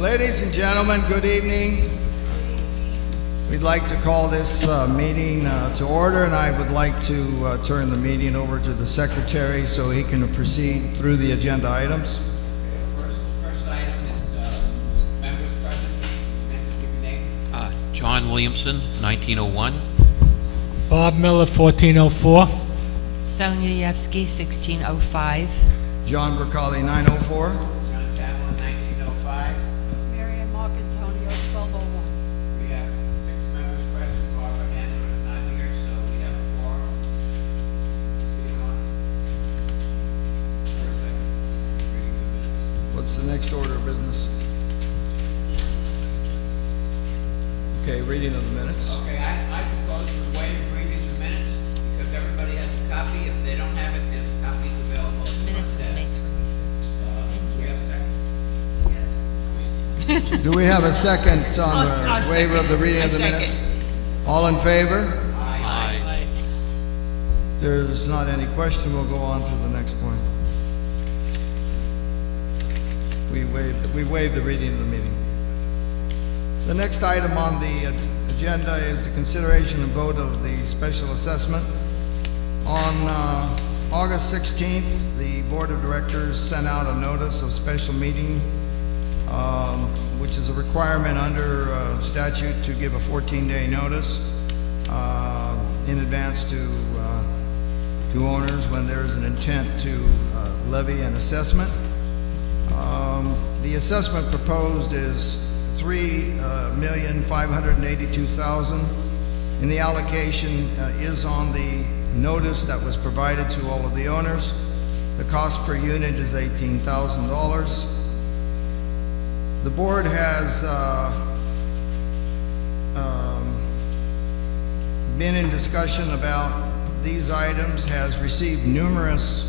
Ladies and gentlemen, good evening. We'd like to call this meeting to order, and I would like to turn the meeting over to the secretary so he can proceed through the agenda items. First item is members present. Give your name. John Williamson, 1901. Bob Miller, 1404. Sonia Yevsky, 1605. John Bracali, 904. John Tavlin, 1905. Marion Marcantonio, 1201. We have 6 members present. Barbara Handler is not here, so we have a quorum. Proceed on. For a second. Reading the minutes. What's the next order of business? Okay, reading of the minutes. Okay, I propose to waive reading the minutes because everybody has a copy. If they don't have it, there's copies available. Minutes of May 20. We have a second. Do we have a second on the I'll waiver of the reading of the second. minutes? All in favor? Aye. There's not any question, we'll go on to the next point. We waive the reading of the meeting. The next item on the agenda is the consideration and vote of the special assessment. On August 16th, the Board of Directors sent out a notice of special meeting, which is a requirement under statute to give a 14-day notice in advance to owners when there is an intent to levy an assessment. The assessment proposed is $3,582,000, and the allocation is on the notice that was provided to all of the owners. The cost per unit is $18,000. The board has been in discussion about these items, has received numerous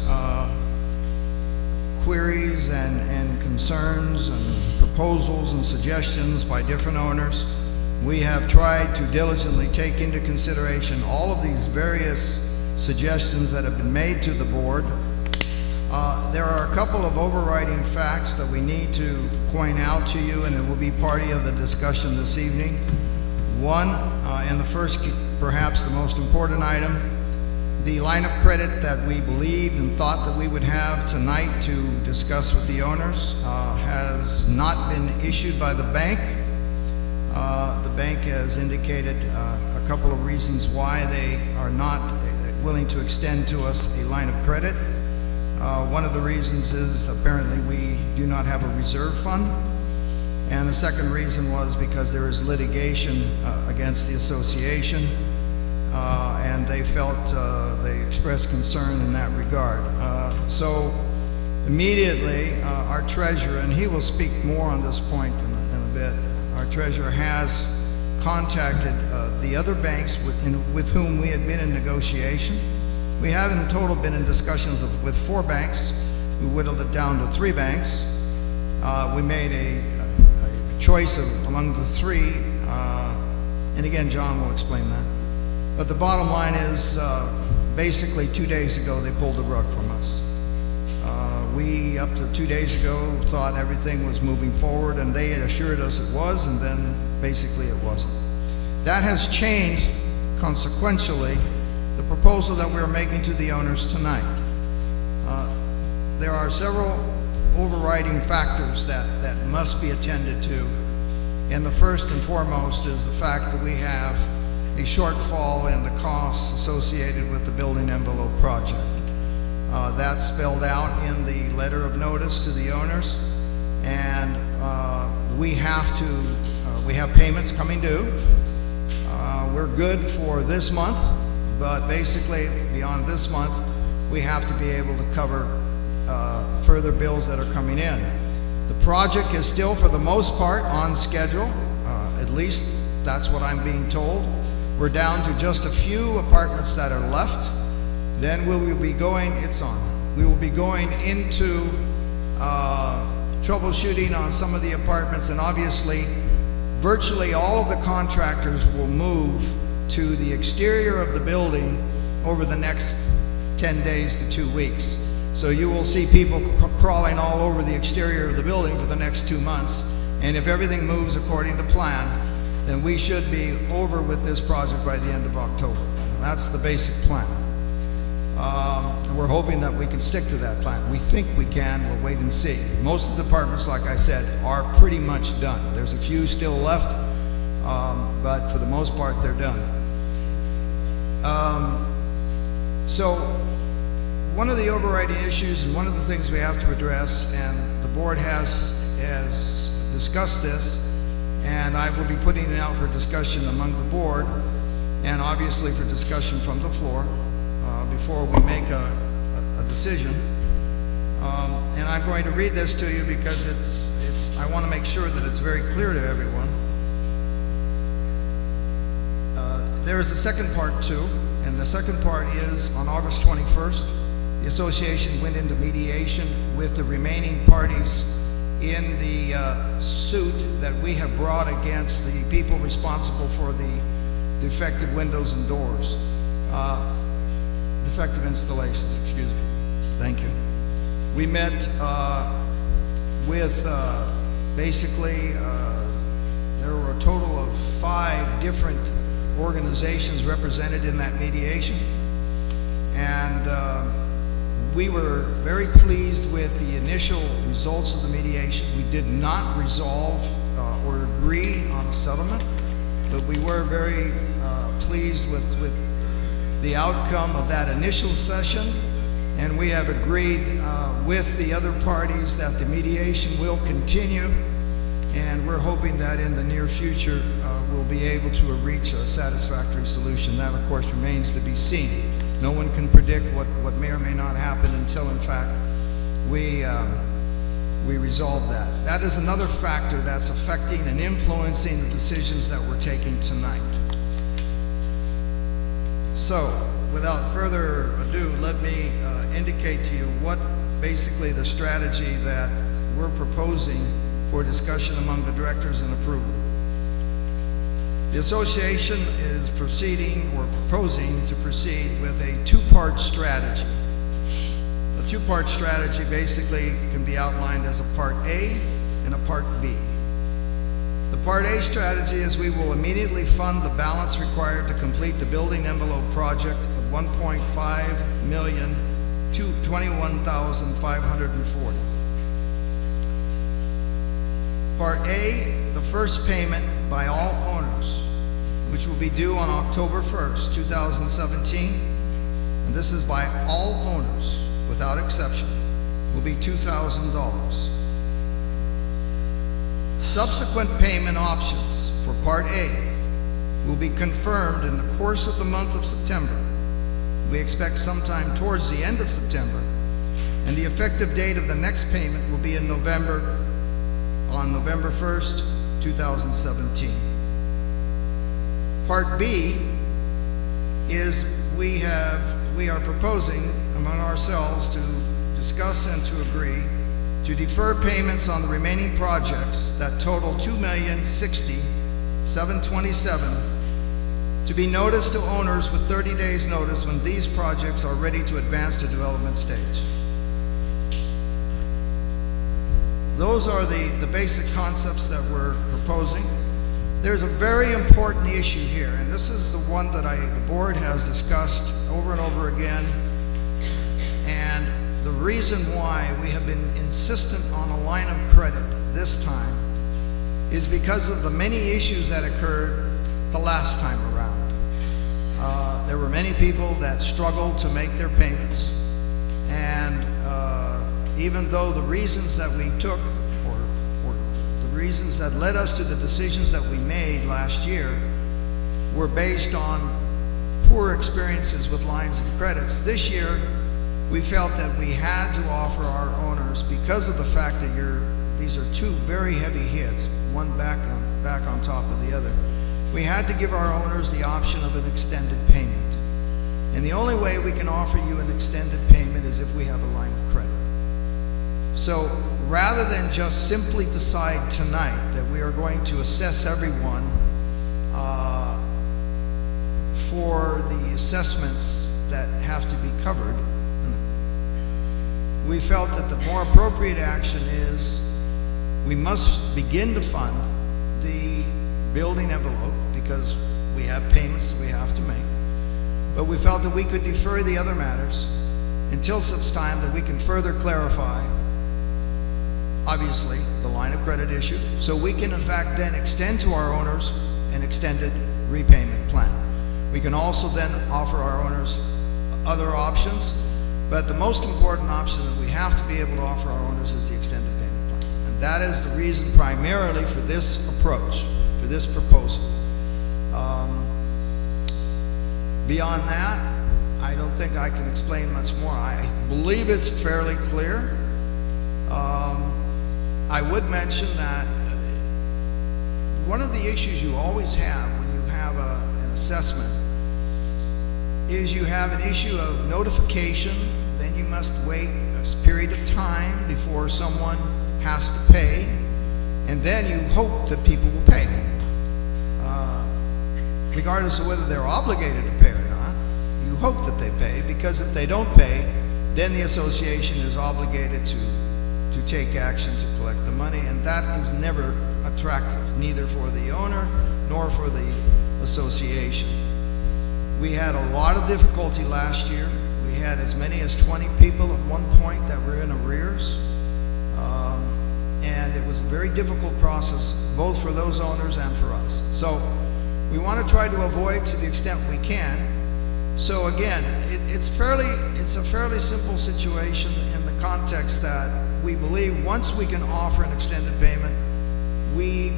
queries and concerns and proposals and suggestions by different owners. We have tried to diligently take into consideration all of these various suggestions that have been made to the board. There are a couple of overriding facts that we need to point out to you, and it will be part of the discussion this evening. One, and the first, perhaps the most important item, the line of credit that we believed and thought that we would have tonight to discuss with the owners has not been issued by the bank. The bank has indicated a couple of reasons why they are not willing to extend to us a line of credit. One of the reasons is apparently we do not have a reserve fund, and the second reason was because there is litigation against the association, and they felt they expressed concern in that regard. So immediately our treasurer, and he will speak more on this point in a bit, our treasurer has contacted the other banks with whom we had been in negotiation. We have in total been in discussions with 4 banks. We whittled it down to 3 banks. We made a choice among the 3, and again, John will explain that. But the bottom line is, basically 2 days ago, they pulled the rug from us. We, up to 2 days ago, thought everything was moving forward, and they had assured us it was, and then basically it wasn't. That has changed, consequentially, the proposal that we're making to the owners tonight. There are several overriding factors that must be attended to, and the first and foremost is the fact that we have a shortfall in the costs associated with the building envelope project. That's spelled out in the letter of notice to the owners, and we have payments coming due. We're good for this month, but basically beyond this month, we have to be able to cover further bills that are coming in. The project is still, for the most part, on schedule. At least that's what I'm being told. We're down to just a few apartments that are left. Then we will be going, we will be going into troubleshooting on some of the apartments, and obviously virtually all of the contractors will move to the exterior of the building over the next 10 days to 2 weeks. So you will see people crawling all over the exterior of the building for the next 2 months, And if everything moves according to plan, then we should be over with this project by the end of October. That's the basic plan. And we're hoping that we can stick to that plan. We think we can. We'll wait and see. Most of the departments, like I said, are pretty much done. There's a few still left, but for the most part, they're done. So one of the overriding issues and one of the things we have to address, and the board has discussed this, and I will be putting it out for discussion among the board and obviously for discussion from the floor before we make a decision. And I'm going to read this to you because I want to make sure that it's very clear to everyone. There is a second part too, and the second part is on August 21st, the association went into mediation with the remaining parties in the suit that we have brought against the people responsible for the defective windows and doors, defective installations, excuse me. Thank you. We met with basically there were a total of 5 different organizations represented in that mediation, and we were very pleased with the initial results of the mediation. We did not resolve or agree on a settlement, but we were very pleased with the outcome of that initial session, and we have agreed with the other parties that the mediation will continue, and we're hoping that in the near future we'll be able to reach a satisfactory solution. That, of course, remains to be seen. No one can predict what may or may not happen until, in fact, we resolve that. That is another factor that's affecting and influencing the decisions that we're taking tonight. So, without further ado, let me indicate to you what basically the strategy that we're proposing for discussion among the directors and approval. The association is proceeding or proposing to proceed with a 2-part strategy. The 2-part strategy basically can be outlined as a Part A and a Part B. The Part A strategy is we will immediately fund the balance required to complete the building envelope project of $1.5 million to $21,540. Part A, the first payment by all owners, which will be due on October 1st, 2017, and this is by all owners without exception, will be $2,000. Subsequent payment options for Part A will be confirmed in the course of the month of September. We expect sometime towards the end of September, and the effective date of the next payment will be in November, on November 1st, 2017. Part B is we are proposing among ourselves to discuss and to agree to defer payments on the remaining projects that total $2,060,727 to be noticed to owners with 30 days notice when these projects are ready to advance to development stage. Those are the basic concepts that we're proposing. There's a very important issue here, and this is the one that the board has discussed over and over again, and the reason why we have been insistent on a line of credit this time is because of the many issues that occurred the last time around. There were many people that struggled to make their payments, and even though the reasons that we took or the reasons that led us to the decisions that we made last year were based on poor experiences with lines of credits, this year we felt that we had to offer our owners, because of the fact that these are 2 very heavy hits, one back on top of the other, we had to give our owners the option of an extended payment. And the only way we can offer you an extended payment is if we have a line of credit. So rather than just simply decide tonight that we are going to assess everyone for the assessments that have to be covered, we felt that the more appropriate action is we must begin to fund the building envelope because we have payments that we have to make. But we felt that we could defer the other matters until such time that we can further clarify, obviously, the line of credit issue, so we can in fact then extend to our owners an extended repayment plan. We can also then offer our owners other options, but the most important option that we have to be able to offer our owners is the extended payment plan. And that is the reason primarily for this approach, for this proposal. Beyond that, I don't think I can explain much more. I believe it's fairly clear. I would mention that one of the issues you always have when you have an assessment is you have an issue of notification, then you must wait a period of time before someone has to pay, and then you hope that people will pay. Regardless of whether they're obligated to pay or not, you hope that they pay, because if they don't pay, then the association is obligated to take action to collect the money, and that is never attractive, neither for the owner nor for the association. We had a lot of difficulty last year. We had as many as 20 people at one point that were in arrears, and it was a very difficult process both for those owners and for us. So we want to try to avoid to the extent we can. So again, it's a fairly simple situation in the context that we believe once we can offer an extended payment, we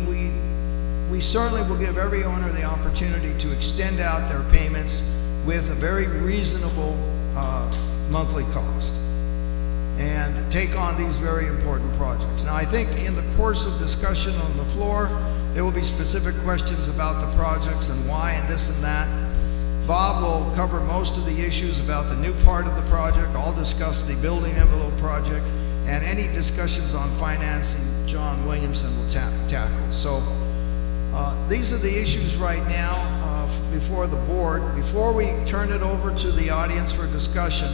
certainly will give every owner the opportunity to extend out their payments with a very reasonable monthly cost and take on these very important projects. Now, I think in the course of discussion on the floor, there will be specific questions about the projects and why and this and that. Bob will cover most of the issues about the new part of the project. I'll discuss the building envelope project, and any discussions on financing, John Williamson will tackle. So these are the issues right now before the board. Before we turn it over to the audience for discussion,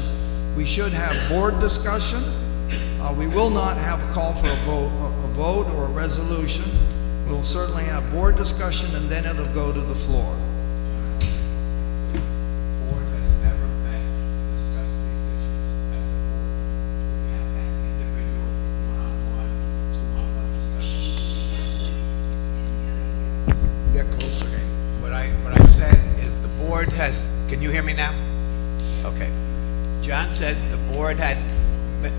we should have board discussion. We will not have a call for a vote or a resolution. We'll certainly have board discussion, and then it'll go to the floor. The board has never met to discuss these issues as a board. We have had individual one-on-one, two-on-one discussions. Get closer. What I said is the board has, can you hear me now? Okay. John said the board had met.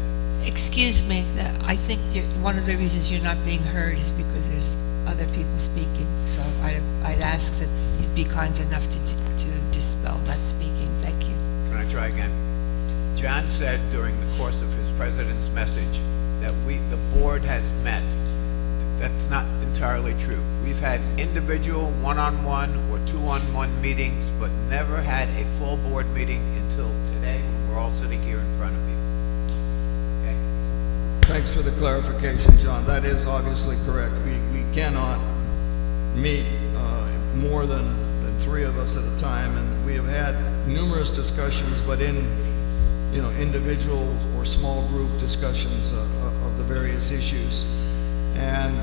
Excuse me, I think one of the reasons you're not being heard is because there's other people speaking. So I'd ask that you'd be kind enough to dispel that speaking. Thank you. Can I try again? John said during the course of his president's message that the board has met. That's not entirely true. We've had individual one-on-one or two-on-one meetings, but never had a full board meeting until today when we're all sitting here in front of you. Okay? Thanks for the clarification, John. That is obviously correct. We cannot meet more than 3 of us at a time, and we have had numerous discussions, but in individual or small group discussions of the various issues. And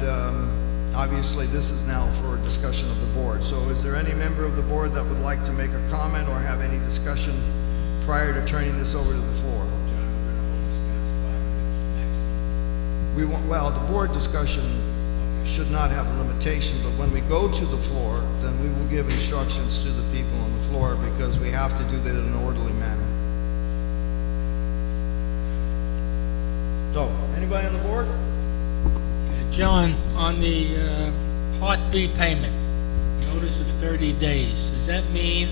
obviously this is now for discussion of the board. So is there any member of the board that would like to make a comment or have any discussion prior to turning this over to the floor? Well, the board discussion should not have a limitation, but when we go to the floor, then we will give instructions to the people on the floor, because we have to do that in an orderly manner. So, anybody on the board? John, on the Part B payment, notice of 30 days, does that mean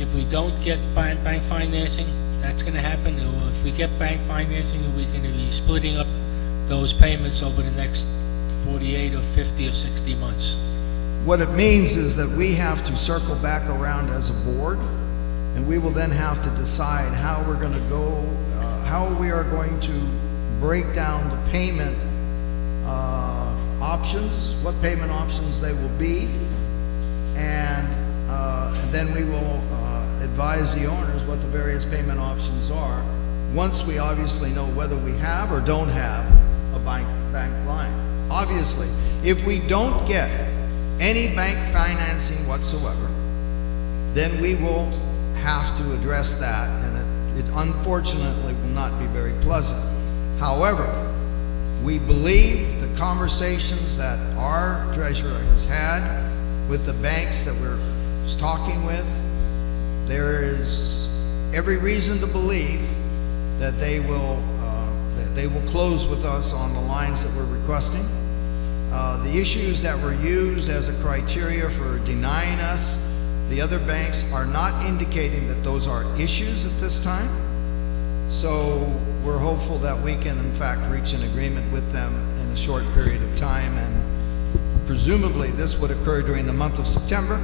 if we don't get bank financing, that's going to happen? Or if we get bank financing, are we going to be splitting up those payments over the next 48 or 50 or 60 months? What it means is that we have to circle back around as a board, and we will then have to decide how we're going to go, how we are going to break down the payment options, what payment options they will be, and then we will advise the owners what the various payment options are, once we obviously know whether we have or don't have a bank line. obviously, if we don't get any bank financing whatsoever, then we will have to address that, and it unfortunately will not be very pleasant. However, we believe the conversations that our treasurer has had with the banks that we're talking with, there is every reason to believe that they will close with us on the lines that we're requesting. The issues that were used as a criteria for denying us, the other banks are not indicating that those are issues at this time. So we're hopeful that we can in fact reach an agreement with them in a short period of time, and presumably this would occur during the month of September.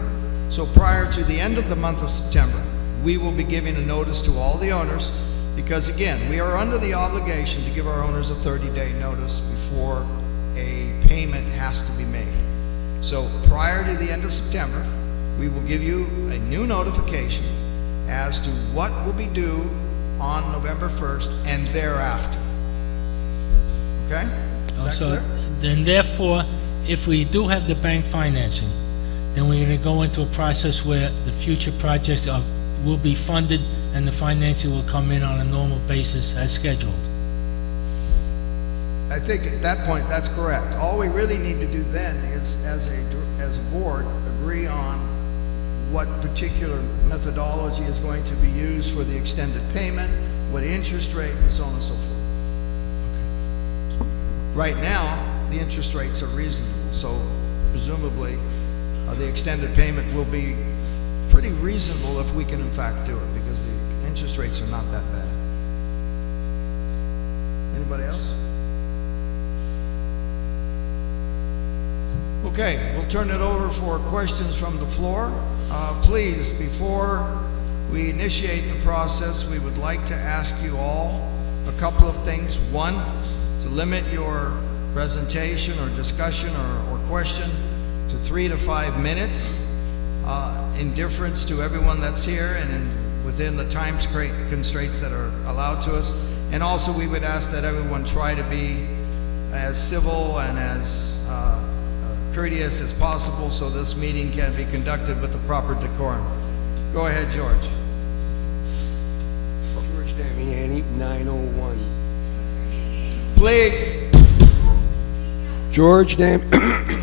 So prior to the end of the month of September, we will be giving a notice to all the owners, because again, we are under the obligation to give our owners a 30-day notice before a payment has to be made. So prior to the end of September, we will give you a new notification as to what will be due on November 1st and thereafter. Okay? Is that So clear? then therefore, if we do have the bank financing, then we're going to go into a process where the future projects will be funded and the financing will come in on a normal basis as scheduled. I think at that point, that's correct. All we really need to do then is, as a board, agree on what particular methodology is going to be used for the extended payment, what interest rate, and so on and so forth. Right now, the interest rates are reasonable, so presumably the extended payment will be pretty reasonable if we can in fact do it, because the interest rates are not that bad. Anybody else? Okay, we'll turn it over for questions from the floor. Please, before we initiate the process, we would like to ask you all a couple of things. One, to limit your presentation or discussion or question to 3 to 5 minutes, in deference to everyone that's here and within the time constraints that are allowed to us. And also, we would ask that everyone try to be as civil and as courteous as possible, so this meeting can be conducted with the proper decorum. Go ahead, George. George Damiani, 901. Please. George Damiani,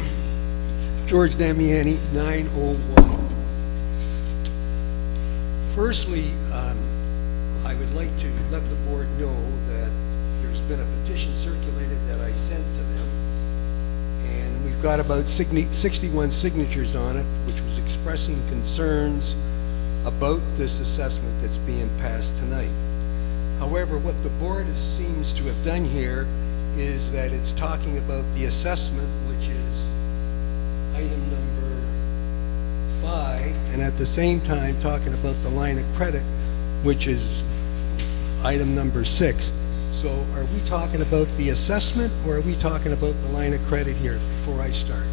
901. Firstly, I would like to let the board know that there's been a petition circulated that I sent to them, and we've got about 61 signatures on it, which was expressing concerns about this assessment that's being passed tonight. However, what the board seems to have done here is that it's talking about the assessment, which is item number 5, and at the same time talking about the line of credit, which is item number 6. So are we talking about the assessment, or are we talking about the line of credit here before I start?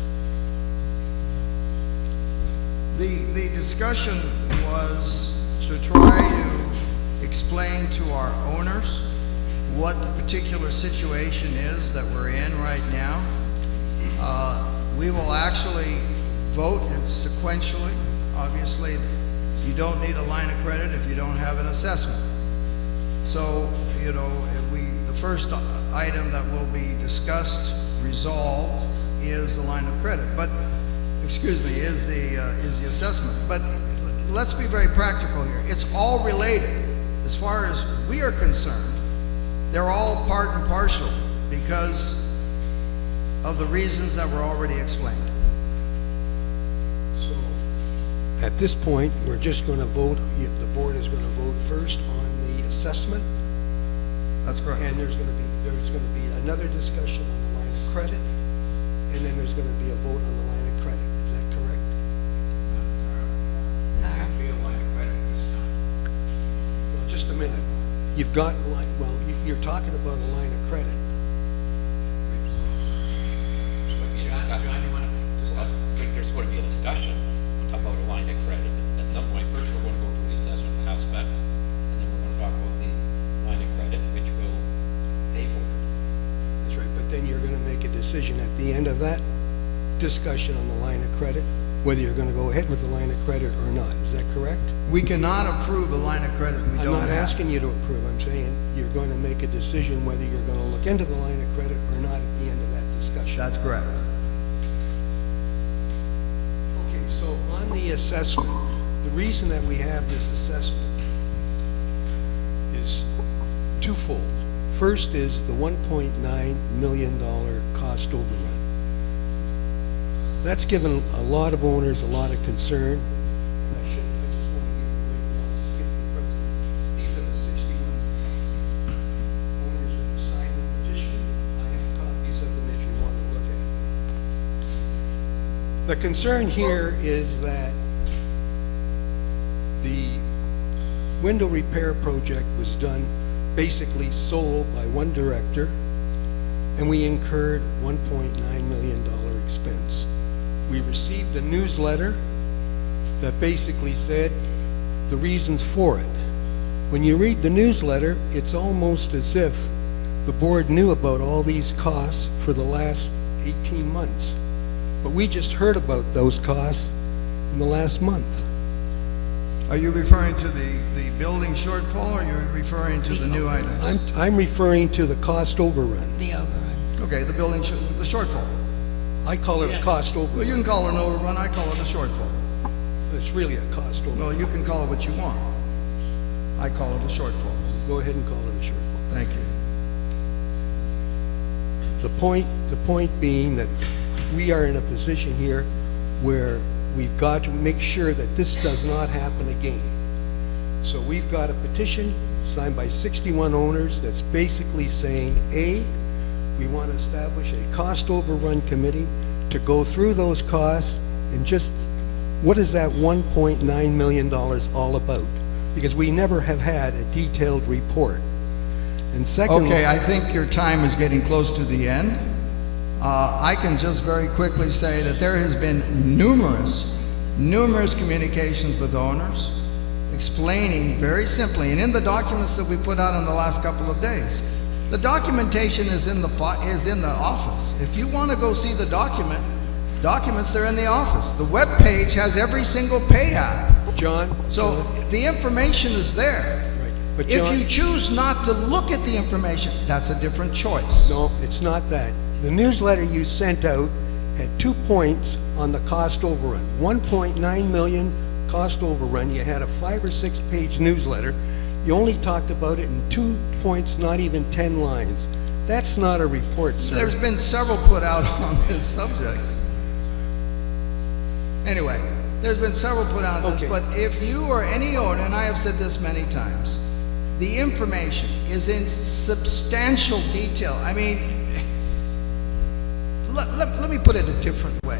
The discussion was to try to explain to our owners what the particular situation is that we're in right now. We will actually vote sequentially. Obviously, you don't need a line of credit if you don't have an assessment. So, you know, the first item that will be discussed, resolved, is the line of credit. But, excuse me, is the assessment. But let's be very practical here. It's all related. As far as we are concerned, they're all part and parcel because of the reasons that were already explained. So at this point, we're just going to vote, the board is going to vote first on the assessment, That's correct. and there's going to be another discussion on the line of credit, and then there's going to be a vote on the line of credit. Is that correct? Be a line of credit this time. Well, just a minute. You've got, you're talking about a line of credit. John, you want to? I think there's going to be a discussion about a line of credit. At some point, first we're going to go through the assessment of the house spec, and then we're going to talk about the line of credit, which will pay for it. That's right, but then you're gonna make a decision at the end of that discussion on the line of credit, whether you're gonna go ahead with the line of credit or not. Is that correct? We cannot approve a line of credit we I'm don't not have. asking you to approve. I'm saying you're going to make a decision whether you're going to look into the line of credit or not at the end of that discussion. That's correct. Okay, so on the assessment, the reason that we have this assessment is twofold. First is the $1.9 million cost overrun. That's given a lot of owners a lot of concern. I just want to give you a breakdown. These are the 61 owners that have signed the petition. I have copies of them if you want to look at them. The concern here is that the window repair project was done basically solo by one director, and we incurred $1.9 million expense. We received a newsletter that basically said the reasons for it. When you read the newsletter, it's almost as if the board knew about all these costs for the last 18 months. But we just heard about those costs in the last month. Are you referring to the building shortfall, or you're referring to the new items? I'm referring to the cost overrun. The overruns. Okay, the the shortfall. I call it a cost Well, overrun. you can call it an overrun, I call it a shortfall. It's really a cost overrun. Well, you can call it what you want. I call it a shortfall. Go ahead and call it a shortfall. Thank you. The point being that we are in a position here where we've got to make sure that this does not happen again. So we've got a petition signed by 61 owners that's basically saying, A, we want to establish a cost overrun committee to go through those costs and just, what is that $1.9 million all about? Because we never have had a detailed report. And secondly, Okay, I think your time is getting close to the end. I can just very quickly say that there has been numerous communications with owners explaining very simply, and in the documents that we put out in the last couple of days, the documentation is in the office. If you want to go see the documents, they're in the office. The web page has every single pay app. John, So the information is there. right. But If John, you choose not to look at the information, that's a different choice. no, it's not that. The newsletter you sent out had 2 points on the cost overrun. 1.9 million cost overrun. You had a 5 or 6 page newsletter. You only talked about it in 2 points, not even 10 lines. That's not a report, sir. There's been several put out on this subject. Anyway, there's been several put out on this, Okay. but if you or any owner, and I have said this many times, the information is in substantial detail. I mean, let me put it a different way.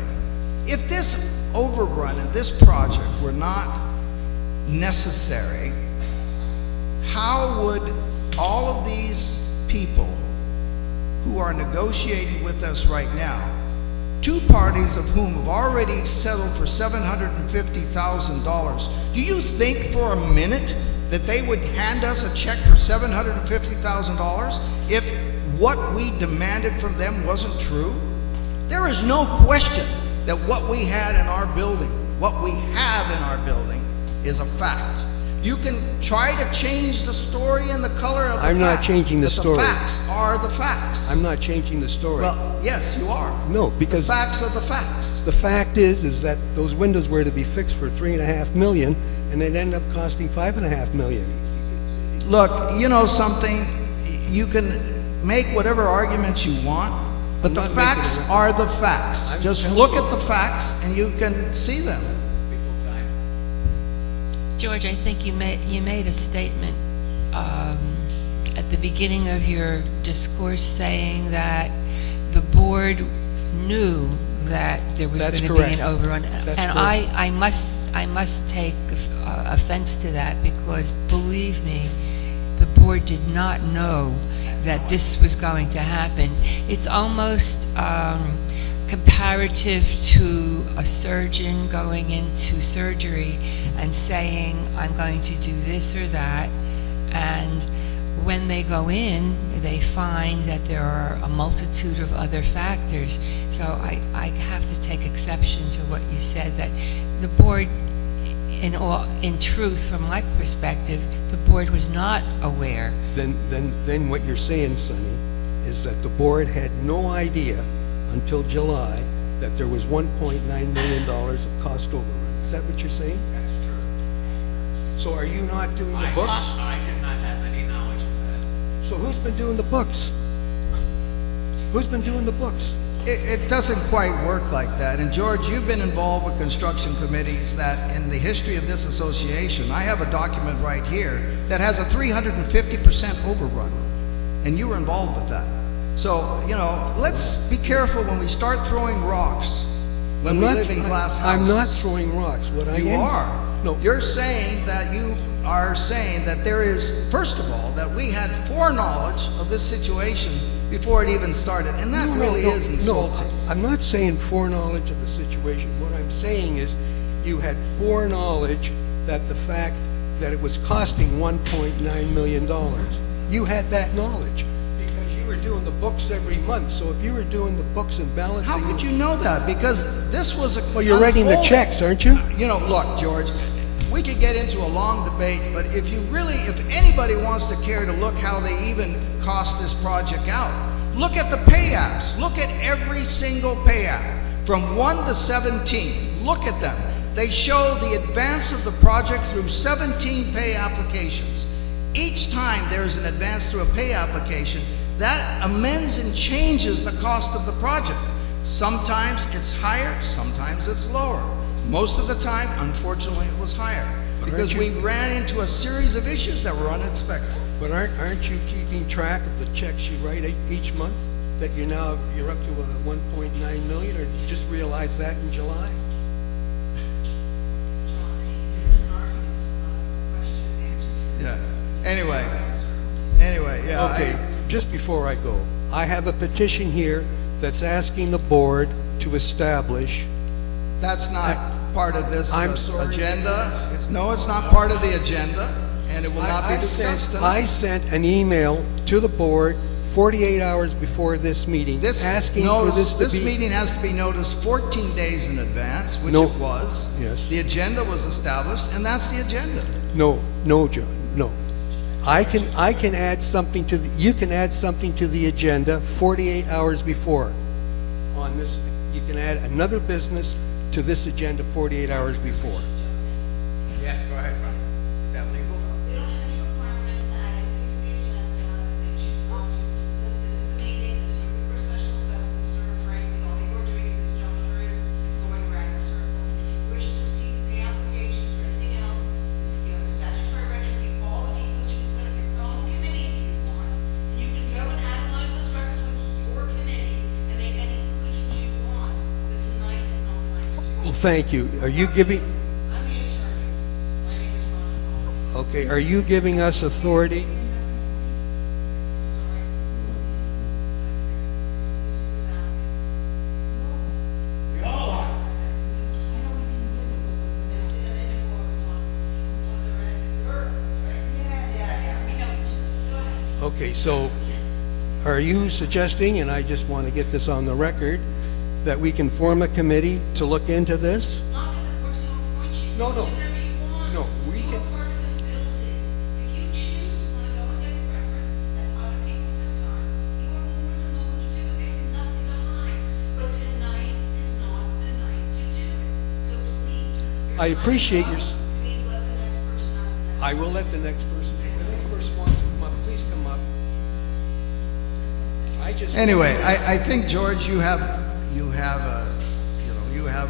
If this overrun and this project were not necessary, how would all of these people who are negotiating with us right now, two parties of whom have already settled for $750,000, do you think for a minute that they would hand us a check for $750,000 if what we demanded from them wasn't true? There is no question that what we had in our building, what we have in our building, is a fact. You can try to change the story and the color of the I'm not fact, changing the but story. The facts are the facts. I'm not changing the story. Well, yes, you are. No, The because facts are the facts. the fact is that those windows were to be fixed for $3.5 million, and they'd end up costing $5.5 million. Look, you know something, you can make whatever arguments you want, but I'm the not making facts them. are the facts. I'm Just telling look you. at the facts and you can see them. George, I think you made a statement at the beginning of your discourse saying that the board knew that there was That's going to be correct. an overrun. That's And correct. I must take offense to that, because believe me, the board did not know that this was going to happen. It's almost comparative to a surgeon going into surgery and saying, I'm going to do this or that, and when they go in, they find that there are a multitude of other factors. So I have to take exception to what you said, that the board, in truth, from my perspective, the board was not aware. Then what you're saying, Sonny, is that the board had no idea until July that there was $1.9 million of cost overrun. Is that what you're saying? That's true. So are you not doing the books? I did not have any knowledge of that. So who's been doing the books? Who's been doing the books? It doesn't quite work like that. And George, you've been involved with construction committees that in the history of this association, I have a document right here that has a 350% overrun. And you were involved with that. So, you know, let's be careful when we start throwing rocks when we live in glass houses. I'm not throwing rocks. What I You am. are. No. You're saying that you are saying that there is, first of all, that we had foreknowledge of this situation before it even started, and that really is insulting. No, I'm not saying foreknowledge of the situation. What I'm saying is you had foreknowledge that the fact that it was costing $1.9 million. You had that knowledge because you were doing the books every month. So if you were doing the books and balancing... How could you know that? Because this was a... Well, you're writing the checks, aren't you? You know, look, George, we could get into a long debate, but if anybody wants to care to look how they even cost this project out, look at the pay apps. Look at every single pay app from 1 to 17. Look at them. They show the advance of the project through 17 pay applications. Each time there's an advance through a pay application, that amends and changes the cost of the project. Sometimes it's higher, sometimes it's lower. Most of the time, unfortunately, it was higher because we ran into a series of issues that were unexpected. But aren't you keeping track of the checks you write each month? That you're up to 1.9 million, or did you just realize that in July? Yeah. Anyway, yeah. Okay, just before I go, I have a petition here that's asking the board to establish... That's not part of this I'm sorry. agenda. It's not part of the agenda, and it will not be discussed tonight. I sent an email to the board 48 hours before this meeting, asking for this to be... This meeting has to be noticed 14 days in advance, which No. it was. Yes. The agenda was established, and that's the agenda. No, John, no. I can add something to the... You can add something to the agenda 48 hours before. On this, you can add another business to this agenda 48 hours before. Yes, go ahead, Ron. Is that legal? We don't have any requirement to add anything to the agenda that you want to. This is a meeting that's looking for special assessment, sir, frankly. All you're doing at this juncture is going around in circles. If you wish to see the application or anything else, you have a statutory right to keep all the details. You can set up your own committee if you want. And you can go and analyze those records with your committee and make any conclusions you want. But tonight is not the night to do it. Well, thank you. Are you giving... I'm the attorney. My name is Ron Paul. Okay, are you giving us authority? Sorry. Who's asking? We all are. I know he's in the middle. It's in the inbox one. Yeah, we know each other. Go ahead. Okay, so are you suggesting, and I just want to get this on the record, that we can form a committee to look into this? Not that the board's going to appoint you. No, no. Do whatever you want. No, we You can- are part of this building. If you choose to want to go and get records, that's other people have done. You are more than welcome to do it. They have nothing to hide. But tonight is not the night to do it. So please. I appreciate your... Please let the next person ask the next. I will let the next person, if the next person wants to come up, please come up. I just... Anyway, I think, George, you have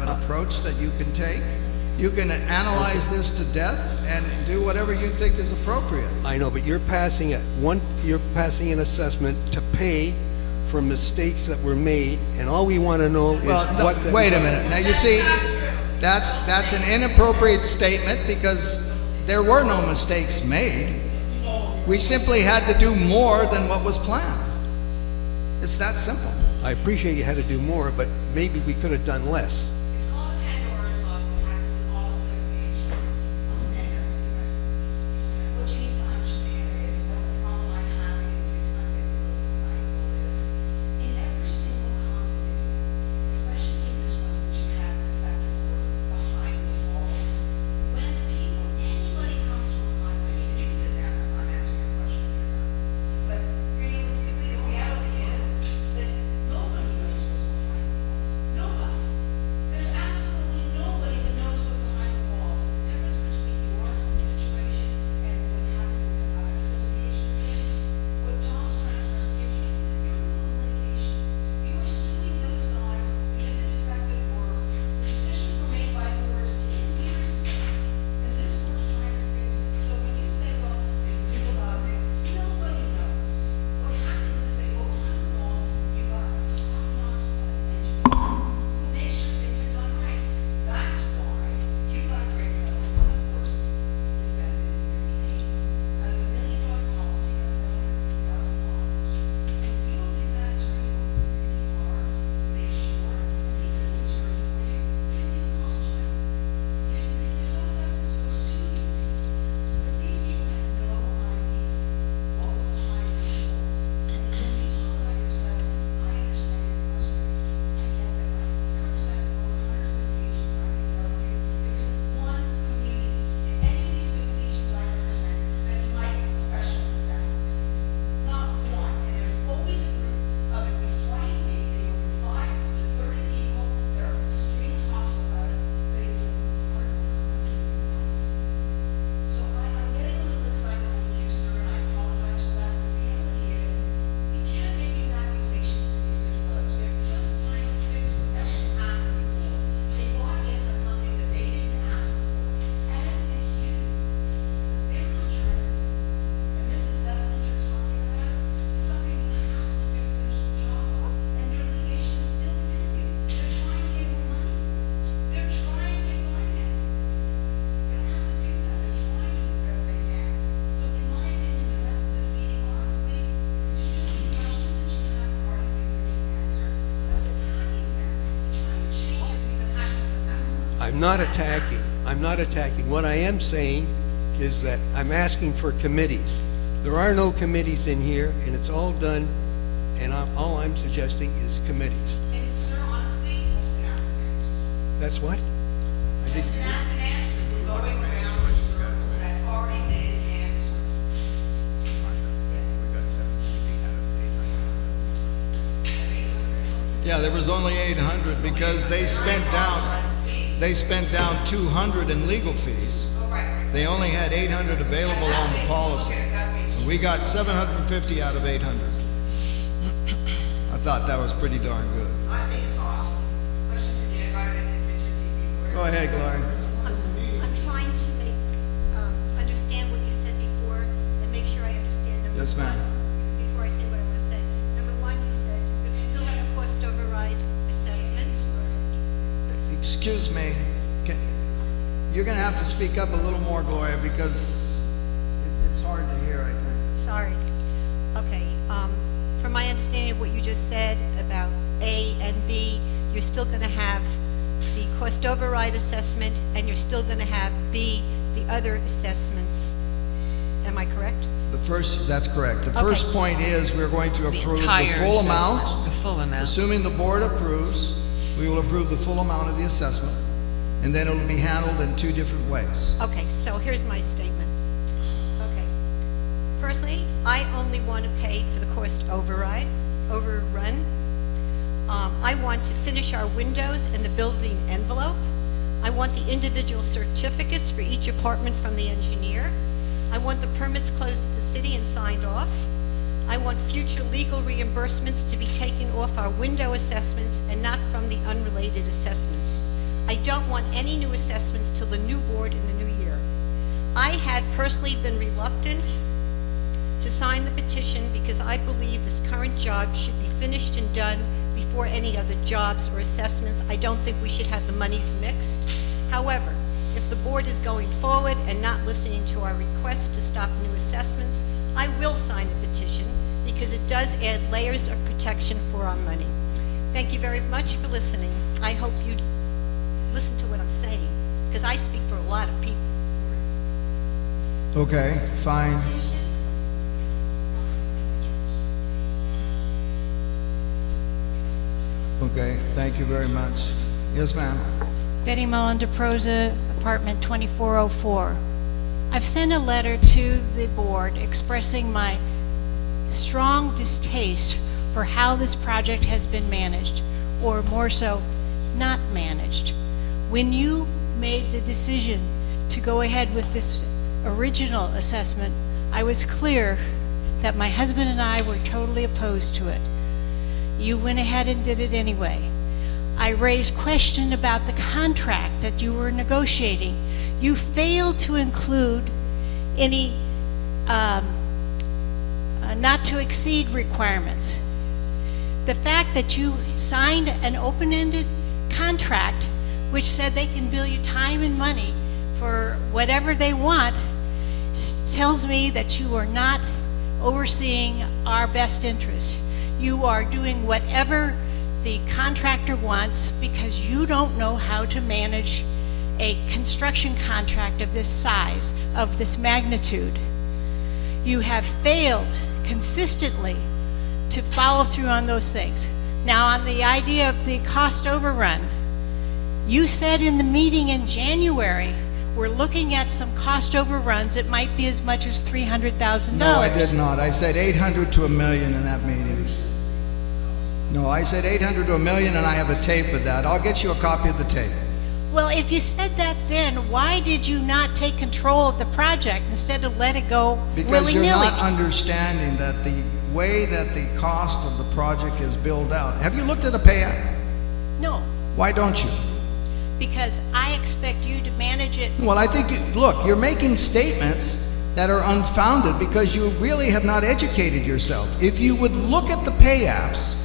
an approach that you can take. You can analyze this to death and do whatever you think is appropriate. I know, but you're passing an assessment to pay for mistakes that were made, and all we want to know is Well, no, what... the- wait a minute. Now, you see, that's an inappropriate statement because there were no mistakes made. We simply had to do more than what was planned. It's that simple. I appreciate you had to do more, but maybe we could have done less. It's called the Pandora's box. It happens in all associations. I'm saying that to the residents. What you need to understand is that the problem I'm having is not getting I'm not attacking. I'm not attacking. What I am saying is that I'm asking for committees. There are no committees in here, and it's all done, and all I'm suggesting is committees. And sir, honestly, that's an asked and answer. That's what? I That's didn't- an asked and answer. We're going around in circles. That's already been answered. Yes. We got 750 out of 800. Yeah, there was only 800 because they spent down 200 in legal fees. Oh, right. They only had 800 available on the policy. We got 750 out of 800. I thought that was pretty darn good. I think it's awesome. Questions again about it and contingency people. Go ahead, Gloria. I'm trying to make, understand what you said before and make sure I understand. Number Yes, ma'am. one, before I say what I want to say. Number one, you said we still have a cost override assessment. Excuse me, you're gonna have to speak up a little more, Gloria, because it's hard to hear, I think. Sorry. Okay, from my understanding of what you just said about A and B, you're still going to have the cost override assessment and you're still going to have B, the other assessments. Am I correct? That's correct. The Okay. first point is we're going to The approve the entire full assessment, amount. the full amount. Assuming the board approves, we will approve the full amount of the assessment, and then it'll be handled in two different ways. Okay, so here's my statement. Okay. Personally, I only want to pay for the cost overrun. I want to finish our windows and the building envelope. I want the individual certificates for each apartment from the engineer. I want the permits closed to the city and signed off. I want future legal reimbursements to be taken off our window assessments and not from the unrelated assessments. I don't want any new assessments till the new board in the new year. I had personally been reluctant to sign the petition because I believe this current job should be finished and done before any other jobs or assessments. I don't think we should have the monies mixed. However, if the board is going forward and not listening to our request to stop new assessments, I will sign the petition because it does add layers of protection for our money. Thank you very much for listening. I hope you listen to what I'm saying because I speak for a lot of people. Okay, fine. Okay, thank you very much. Yes, ma'am. Betty Mullen DeProsa, apartment 2404. I've sent a letter to the board expressing my strong distaste for how this project has been managed, or more so, not managed. When you made the decision to go ahead with this original assessment, I was clear that my husband and I were totally opposed to it. You went ahead and did it anyway. I raised question about the contract that you were negotiating. You failed to include any not to exceed requirements. The fact that you signed an open-ended contract which said they can bill you time and money for whatever they want tells me that you are not overseeing our best interest. You are doing whatever the contractor wants because you don't know how to manage a construction contract of this size, of this magnitude. You have failed consistently to follow through on those things. Now, on the idea of the cost overrun, you said in the meeting in January, we're looking at some cost overruns. It might be as much as $300,000. No, I did not. I said 800 to $1 million in that meeting. No, I said 800 to $1 million, and I have a tape of that. I'll get you a copy of the tape. Well, if you said that then, why did you not take control of the project instead of let it go Because you're willy-nilly? not understanding that the way that the cost of the project is billed out. Have you looked at a payout? No, Why don't you? because I expect you to manage it. Well, I think, look, you're making statements that are unfounded because you really have not educated yourself. If you would look at the pay apps,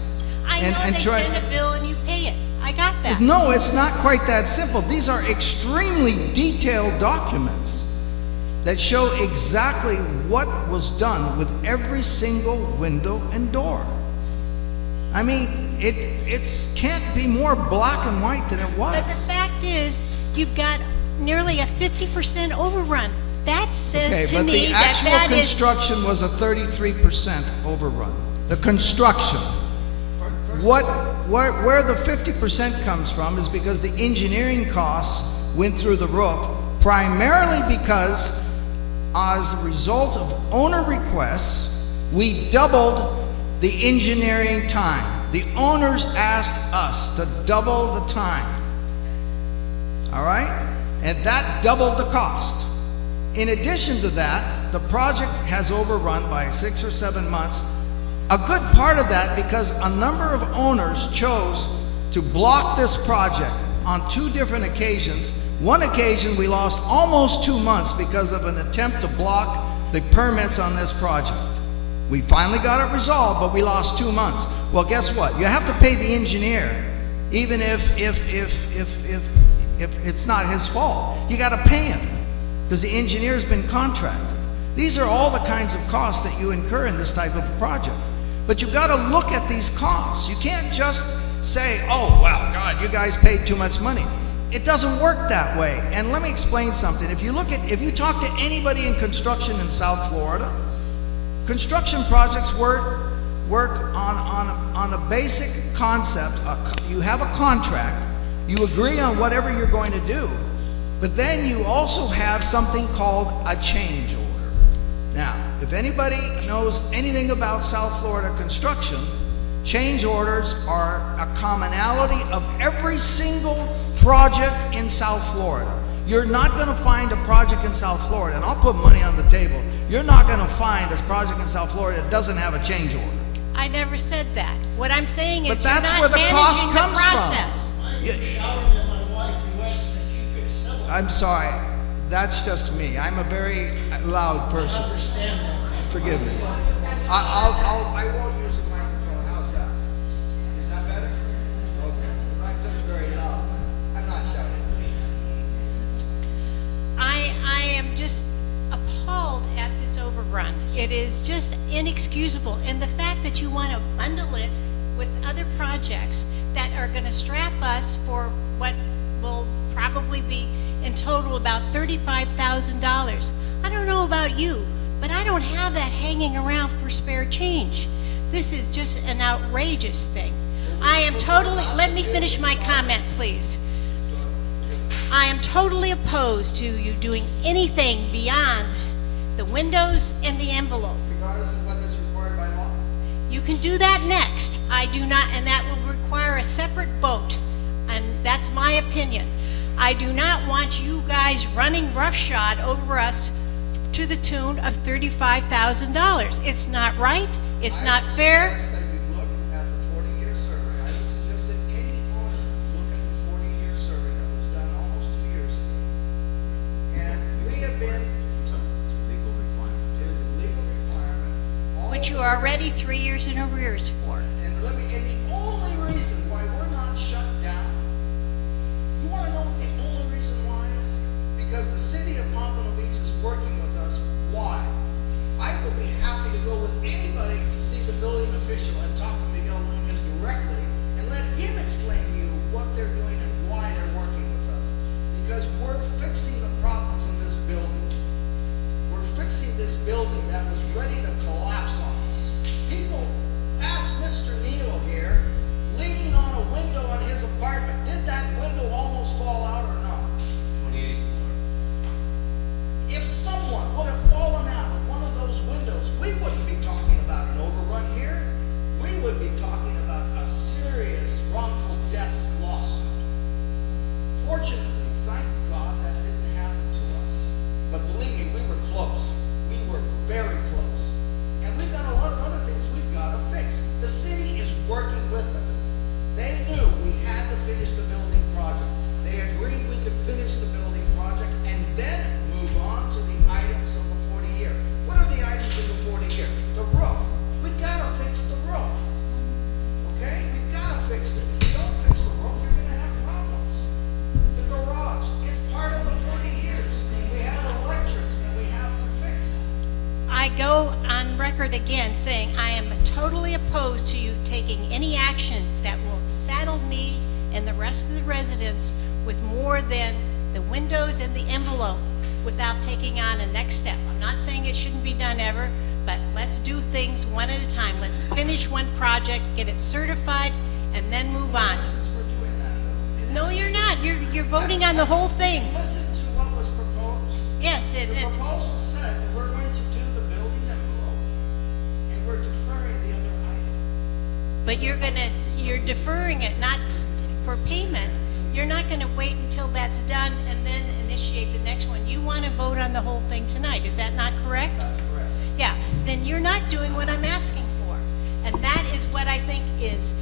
I know and they try- send a bill and you pay it. I got that. no, it's not quite that simple. These are extremely detailed documents that show exactly what was done with every single window and door. It can't be more black and white than it But the was. fact is, you've got nearly a 50% overrun. That Okay, says to but me the that actual that is, construction was a 33% overrun. The construction. Where the 50% comes from is because the engineering costs went through the roof, primarily because as a result of owner requests, we doubled the engineering time. The owners asked us to double the time. All right? And that doubled the cost. In addition to that, the project has overrun by 6 or 7 months. A good part of that because a number of owners chose to block this project on 2 different occasions. One occasion we lost almost 2 months because of an attempt to block the permits on this project. We finally got it resolved, but we lost 2 months. Well, guess what? You have to pay the engineer, even if it's not his fault. You got to pay him because the engineer's been contracted. These are all the kinds of costs that you incur in this type of a project. But you've got to look at these costs. You can't just say, oh, wow, God, you guys paid too much money. It doesn't work that way. And let me explain something. If you talk to anybody in construction in South Florida, construction projects work on a basic concept. You have a contract, you agree on whatever you're going to do, but then you also have something called a change order. Now, if anybody knows anything about South Florida construction, change orders are a commonality of every single project in South Florida. You're not going to find a project in South Florida, and I'll put money on the table, you're not going to find a project in South Florida that doesn't have a change order. I never said that. What I'm saying is But you're that's not where the cost managing the comes from. process. I'm sorry, that's just me. I'm a very loud person. Forgive me. I won't use the microphone. How's that? Is that better? Okay. I'm just very loud. I'm not shouting. I am just appalled at this overrun. It is just inexcusable. And the fact that you want to bundle it with other projects that are going to strap us for what will probably be in total about $35,000. I don't know about you, but I don't have that hanging around for spare change. This is just an outrageous thing. I am totally, let me finish my comment, please. I am totally opposed to you doing anything beyond the windows and the envelope. Regardless of whether it's required by law? You can do that next. I do not, and that will require a separate vote, and that's my opinion. I do not want you guys running roughshod over us to the tune of $35,000. It's not right. It's not fair. I would suggest that we look at the 40-year survey. I would suggest that any owner look at the 40-year survey that was done almost 2 years ago. And we have been, It's a legal requirement. it is a legal requirement. Which you are already 3 years in arrears for. And the only reason why we're not shut down, you want to know what the only reason why is? Because the city of Pompano Beach is working with us. Why? I will be happy to go with anybody to see the building official and talk to Miguel Nunez directly and let him explain to you what they're doing and why they're working with us. Because we're fixing the problems in this building. We're fixing this building that was ready to collapse on us. People ask Mr. Neal here, leaning on a window on his apartment, did that window almost fall out or not? 28th floor. If someone would have fallen out of one of those windows, we wouldn't be talking about an overrun here. We would be talking about a serious wrongful death lawsuit. Fortunately, thank God that didn't happen to us. But believe me, we were close. We were very close. And we've got a lot of other things we've got to fix. The city is working with us. They knew we had to finish the building project. They agreed we could finish the building project and then move on to the items of the 40-year. What are the items of the 40-year? The roof. We gotta fix the roof. Okay? We gotta fix it. If you don't fix the roof, you're gonna have problems. The garage is part of the 40 years. We have electrics that we have to fix. I go on record again saying I am totally opposed to you taking any action that will saddle me and the rest of the residents with more than the windows and the envelope without taking on a next step. I'm not saying it shouldn't be done ever, but let's do things one at a time. Let's finish one project, get it certified, and then move on. Since we're doing that, though. No, you're not. You're voting on the whole thing. Listen to what was proposed. Yes, The proposal said that we're going to do the building envelope, and we're deferring the other item. but you're deferring it, not for payment. You're not gonna wait until that's done and then initiate the next one. You wanna vote on the whole thing tonight, is that not correct? That's correct. Yeah, then you're not doing what I'm asking for. And that is what I think is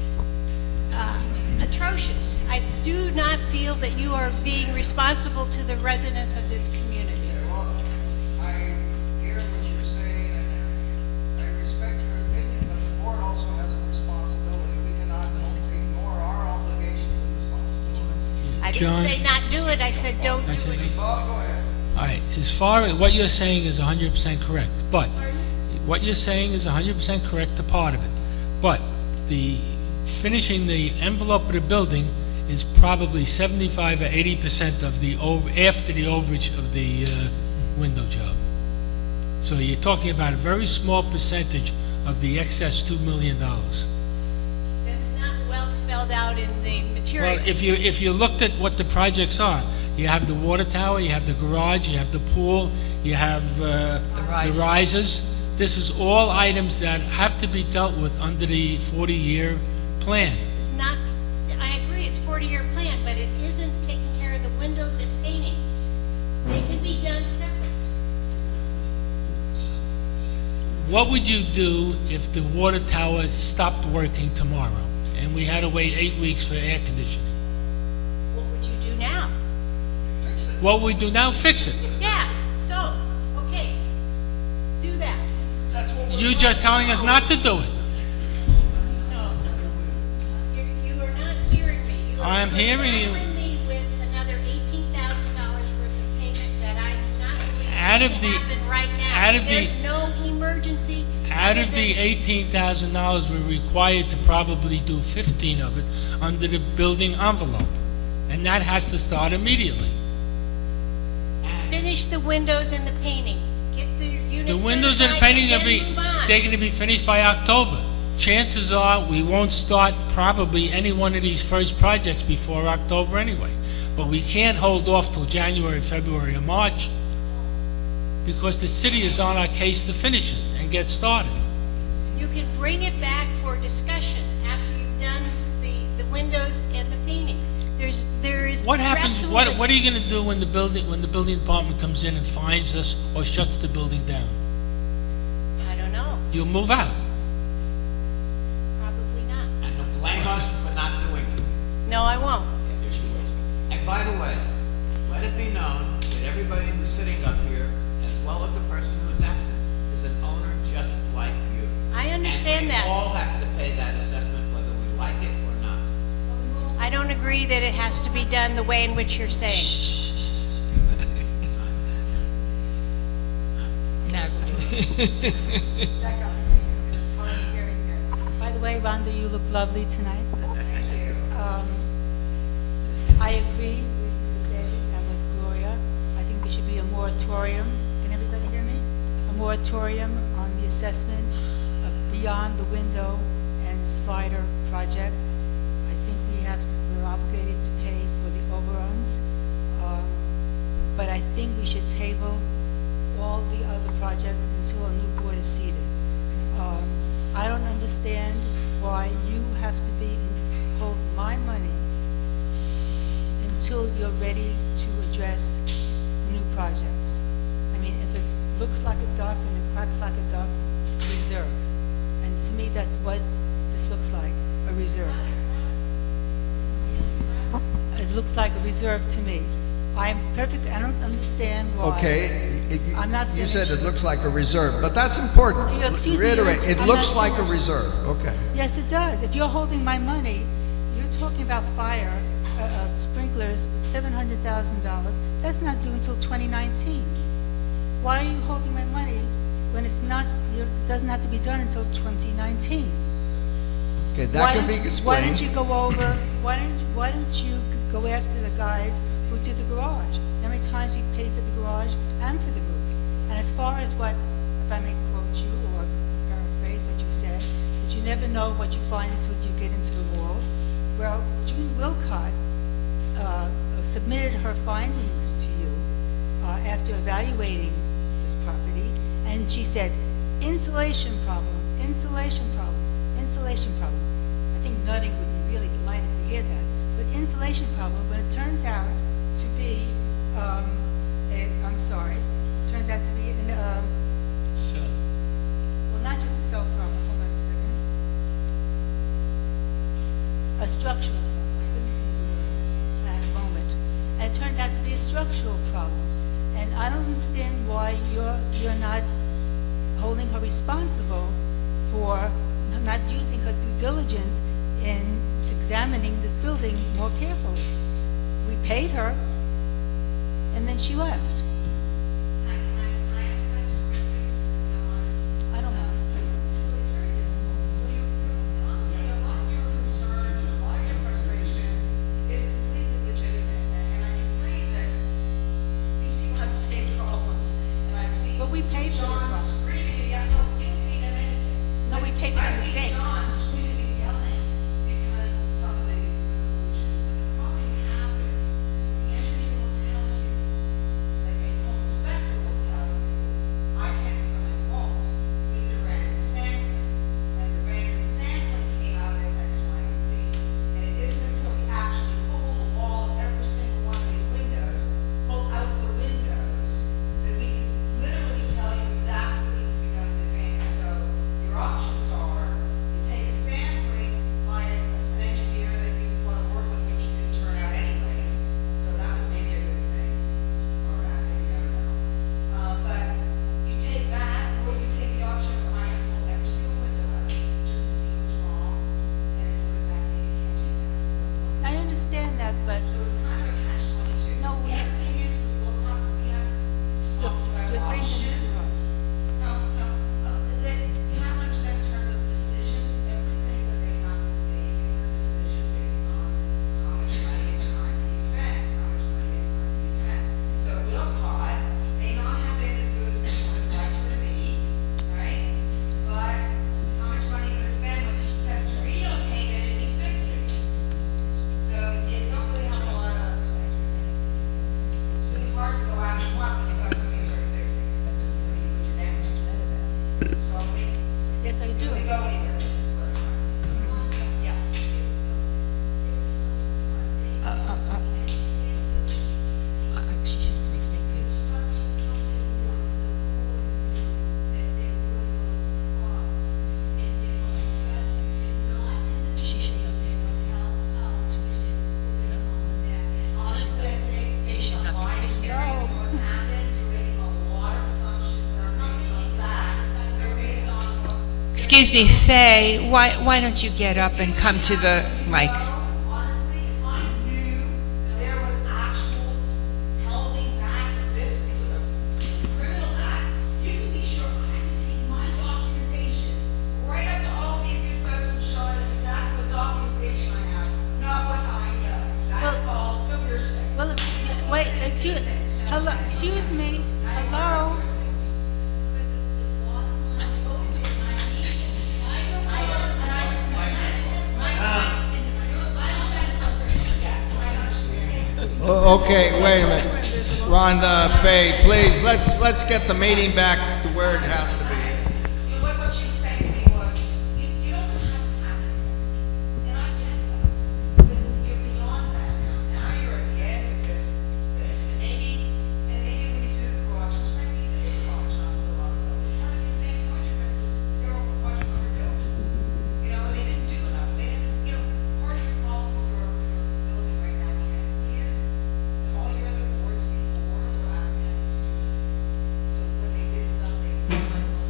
atrocious. I do not feel that you are being responsible to the residents of this community. Well, I hear what you're saying, and I respect your opinion, but the board also has a responsibility. We cannot ignore our obligations and responsibilities. I didn't John? say not do it, I said don't do it. Well, go ahead. All right, as far as what you're saying is 100% correct, but what you're saying is 100% correct, a part of it. But the finishing the envelope of the building is probably 75 or 80% of the after the overage of the window job. So you're talking about a very small percentage of the excess $2 million. That's not well spelled out in the Well, materials. if you looked at what the projects are, you have the water tower, you have the garage, you have the pool, you have the risers. This is all items that have to be dealt with under the 40-year plan. It's not, I agree, it's 40-year plan, but it isn't taking care of the windows and painting. They can be done separate. What would you do if the water tower stopped working tomorrow and we had to wait 8 weeks for air conditioning? What would you do now? What we do now, fix it. Yeah, so, okay, do that. That's what we're You're just telling us not to do it. No. You are not hearing me. I'm hearing you. You're saddling me with another $18,000 worth of payment that I do not believe Out of will the- happen right now. out of the- There's no emergency. Out other of the than- $18,000, we're required to probably do 15 of it under the building envelope. And that has to start immediately. Finish the windows and the painting. Get the units The windows and the certified painting and are then move on. they're gonna be finished by October. Chances are, we won't start probably any one of these first projects before October anyway. But we can't hold off till January, February, or March, because the city is on our case to finish it and get started. You can bring it back for discussion after you've done the windows and the painting. There is. What happens, absolutely- what are you gonna do when the building department comes in and fines us or shuts the building down? I don't know, You'll move out. probably not. And don't blame us for not doing it. No, I won't. And by the way, let it be known that everybody who's sitting up here, as well as the person who's absent, is an owner just like you. I understand that. And we all have to pay that assessment whether we like it or not. I don't agree that it has to be done the way in which you're saying. By the way, Rhonda, you look lovely tonight. I agree with Dave and with Gloria. I think there should be a moratorium. Can everybody hear me? A moratorium on the assessments beyond the window and slider project. I think we're obligated to pay for the overruns. But I think we should table all the other projects until a new board is seated. I don't understand why you have to hold my money until you're ready to address new projects. I mean, if it looks like a duck and it quacks like a duck, it's reserve. And to me, that's what this looks like, a reserve. It looks like a reserve to me. I don't understand why. Okay, I'm not you said finished. it looks like a reserve, but that's important. You- excuse me, Reiterate, you're- it I'm looks not like a finished. reserve, okay. Yes, it does. If you're holding my money, you're talking about fire, sprinklers, $700,000. That's not due until 2019. Why are you holding my money when it's not, it doesn't have to be done until 2019? Okay, that can be Why explained. don't you go over why don't you go after the guys who did the garage? How many times we paid for the garage and for the roof? And as far as what, if I may quote you or paraphrase what you said, that you never know what you find until you get into the wall. Well, June Wilcott submitted her findings to you after evaluating this property, and she said, insulation problem, insulation problem, insulation problem. I think Nutting would be really delighted to hear that. But insulation problem, when it turns out to be, turns out to be So, well, not just a cell problem, hold on a second. A structural problem. I couldn't think of the word at the moment. And it turned out to be a structural problem. And I don't understand why you're not holding her responsible for not using her due diligence in examining this building more carefully. We paid her, and then she left. Can I ask that just quickly? I don't know. So it's very difficult. So honestly, a lot of your concern, a lot of your frustration is completely legitimate. And I can tell you that these people have the same problems. And I've seen But we paid for the John problem. screaming, yeah, no, we didn't pay them anything. No, we paid for the I've mistake. seen John screaming and yelling because some of the conclusions. But the problem you have is the engineer will tell you, like a home inspector will tell you, I can't see behind walls. We did a random sampling, and the random sampling came out as X, Y, and Z. And it isn't until we actually pull the wall of every single one of these windows, pull out the windows, that we can literally tell you exactly what needs to be done in advance. So your options are, you take a sampling by an engineer that you want to work with, which didn't turn out anyways. So that was maybe a good thing, or bad thing, I don't know. But you take that, or you take the option of, I have to pull every single window out, just to see what's wrong, and then put it back in, you can't do that. I understand that, but So it's kind of a catch-22. No, The other thing is, with Wilcox, we have talked about the 3 minutes are up. no, that you have to understand in terms of decisions, everything that they have to make is a decision based on how much money and time you spend, how much money and time you spend. So Wilcott may not have been as good as we would have liked her to be, right? But how much money you gonna spend when Pestorino came in and he's fixing it? So you don't really have a lot of, it's really hard to go after one when you've got somebody who's already fixing it. That's what you never have said about it. So I mean, yes, I do. really go anywhere, is what I'm trying to say. Yeah. She should please make it. She should know this. Honestly, I think She should not be speaking. based on what's happened, you're making a lot of assumptions that are based on fact. They're based on what. Excuse me, Faye, why don't you get up and come to the mic? Honestly, if I knew there was actual holding back of this, it was a criminal act, you can be sure I would take my documentation right up to all these good folks and show them exactly what documentation I have, not what I know. That's called hearsay. Well, wait, hello, excuse me, hello? Okay, wait a minute. Rhonda, Faye, please, let's get the meeting back to where it has to be. What she was saying to me was, you don't know how this happened. And I get that. But you're beyond that now. Now you're at the end of this. And maybe when you do the garage, it's frankly, you did the garage not so long ago. It was part of the same project that was, their own project underbuilt. You know, they didn't do enough. They didn't, part of your problem with your building right now, Kennedy, is that all your other boards before were out of density. So when they did something, they were trying to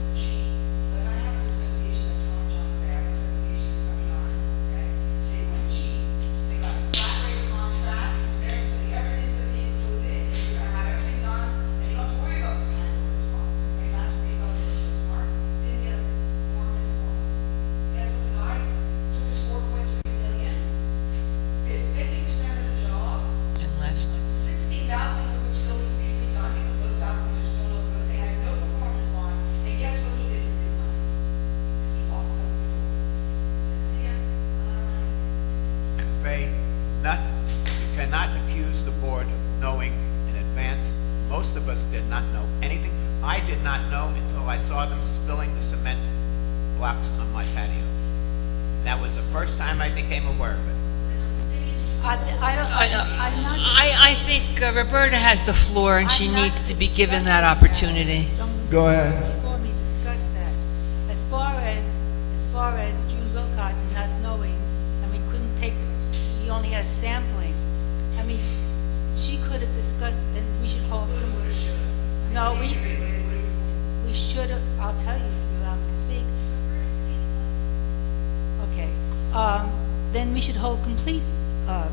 most of us did not know anything. I did not know until I saw them spilling the cement blocks on my patio. That was the first time I became aware of it. I think Roberta has the floor and she needs to be given that opportunity. Go ahead. Before me discuss that, as far as June Wilcott not knowing, and we couldn't take, he only has sampling. I mean, she could have discussed, and we should hold. No, we should have. I'll tell you if you allow me to speak. Okay. Then we should hold complete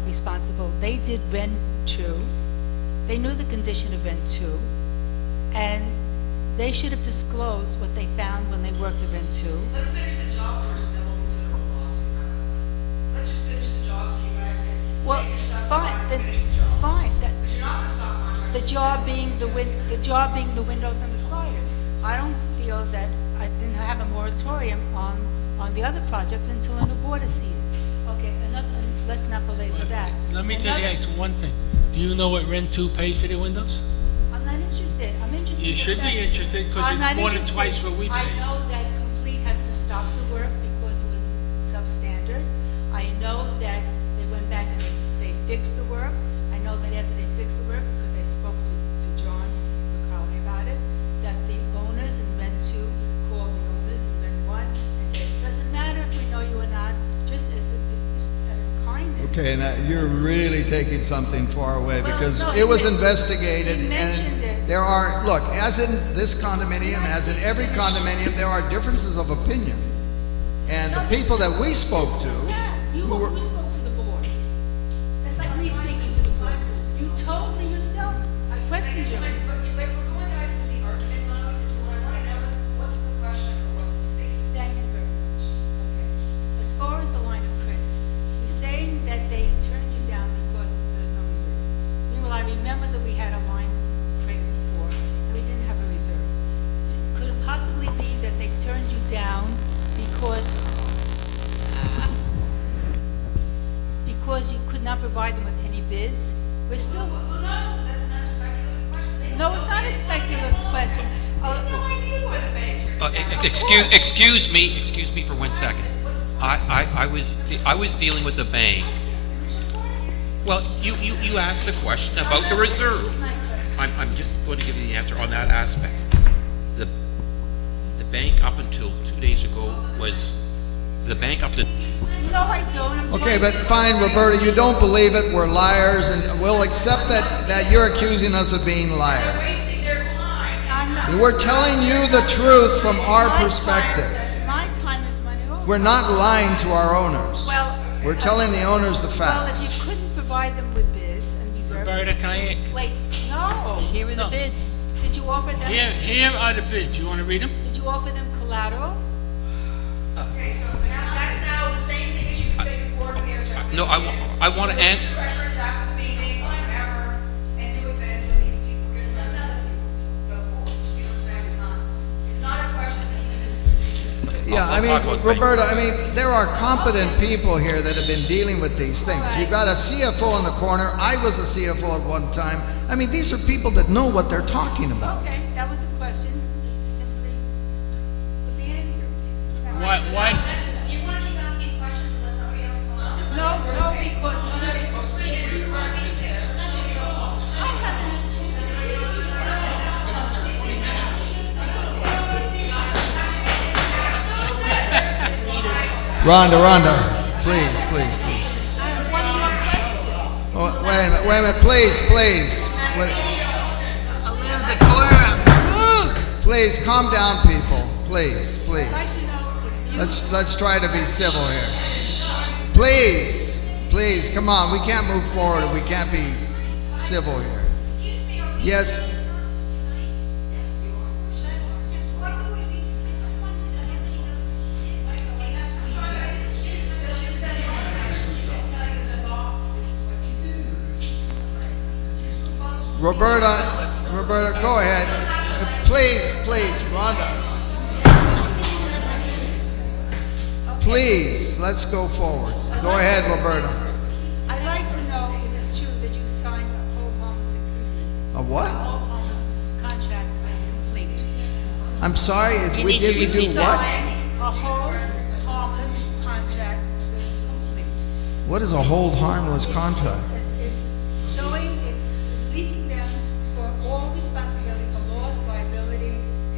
responsible. They did Ren 2. They knew the condition of Ren 2, and they should have disclosed what they found when they worked at Ren 2. Let's finish the job first, then we'll consider a lawsuit. Let's just finish the job so you guys can. Well, take your stuff fine, and then, finish the job. fine. But you're not gonna stop contractors. The job being the windows and the sliders. I don't feel that I didn't have a moratorium on the other projects until a new board is seated. Okay, let's not belabor that. Let me tell you one thing. Do you know what Rent 2 pays for their windows? I'm not interested. I'm interested. You should be interested because I'm it's not more than interested. twice what we I pay. know that Complete had to stop the work because it was substandard. I know that they went back and they fixed the work. I know that after they fixed the work, because I spoke to John McCauley about it, that the owners in Rent 2 called the owners in Rent 1 and said, it doesn't matter if we know you or not, just out of kindness. Okay, now you're really taking something far away Well, because no, it was he investigated mentioned and it. there are, look, as in this condominium, as in every condominium, there are differences of opinion. And the people that we spoke to, You spoke to the board. That's like me speaking to the board. You told me yourself. I questioned you. But we're going out into the argument mode, and so what I wanna know is, what's the question or what's the statement? Thank you very much. Okay. As far as the line of credit, you're saying that they turned you down because there's no reserve. Meanwhile, I remember that we had a line of credit before, and we didn't have a reserve. Could it possibly be that they turned you down because you could not provide them with any bids? We're still. Well, no, that's not a speculative question. No, it's not a speculative question. They have no idea where the bank turned it down. Excuse me for 1 second. I was dealing with the bank. Well, you asked a question about the reserve. I'm just going to give you the answer on that aspect. The bank up until 2 days ago was the bank up to. No, I don't. I'm okay, trying but to- fine, Roberta, you don't believe it, we're liars, and we'll accept that you're accusing us of being They're liars. wasting their time. I'm not. We're telling you the truth from our perspective. My time is money over. We're not lying to our owners. Well, We're telling the owners the well, if facts. you couldn't provide them with bids and reserve. Roberta, can I? Wait, no. Here are the No. bids. Did you offer them? Here are the bids. You want to read them? Did you offer them collateral? Okay, so now, that's now the same thing as you could say before the interject. No, I want to Put answer. the records after the meeting, whatever, and do it then, so these people get another people to go forward. You see what I'm saying? It's not a question that even is. Yeah, I I'll mean, talk about the bank. Roberta, I mean, there are competent people here that have been dealing with these things. You've got a CFO in the corner. I was a CFO at one time. I mean, these are people that know what they're talking about. Okay, that was a question. Simply put the answer. Why? You want to keep asking questions and let somebody else come up? No, because. Rhonda, please. I have one more question. Oh, wait a minute, please. Please, calm down, people. Please. I'd like to know if you. Let's try to be civil here. Please, come on. We can't move forward. We can't be civil here. Yes. Roberta, go ahead. Please, Rhonda. Please, let's go forward. Go ahead, Roberta. I'd like to know if it's true that you signed a whole homeless agreement. A what? Whole homeless I'm sorry, You we need to did we do repeat what? that. A hold harmless contract with complete. What is a hold harmless contract? It's showing, it's releasing them for all responsibility for loss, liability,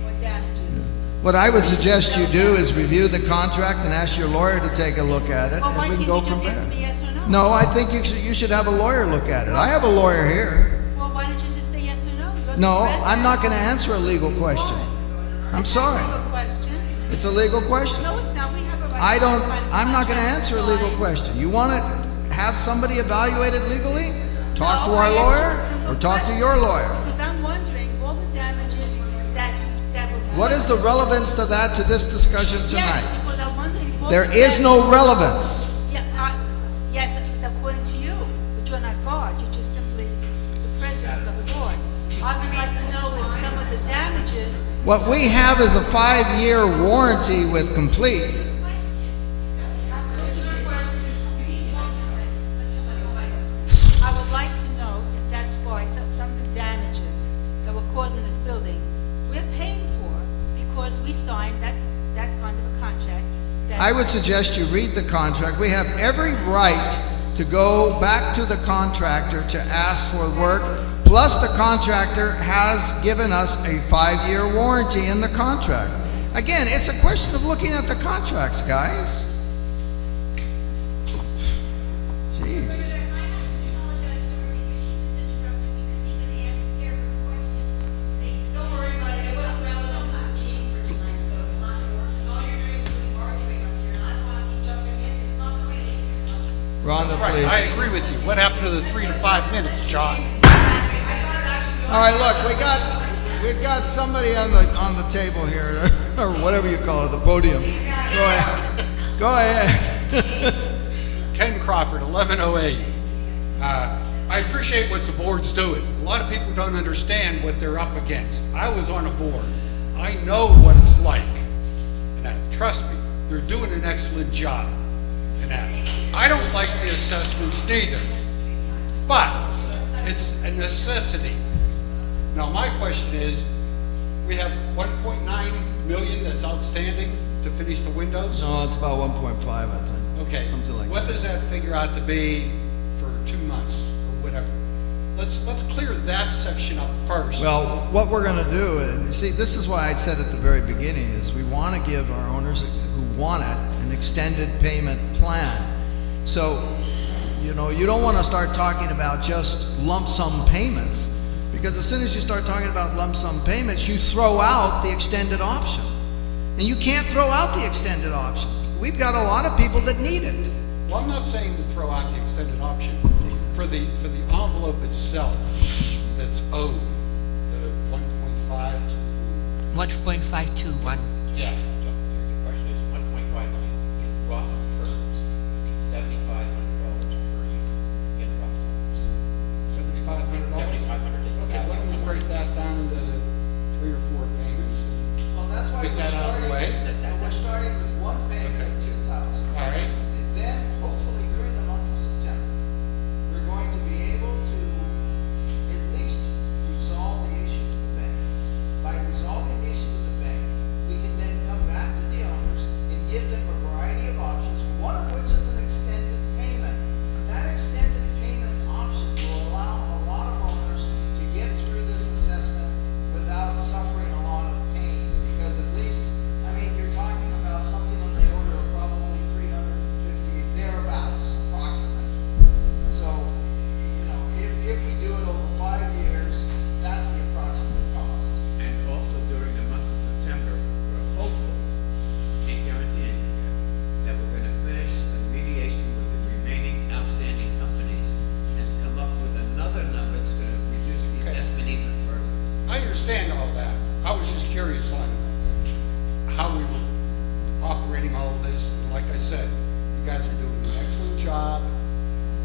or damages. What I would suggest you do is review the contract and ask your lawyer to take a look at it, Well, why and we can can't go you from just there. answer me yes or no? No, I think you should have a lawyer look at it. I have a lawyer here. Well, why don't you just say yes or no? You're the No, president. I'm not gonna answer a legal question. I'm sorry. It's a legal question. It's a legal question. No, it's not. We have a right. I'm not gonna to answer a decide. legal question. You wanna have somebody evaluate it legally? Talk to No, our I asked you a lawyer, simple or talk to question. your lawyer. Because I'm wondering, all the damages that were. What is the relevance to that, to this discussion tonight? Yes, because I'm wondering. all There the is no damages- relevance. Yeah, yes, according to you, but you're not God, you're just simply the president of the board. I would like to know if some of the damages. What we have is a 5-year warranty with Complete. I would like to know if that's why some of the damages that were caused in this building, we're paying for because we signed that kind of a contract. that- I would suggest you read the contract. We have every right to go back to the contractor to ask for work. Plus, the contractor has given us a 5-year warranty in the contract. Again, it's a question of looking at the contracts, guys. Jeez. Don't worry about it, it wasn't relevant to the meeting for tonight, so it's not gonna work, because all you're doing is really arguing up here, and I just wanna keep jumping in, it's not going anywhere. Rhonda, Right, please. I agree with you. What happened to the 3 to 5 minutes, John? All right, look, we've got somebody on the table here, or whatever you call it, the podium. Go ahead. Go ahead. Ken Crawford, 1108. I appreciate what the board's doing. A lot of people don't understand what they're up against. I was on a board. I know what it's like. And trust me, they're doing an excellent job. And I don't like the assessments neither. But it's a necessity. Now, my question is, we have 1.9 million that's outstanding to finish the windows? No, it's about 1.5, I think. Okay. Something like What that. does that figure out to be for 2 months or whatever? Let's clear that section up first. Well, what we're gonna do, and see, this is why I said at the very beginning, is we wanna give our owners who want it an extended payment plan. So, you know, you don't wanna start talking about just lump sum payments, because as soon as you start talking about lump sum payments, you throw out the extended option. And you can't throw out the extended option. We've got a lot of people that need it. Well, I'm not saying to throw out the extended option. For the envelope itself that's owed, the 1.5 to 1.521. Yeah. The question is 1.5 million in rough terms, would be $7,500 per year in rough terms. $7,500? $7,500. Okay, why don't we break that down into 3 or 4 payments? Well, that's why Get that out of the way. We're starting with one payment of $2,000. All right. And then, hopefully, during the month of September, we're going to be able to at least resolve the issue with the bank. By resolving the issue with the bank, we can then come back to the owners and give them a variety of options, one of which is an extended payment. That extended payment option will allow a lot of owners to get through this assessment without suffering a lot of pain, because at least, I mean, you're talking about something on the order of probably 350, thereabouts, approximately. So, you know, if we do it over 5 years, that's the approximate cost. And also during the month of September, we're hopeful, can't guarantee anything yet, that we're gonna finish the mediation with the remaining outstanding companies and come up with another number that's gonna reduce the Okay. assessment even further. I understand all that. I was just curious on how we were operating all of this. And like I said, you guys are doing an excellent job.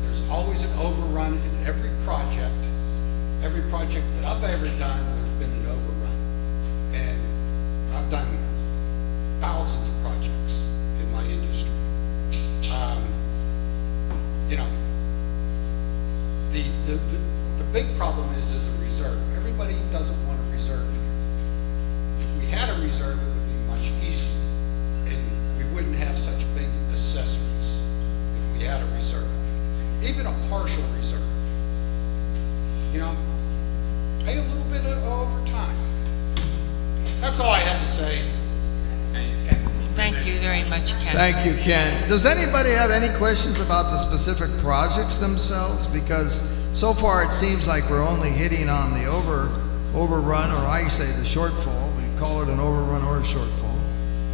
There's always an overrun in every project. Every project that I've ever done, there's been an overrun. And I've done thousands of projects in my industry. You know, the big problem is a reserve. Everybody doesn't want a reserve here. If we had a reserve, it would be much easier. And we wouldn't have such big assessments if we had a reserve, even a partial reserve. You know, pay a little bit over time. That's all I have to say. Thank you very much, Ken. Thank you, Ken. Does anybody have any questions about the specific projects themselves? Because so far it seems like we're only hitting on the overrun, or I say the shortfall. We call it an overrun or a shortfall.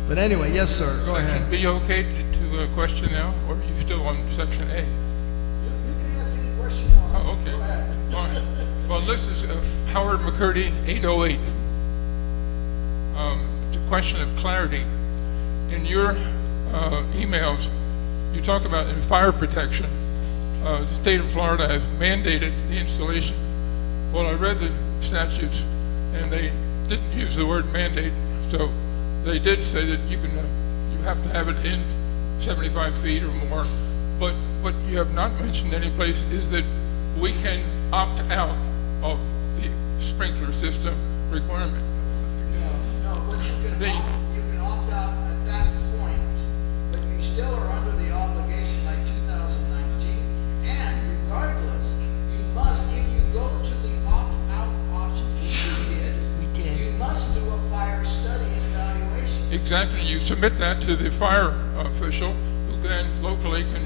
But anyway, yes, sir, go ahead. Section B okay to question now, or are you still on section A? You can ask any question you want. Oh, okay. Go ahead. All right. Well, this is Howard McCurdy, 808. It's a question of clarity. In your emails, you talk about in fire protection, the state of Florida has mandated the installation. Well, I read the statutes, and they didn't use the word mandate, so they did say that you can, you have to have it in 75 feet or more. But what you have not mentioned any place is that we can opt out of the sprinkler system requirement. No, but you can opt out at that point, but you still are under the obligation by 2019. And regardless, you must, if you go to the opt-out option, which We did. you must do a fire study and evaluation. Exactly. You submit that to the fire official, who then locally can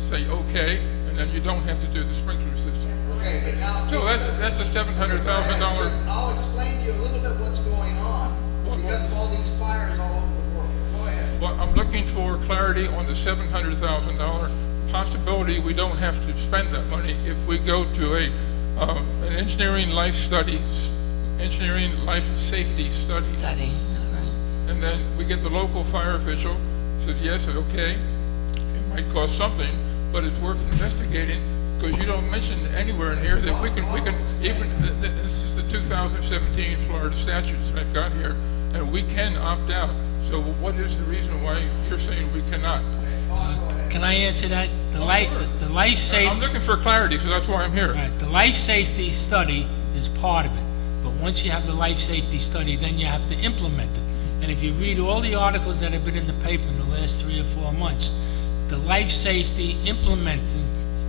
say okay, and then you don't have to do the sprinkler system. Okay, but now. So that's a $700,000. I'll explain to you a little bit what's going on because of all these fires all over the world. Go ahead. Well, I'm looking for clarity on the $700,000 possibility. We don't have to spend that money if we go to an engineering life study, engineering life safety study. Study, all right. And then we get the local fire official, said, yes, okay, it might cost something, but it's worth investigating, because you don't mention anywhere in here that we can even, this is the 2017 Florida statutes that I've got here, and we can opt out. So what is the reason why you're saying we cannot? Can I answer that? The life safety. I'm looking for clarity, so that's why I'm here. Right, the life safety study is part of it, but once you have the life safety study, then you have to implement it. And if you read all the articles that have been in the paper in the last 3 or 4 months, the life safety implemented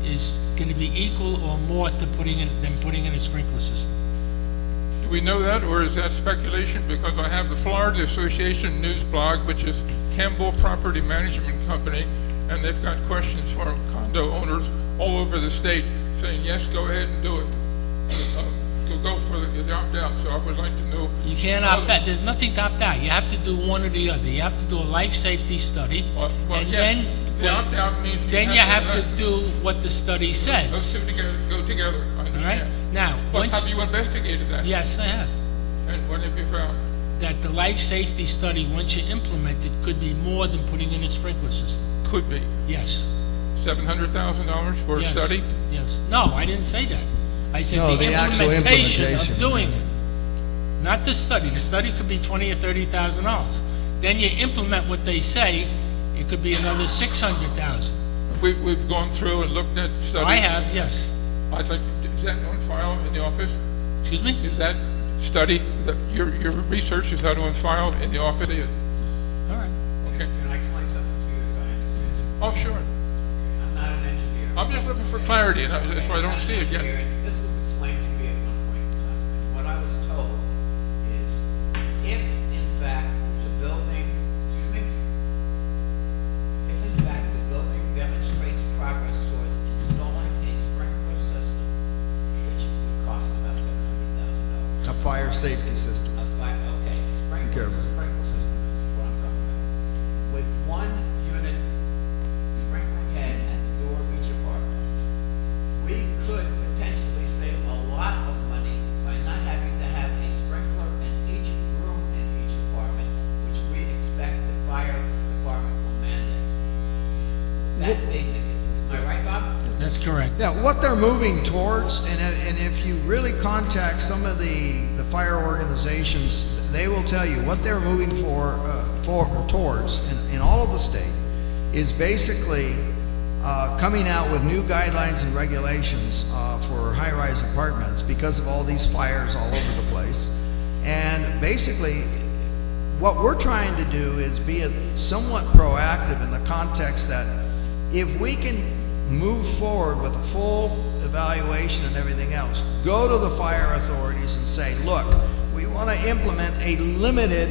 is going to be equal or more to putting in a sprinkler system. Do we know that, or is that speculation? Because I have the Florida Association news blog, which is Campbell Property Management Company, and they've got questions from condo owners all over the state saying, yes, go ahead and do it. Go for the opt-out. So I would like to know. You can't opt out. There's nothing to opt out. You have to do one or the other. You have to do a life safety study, and yes, then the opt-out means you have to do what the study says. Those two go together. I All right. understand. Now, But once have you investigated that? yes, I have. And what have you found? That the life safety study, once you implement it, could be more than putting in a sprinkler system. Could be Yes. $700,000 for a Yes. study. Yes. No, I didn't say that. I said No, the the actual implementation implementation. of doing it, not the study. The study could be $20,000 or $30,000. Then you implement what they say. It could be another $600,000. We've gone through and looked at studies. I have, yes. I'd like. Is that on file in the office? Excuse me. Is that study that your research is that on file in the office? All right. Okay. Can I explain something to you if I understand? Oh, sure. I'm not an engineer. I'm just looking for clarity, and that's why I don't see it yet. This was explained to me at one point in time. And what I was told is if in fact the building, excuse me, if in fact the building demonstrates progress towards installing a sprinkler system, which would cost about $700,000. A fire safety system. Okay, a sprinkler system is what I'm talking about. With one unit sprinkling head at the door of each apartment, we could potentially save a lot of money by not having to have a sprinkler in each room in each apartment, which we expect the fire department will mandate. That being the, am I right, Bob? That's correct. Yeah, what they're moving towards, and if you really contact some of the fire organizations, they will tell you what they're moving towards in all of the state is basically coming out with new guidelines and regulations for high-rise apartments because of all these fires all over the place. And basically, what we're trying to do is be somewhat proactive in the context that if we can move forward with a full evaluation and everything else, go to the fire authorities and say, look, we want to implement a limited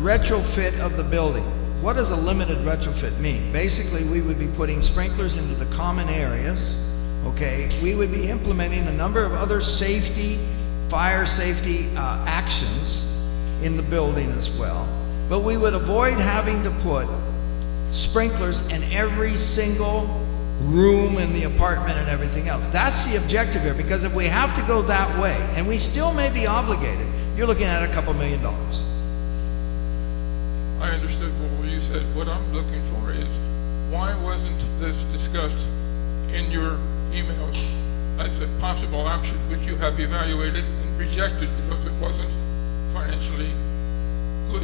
retrofit of the building. What does a limited retrofit mean? Basically, we would be putting sprinklers into the common areas, okay? We would be implementing a number of other fire safety actions in the building as well. But we would avoid having to put sprinklers in every single room in the apartment and everything else. That's the objective here, because if we have to go that way, and we still may be obligated, you're looking at a couple $1 million. I understood what you said. What I'm looking for is, why wasn't this discussed in your emails as a possible option, which you have evaluated and rejected because it wasn't financially a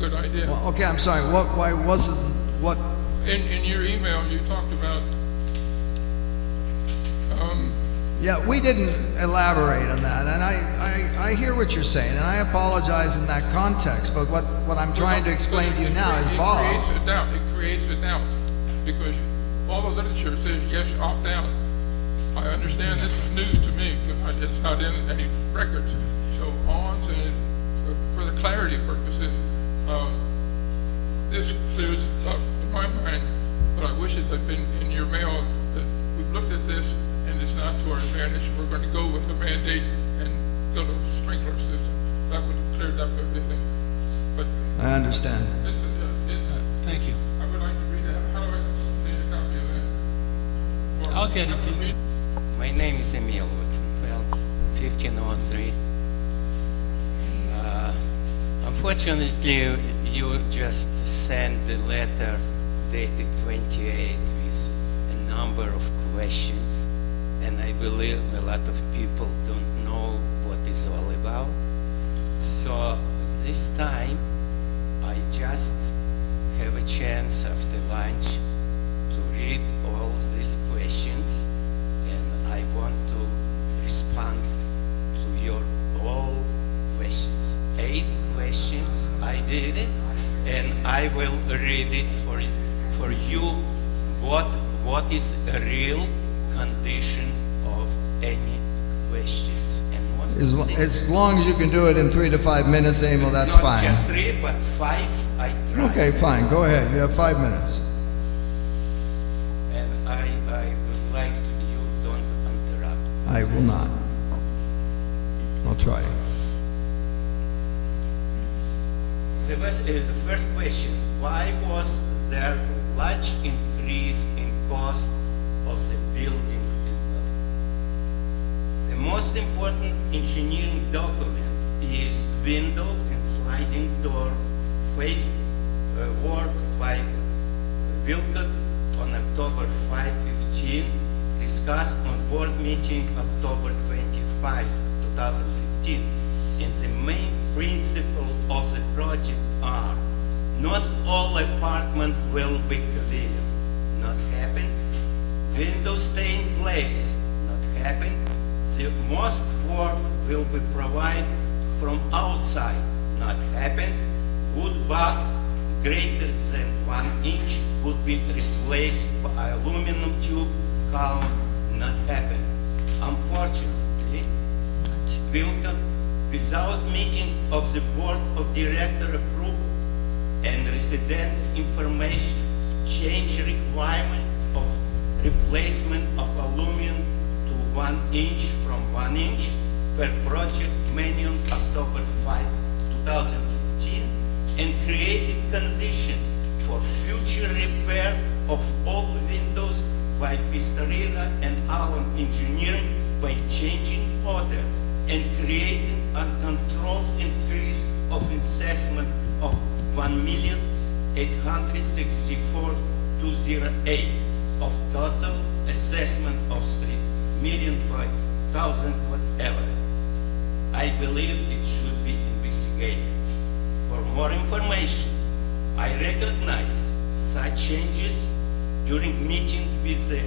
good idea? Well, okay, I'm sorry, why wasn't, what? In your email, you talked about, Yeah, we didn't elaborate on that, and I hear what you're saying, and I apologize in that context, but what I'm trying to explain to you now is, Bob. It creates a doubt, because all the literature says, yes, opt out. I understand this is news to me, because it's not in any records. So all I'm saying, for the clarity purposes, this clears up in my mind, but I wish it had been in your mail, that we've looked at this, and it's not to our advantage. We're going to go with a mandate and go to a sprinkler system. That would have cleared up everything. But I understand. this is Thank you. I would like to read that. How do I need a copy of that? I'll get it to you. My name is Emil Veksenfeld, 1503. Unfortunately, you just sent the letter dated 28 with a number of questions, and I believe a lot of people don't know what it's all about. So this time, I just have a chance after lunch to read all these questions, and I want to respond to your all questions. 8 questions, I did it, and I will read it for you. What is a real condition of any questions? And most of this, As long as you can do it in 3 to 5 minutes, Emil, that's not fine. just 3, but 5. I tried. Okay, fine, go ahead, you have 5 minutes. And I would like to, you don't interrupt. I will not. I'll try. The first question, why was there large increase in cost of the building? The most important engineering document is window and sliding door face work by Wilcott on October 5-15, discussed on board meeting October 25, 2015. And the main principle of the project are: not all apartments will be clear, not happen. Windows stay in place, not happen. The most work will be provided from outside, not happen. Wood block greater than 1 inch would be replaced by aluminum tube column, not happen. Unfortunately, Wilcott, without meeting of the board of director approval and resident information, change requirement of replacement of aluminum to 1 inch from 1 inch per project manual October 5, 2015, and created condition for future repair of all windows by Pistarina and Allen Engineering by changing order and creating uncontrolled increase of assessment of 1,864,208 of total assessment of 3,005,000 whatever. I believe it should be investigated. For more information, I recognize such changes during meeting with the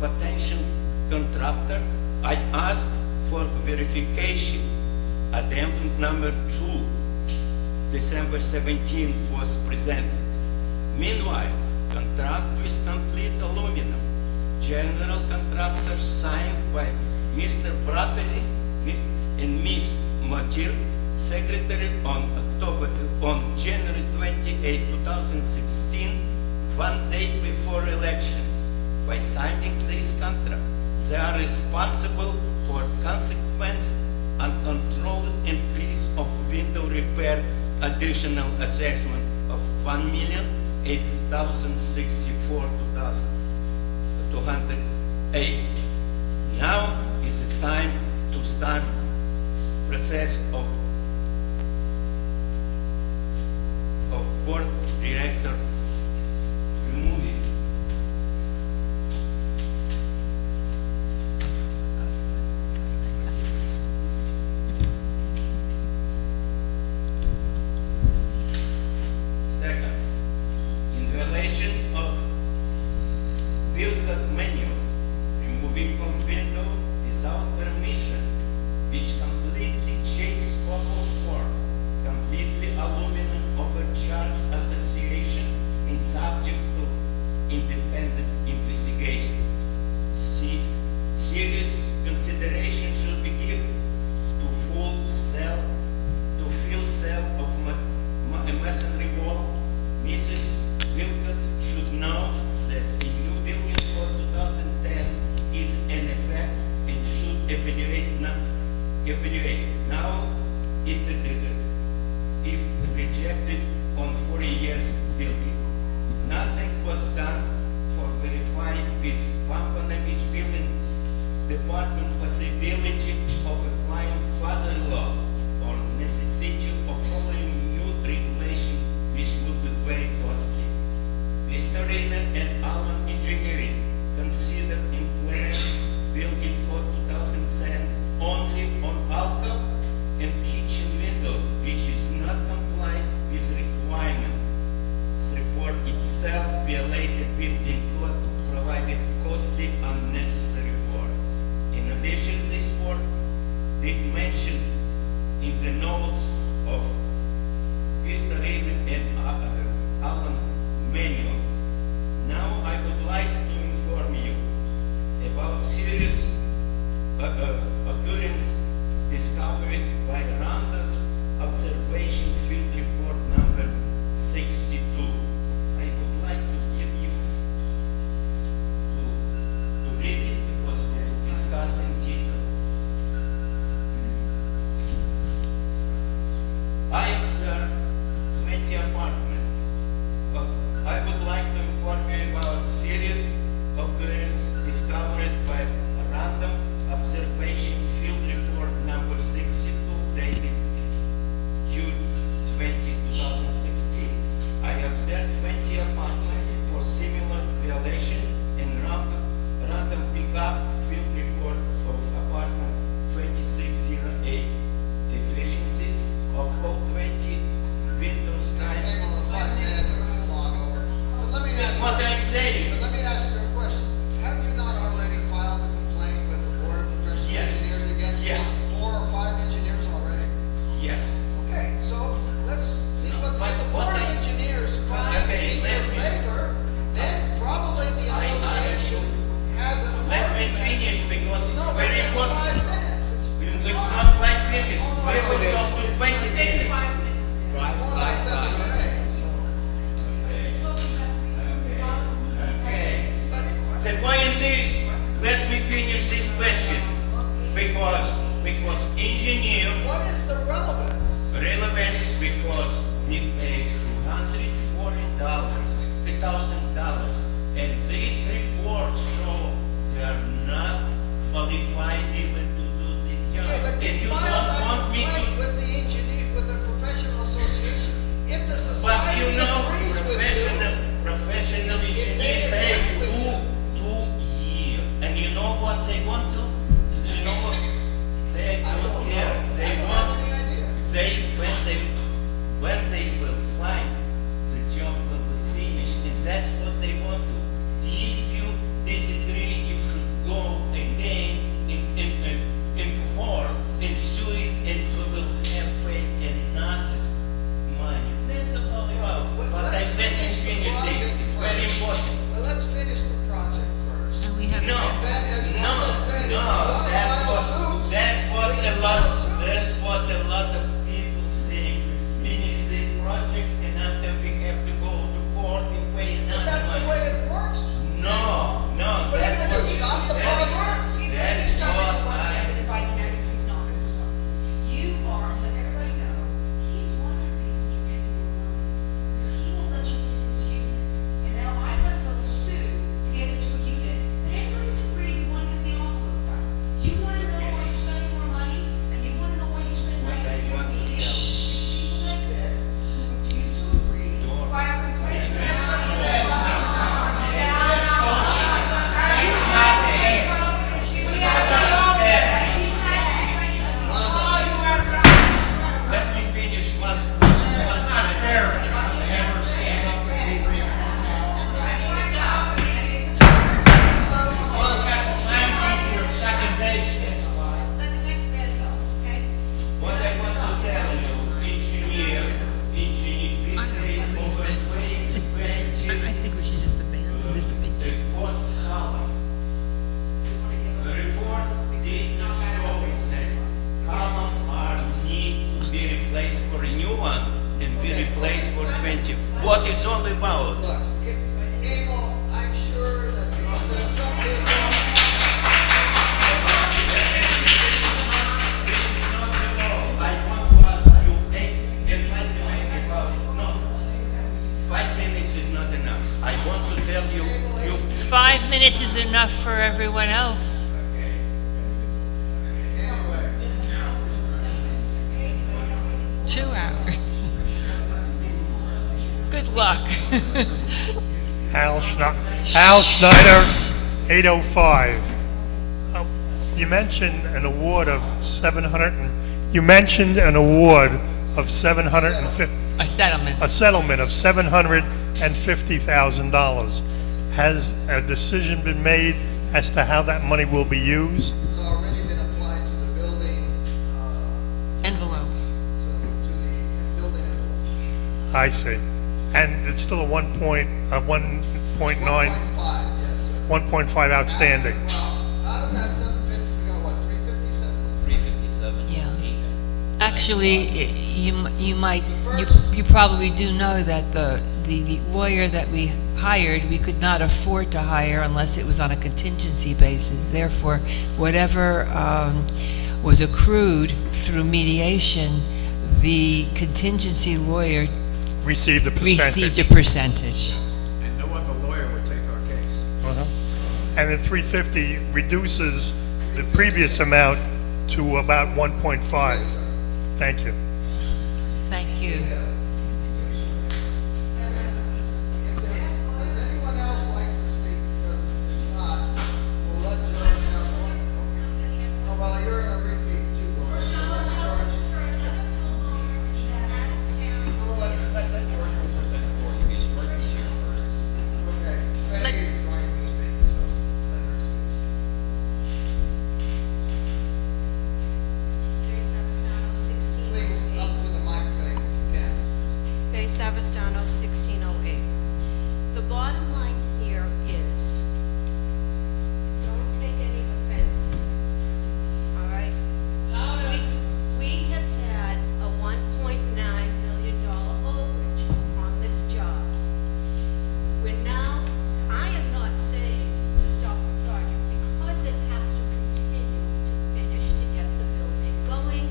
potential contractor. I asked for verification Addendum number 2, December 17, was presented. Meanwhile, contract with complete aluminum, general contractor signed by Mr. Brattelli and Ms. Matil, secretary on January 28, 2016, 1 day before election. By signing this contract, they are responsible for consequence uncontrolled increase of window repair additional assessment of $1,008,064,208. Now is the time to start process of board director removing. Second, in violation of built-up manual, removing from window without permission, which completely changes scope of work, completely aluminum overcharge association in subject to independent investigation. Serious consideration should be given to fill cell of masonry wall. Mrs. Wilcott should know that the new building for 2010 is in effect and should evaluate. Now, if rejected on 40 years building. Nothing was done for verifying with Condominium building department possibility of applying father-in-law or necessity of following new regulation which would be very costly. Mr. Reiner and Allen Engineering consider implementing building code 2010 only on alcove and kitchen window, which is not compliant with requirement. This report itself violated building code, provided costly unnecessary works. In addition, this report did mention in the notes of Mr. Raven and Alan manual. Now I would like to inform you about serious occurrence discovered by random observation field report number 62. I would like to give you to read it because we will discuss in detail. I observed 20 apartments. I would like to inform you about serious occurrence discovered by random observation field report number 62 dated June 20, 2016. I observed 20 apartments for similar violation and random pickup field report of apartment 2608. Deficiencies of all 20 windows type. That's what I'm saying. But let me ask you a question. Have you not already filed a complaint with the Board of Professional Yes. Engineers against Yes. 4 or 5 engineers already? Yes. Okay, so let's see what But the what Board of I- Engineers finds Okay, in let your me- favor, then probably the I ask association has an Let me award. finish because it's No, but very it's important. 5 minutes. It's not 5 minutes. We will talk to 20 minutes. It's more like 7 or 8. Okay. The point is, let me finish this question because engineer What is the relevance? relevance because we paid $140,000 and these reports show they are not qualified even to do this job. Okay, but And you filed don't that want me to. complaint with the engineer, with the professional association. If the But society you know, agrees with professional engineer they pays agree with two years. And you know what they want to? You know what? They don't care. I They don't want, have any idea. when they will find the job will be finished, and that's what they want to. If you disagree, you should go again in court and sue it, and we will enough for everyone else. Anyway, 2 hours. Good luck. Al Schneider, 805. You mentioned an award of 750. A settlement. A settlement of $750,000. Has a decision been made as to how that money will be used? it's already been applied to the building, Envelope. to the building envelope. I see. And it's still a 1.9, 1.5, yes, sir. 1.5 outstanding. Well, out of that 750, we got what, 357? Yeah. Actually, you probably do know that the lawyer that we hired, we could not afford to hire unless it was on a contingency basis. Therefore, whatever was accrued through mediation, the contingency lawyer Received a percentage. received a percentage. And no other lawyer would take our case. And the 350 reduces the previous amount to about 1.5. Thank you. Thank you. Does anyone else like to speak? Because if not, we'll let George have one. Oh, well, you're in a repeat too, Laura, so let George. Okay, Faye is going to speak, so let her speak. Jay Savastano, 1608. Please, up to the mic, Faye, if you can. Jay Savastano, 1608. The bottom line here is, don't take any offense to this, all right? We have had a $1.9 million overage on this job. We're now, I am not saying to stop the project because it has to continue to finish to get the building going.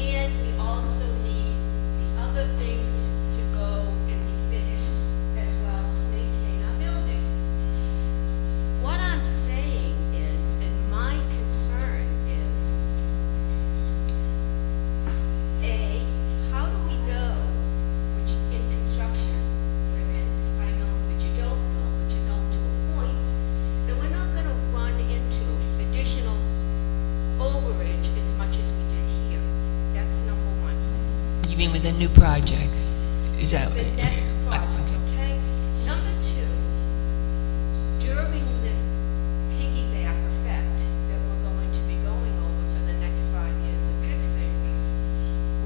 And we also need the other things to go and be finished as well to maintain our building. What I'm saying is, and my concern is, A, how do we know which in construction we're in? I know, but you don't know, but you know to a point, that we're not gonna run into additional overage as much as we did here. That's number one. You mean with a new project? Is that? The next project, okay? Number two, during this piggyback effect that we're going to be going over for the next 5 years of fixing,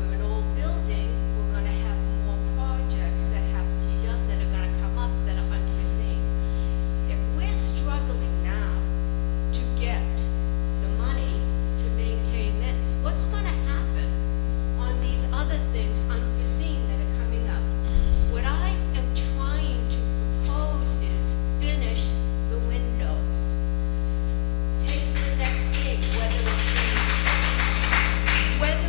we're an old building, we're gonna have more projects that have to be done that are gonna come up that are unforeseen. If we're struggling now to get the money to maintain this, what's gonna happen on these other things unforeseen that are coming up? What I am trying to propose is finish the windows. Take the next thing, whether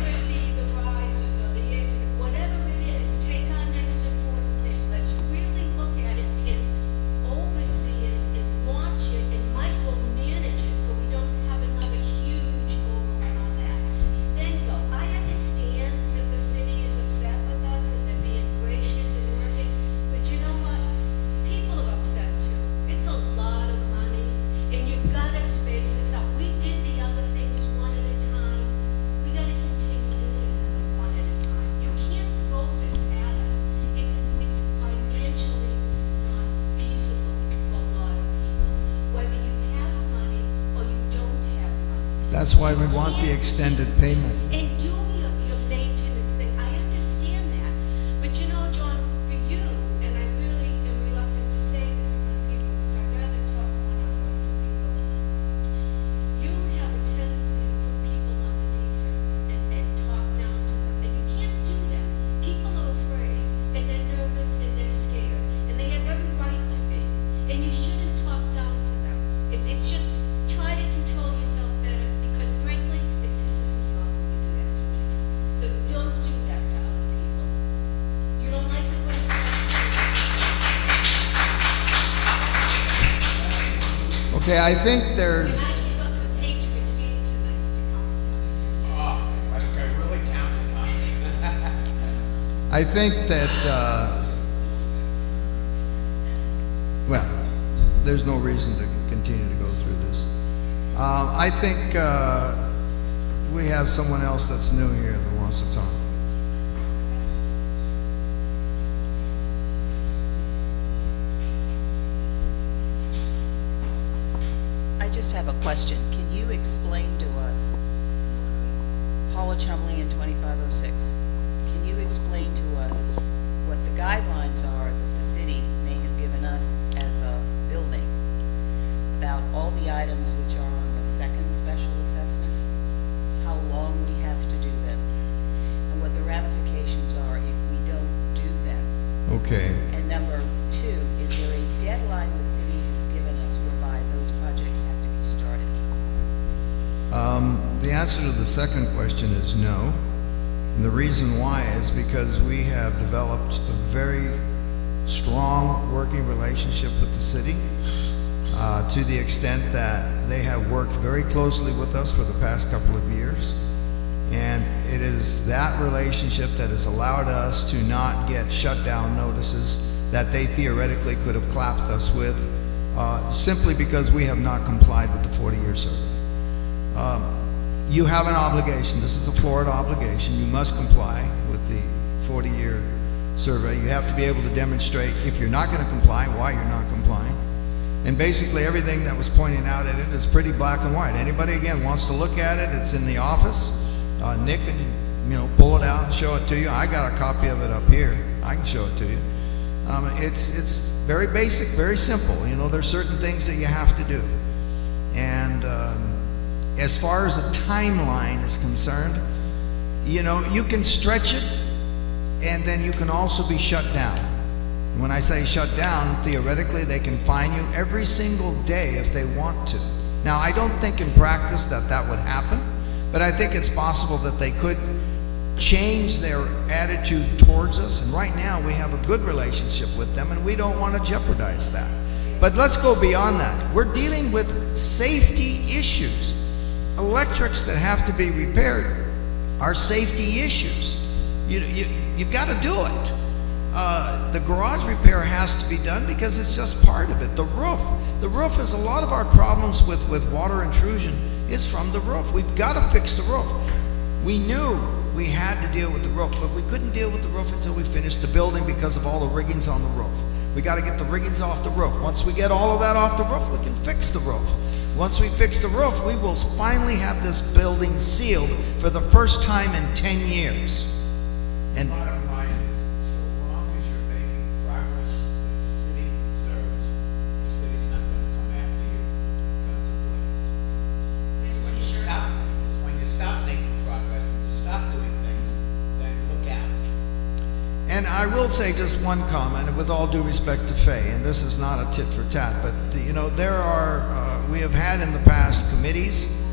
it be the risers or the, whatever it is, take our next important thing. Let's really look at it and oversee it and watch it and micromanage it so we don't have another huge overrun on that. Then go. I understand that the city is upset with us and they're being gracious and working, but you know what? People are upset too. It's a lot of money, and you've got to space this out. We did the other things one at a time. We got to continue doing them one at a time. You can't throw this at us. It's financially not feasible for a lot of people, whether you have money or you don't have money. That's why we want the extended payment. And do your maintenance thing, I understand that, but you know, John, for you, and I really am reluctant to say this in front of people, because I'd rather talk one-on-one to people. You have a tendency to put people on the defense and talk down to them, and you can't do that. People are afraid, and they're nervous, and they're scared, and they have every right to be, and you shouldn't talk down to them. It's just, try to control yourself better, because frankly, it pisses me off when you do that. Okay, I think there's, Look, the Patriots game tonight to come. Oh, I think I really counted on it. I think that, well, there's no reason to continue to go through this. I think we have someone else that's new here that wants to talk. I just have a question. Can you explain to us, Paula Chumley in 2506, can you explain to us what the guidelines are that the city may have given us as a building about all the items which are on the second special assessment, how long we have to do them, and what the ramifications are if we don't do them? Okay. And number two, is there a deadline the city has given us whereby those projects have to be started? The answer to the second question is no. And the reason why is because we have developed a very strong working relationship with the city, to the extent that they have worked very closely with us for the past couple of years. And it is that relationship that has allowed us to not get shutdown notices that they theoretically could have clapped us with, simply because we have not complied with the 40-year survey. You have an obligation. This is a Florida obligation. You must comply with the 40-year survey. You have to be able to demonstrate, if you're not going to comply, why you're not complying. And basically everything that was pointed out at it is pretty black and white. Anybody, again, wants to look at it, it's in the office. Nick can, pull it out and show it to you. I got a copy of it up here. I can show it to you. It's very basic, very simple. There's certain things that you have to do. And as far as a timeline is concerned, you can stretch it, and then you can also be shut down. When I say shut down, theoretically they can fine you every single day if they want to. Now, I don't think in practice that would happen, but I think it's possible that they could change their attitude towards us. And right now we have a good relationship with them, and we don't want to jeopardize that. But let's go beyond that. We're dealing with safety issues. Electrics that have to be repaired are safety issues. You've got to do it. The garage repair has to be done because it's just part of it. The roof is a lot of our problems with water intrusion is from the roof. We've got to fix the roof. We knew we had to deal with the roof, but we couldn't deal with the roof until we finished the building because of all the riggings on the roof. We got to get the riggings off the roof. Once we get all of that off the roof, we can fix the roof. Once we fix the roof, we will finally have this building sealed for the first time in 10 years. And Bottom line is, so long as you're making progress that the city deserves, the city's not gonna come after you because of delays. When you stop making progress, when you stop doing things, then look out. And I will say just one comment, with all due respect to Faye, and this is not a tit for tat, but there are, we have had in the past committees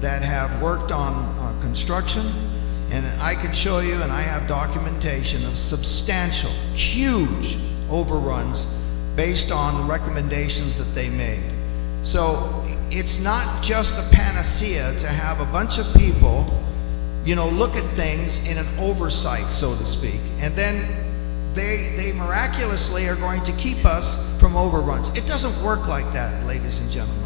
that have worked on construction, and I could show you, and I have documentation of substantial, huge overruns based on the recommendations that they made. So it's not just a panacea to have a bunch of people look at things in an oversight, so to speak, and then they miraculously are going to keep us from overruns. It doesn't work like that, ladies and gentlemen.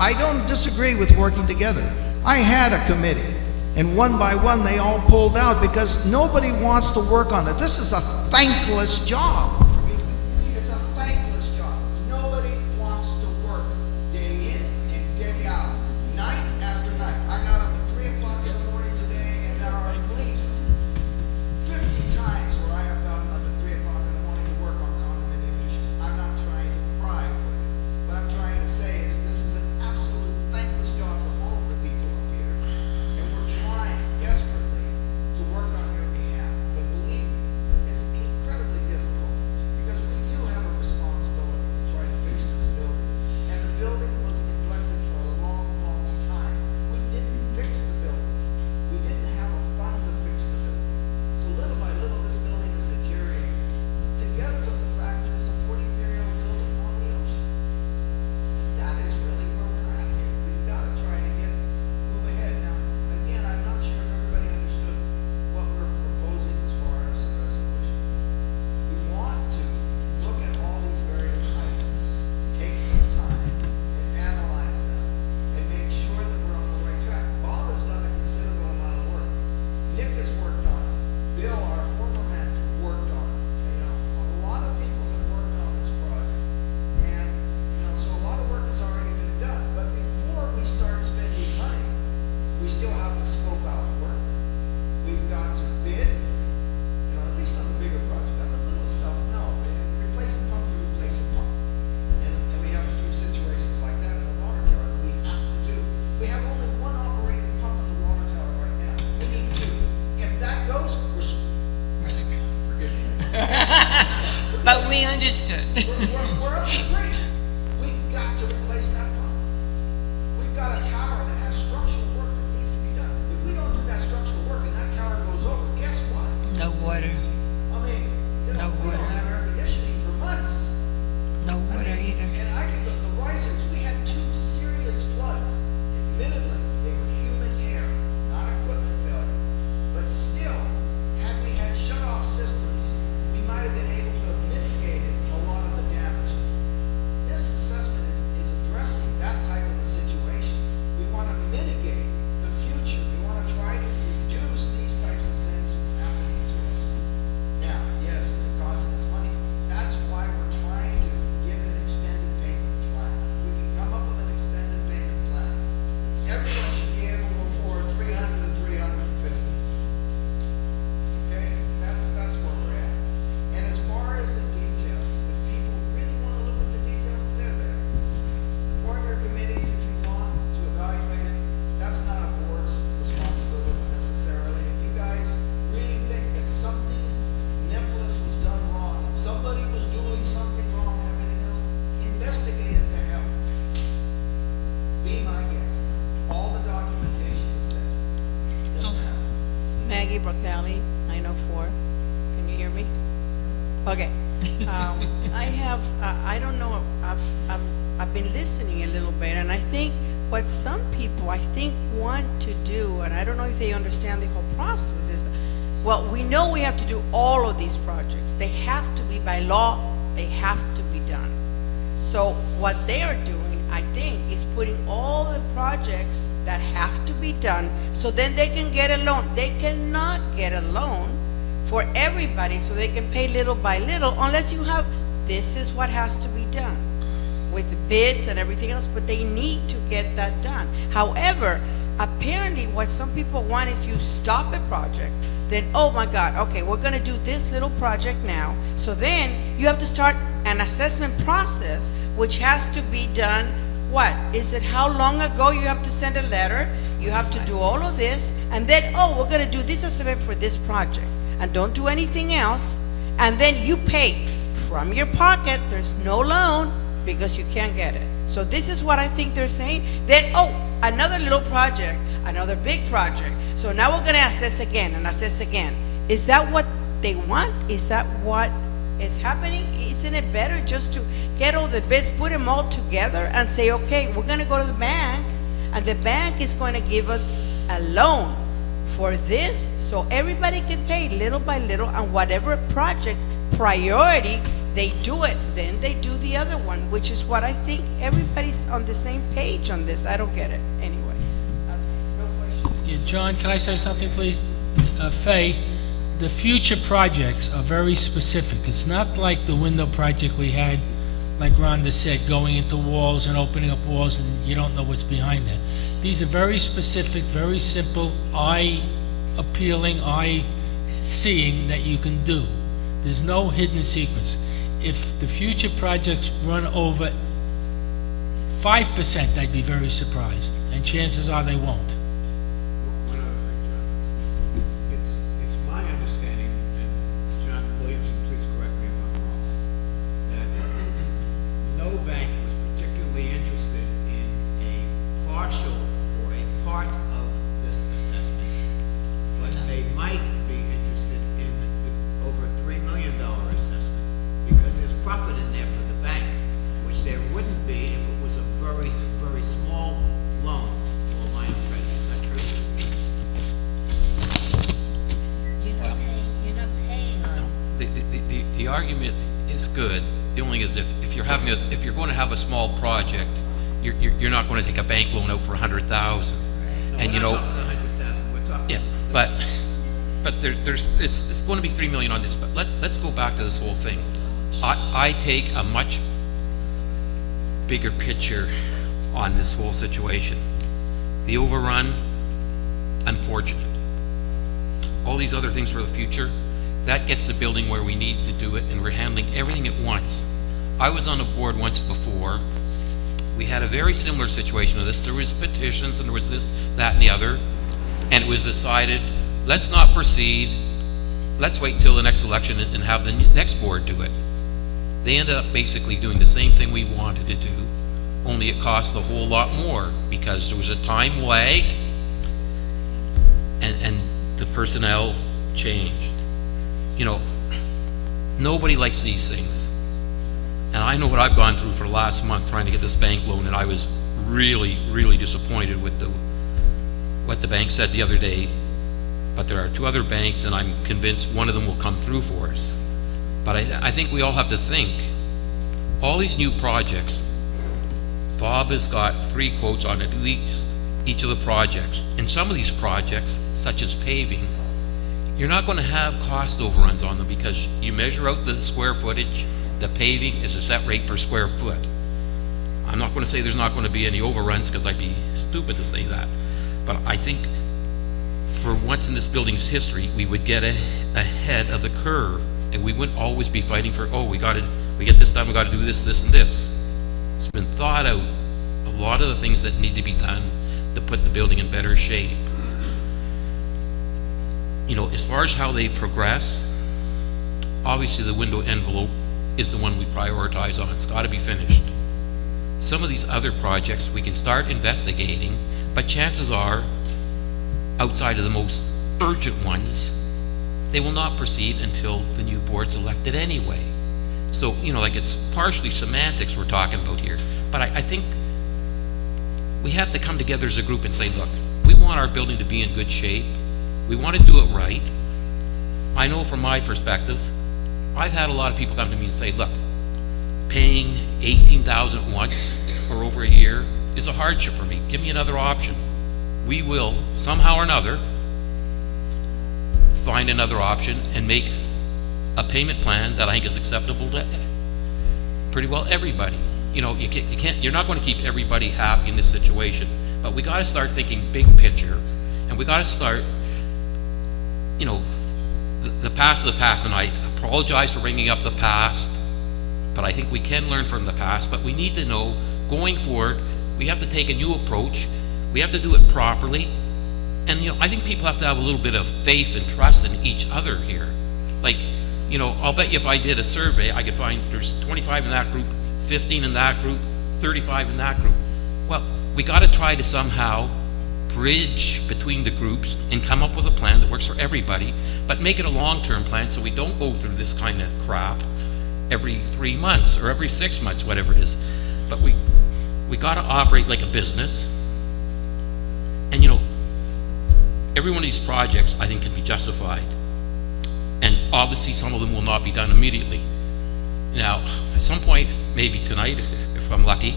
I don't disagree with working together. I had a committee, and one by one they all pulled out because nobody wants to work on it. This is a thankless job. It's a thankless job. Nobody wants to work day in and day out, night after night. I got up at 3 o'clock in the morning today, and there are at least 50 times where I have gotten up at 3 o'clock in the morning to work on condominium issues. I'm not trying to pry for it. What I'm trying to say is this is an absolute thankless job for all of the people up here, and we're trying desperately to work on your behalf. But believe me, it's incredibly difficult. understood. We're up to three. We've got to replace that pump. We've got a tower that has structural work that needs to be done. If we don't do that structural work and that tower goes over, guess what? No water, I mean, No we water. don't have air conditioning for months. no water either. And I can, the risers, we had 2 serious floods. Admittedly, they were human error, not equipment failure. But still, had we had shut-off systems, we might have been able to have mitigated a lot of the damage. This assessment is addressing that type of a situation. We want to mitigate the future. We want to try to reduce these types of things from happening to us. Now, yes, is it costing us money? That's why we're trying to give an extended payment plan. If we can come up with an extended payment plan, everyone should be able to afford 300 to 350. Okay, that's where we're at. And as far as the details, if people really want to look at the details, they're there. Form your committees if you want to evaluate it. That's not a board's responsibility necessarily. If you guys really think that something Nicholas was done wrong, somebody was doing something wrong and everything else, investigate it to hell. Be my guest. All the documentation is there. Doesn't matter. Maggie Brookley, 904. Can you hear me? Okay. I have, I don't know, I've been listening a little bit, and I think what some people, I think, want to do, and I don't know if they understand the whole process, is, well, we know we have to do all of these projects. They have to be by law, they have to be done. So what they are doing, I think, is putting all the projects that have to be done, so then they can get a loan. They cannot get a loan for everybody, so they can pay little by little, unless you have, this is what has to be done, with the bids and everything else, but they need to get that done. However, apparently what some people want is you stop a project, then, oh my God, okay, we're gonna do this little project now, so then you have to start an assessment process, which has to be done, what? Is it how long ago you have to send a letter? You have to do all of this, and then, oh, we're gonna do this assessment for this project, and don't do anything else, and then you pay from your pocket, there's no loan, because you can't get it. So this is what I think they're saying. Then, oh, another little project, another big project. So now we're gonna assess again and assess again. Is that what they want? Is that what is happening? Isn't it better just to get all the bids, put them all together and say, okay, we're gonna go to the bank, and the bank is going to give us a loan for this, so everybody can pay little by little, and whatever project priority, they do it, then they do the other one, which is what I think everybody's on the same page on this. I don't get it. Anyway, that's no question. Yeah, John, can I say something, please? Faye, the future projects are very specific. It's not like the window project we had, like Rhonda said, going into walls and opening up walls and you don't know what's behind there. These are very specific, very simple, eye-appealing, eye-seeing that you can do. There's no hidden secrets. If the future projects run over 5%, I'd be very surprised, and chances are they won't. One other thing, John. It's my understanding, and John Williamson, please correct me if I'm wrong, that no bank was particularly interested in a partial or a part of this assessment, but they might be interested in the over $3 million assessment, because there's profit in there for the bank, which there wouldn't be if it was a very, very small loan or line of credit. Is that true? You're not paying on. The argument is good. The only thing is if you're going to have a small project, you're not going to take a bank loan out for $100,000. And you know, We're not talking 100,000. We're talking. yeah, but it's going to be $3 million on this. But let's go back to this whole thing. I take a much bigger picture on this whole situation. The overrun, unfortunate. All these other things for the future, that gets the building where we need to do it, and we're handling everything at once. I was on a board once before. We had a very similar situation to this. There was petitions, and there was this, that, and the other, and it was decided, let's not proceed. Let's wait until the next election and have the next board do it. they ended up basically doing the same thing we wanted to do, only it cost a whole lot more because there was a time lag and the personnel changed. You know, nobody likes these things. And I know what I've gone through for the last month trying to get this bank loan, and I was really, really disappointed with what the bank said the other day. But there are two other banks, and I'm convinced one of them will come through for us. But I think we all have to think, all these new projects, Bob has got 3 quotes on at least each of the projects. And some of these projects, such as paving, you're not going to have cost overruns on them because you measure out the square footage. The paving is a set rate per square foot. I'm not going to say there's not going to be any overruns because I'd be stupid to say that. But I think for once in this building's history, we would get ahead of the curve, and we wouldn't always be fighting for, oh, we get this done, we got to do this, this, and this. It's been thought out, a lot of the things that need to be done to put the building in better shape. You know, as far as how they progress, obviously the window envelope is the one we prioritize on. It's got to be finished. Some of these other projects we can start investigating, but chances are, outside of the most urgent ones, they will not proceed until the new board's elected anyway. So, you know, like it's partially semantics we're talking about here. But I think we have to come together as a group and say, look, we want our building to be in good shape. We want to do it right. I know from my perspective, I've had a lot of people come to me and say, look, paying $18,000 once or over a year is a hardship for me. Give me another option. We will, somehow or another, find another option and make a payment plan that I think is acceptable to pretty well everybody. You know, you're not going to keep everybody happy in this situation, but we got to start thinking big picture, and we got to start, you know, the past is the past, and I apologize for bringing up the past, but I think we can learn from the past. But we need to know, going forward, we have to take a new approach. We have to do it properly. And, you know, I think people have to have a little bit of faith and trust in each other here. Like, you know, I'll bet you if I did a survey, I could find there's 25 in that group, 15 in that group, 35 in that group. Well, we got to try to somehow bridge between the groups and come up with a plan that works for everybody, but make it a long-term plan so we don't go through this kind of crap every 3 months or every 6 months, whatever it is. But we got to operate like a business. And, you know, every one of these projects, I think, can be justified. And obviously, some of them will not be done immediately. Now, at some point, maybe tonight, if I'm lucky,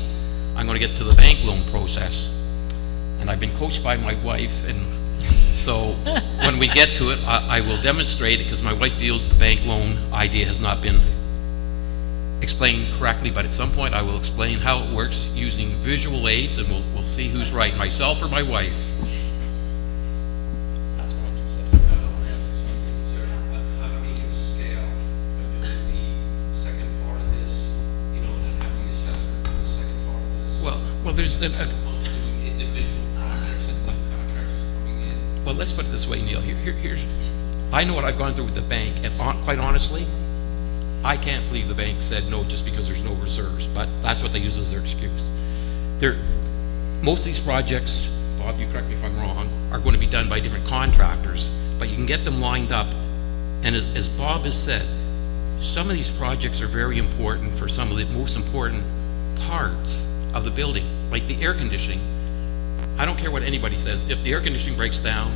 I'm going to get to the bank loan process. And I've been coached by my wife, and so when we get to it, I will demonstrate it, because my wife feels the bank loan idea has not been explained correctly, but at some point I will explain how it works using visual aids, and we'll see who's right, myself or my wife. Well, there's well, let's put it this way, Neil. Here's I know what I've gone through with the bank, and quite honestly, I can't believe the bank said no just because there's no reserves, but that's what they use as their excuse. Most of these projects, Bob, you correct me if I'm wrong, are going to be done by different contractors, but you can get them lined up. And as Bob has said, some of these projects are very important for some of the most important parts of the building, like the air conditioning. I don't care what anybody says. If the air conditioning breaks down,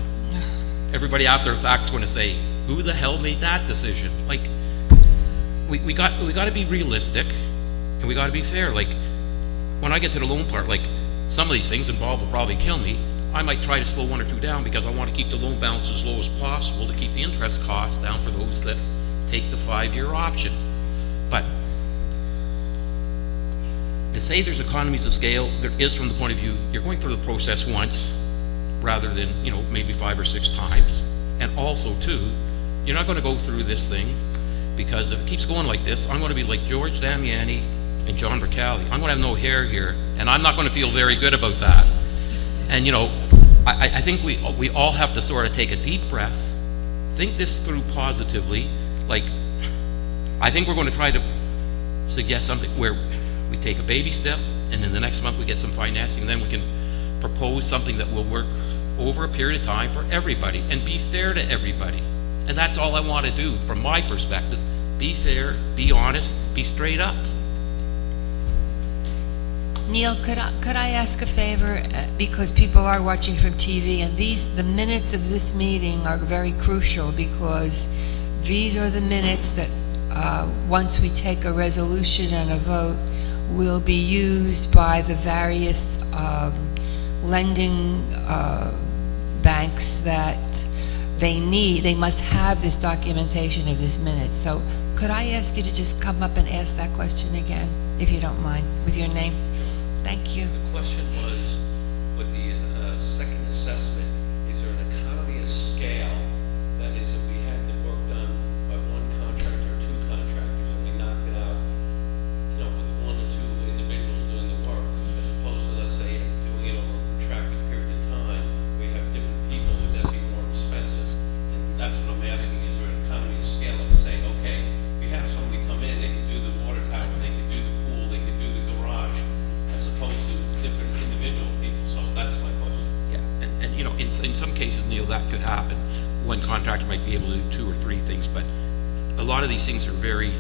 everybody after the fact is going to say, who the hell made that decision? Like, we got to be realistic, and we got to be fair. Like, when I get to the loan part, like some of these things, and Bob will probably kill me, I might try to slow 1 or 2 down because I want to keep the loan balance as low as possible to keep the interest costs down for those that take the 5-year option. But to say there's economies of scale, there is from the point of view, you're going through the process once rather than, you know, maybe 5 or 6 times. And also, too, you're not going to go through this thing because if it keeps going like this, I'm going to be like George Damiani and John Bricali. I'm going to have no hair here, and I'm not going to feel very good about that. And, you know, I think we all have to sort of take a deep breath, think this through positively. Like, I think we're going to try to suggest something where we take a baby step, and then the next month we get some financing, and then we can propose something that will work over a period of time for everybody and be fair to everybody. And that's all I want to do from my perspective. Be fair, be honest, be straight up. Neil, could I ask a favor? Because people are watching from TV, and the minutes of this meeting are very crucial, because these are the minutes that, once we take a resolution and a vote, will be used by the various lending banks that they must have this documentation of this minutes. So could I ask you to just come up and ask that question again, if you don't mind, with your name? Thank you. The question was, with the second assessment, is there an economy of scale? That is, if we had the work done by one contractor or two contractors, and we knock it out, with one or two individuals doing the work, as opposed to, let's say, doing it over a protracted period of time, we have different people, would that be more expensive? And that's what I'm asking, is there an economy of scale of saying, okay, we have somebody come in, they can do the water tower, they can do the pool, they can do the garage, as opposed to different individual people. So that's my question. Yeah, and in some cases, Neil, that could happen. One contractor might be able to do 2 or 3 things, but a lot of these things are very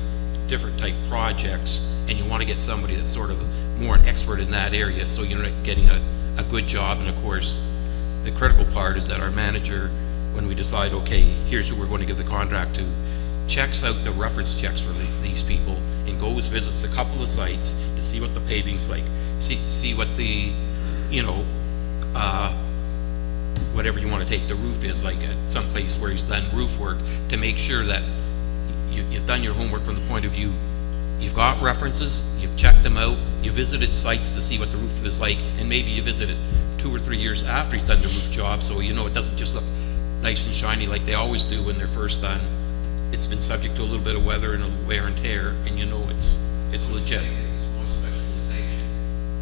different type projects, and you want to get somebody that's sort of more an expert in that area, so you're getting a good job. And of course, the critical part is that our manager, when we decide, okay, here's who we're going to give the contract to, checks out the reference checks for these people and goes, visits a couple of sites to see what the paving's like, see what the, whatever you want to take the roof is like at some place where he's done roof work, to make sure that you've done your homework from the point of view, you've got references, you've checked them out, you visited sites to see what the roof is like, and maybe you visited 2 or 3 years after he's done the roof job, so it doesn't just look nice and shiny like they always do when they're first done. It's been subject to a little bit of weather and a little wear and tear, and it's legit. It's more specialization.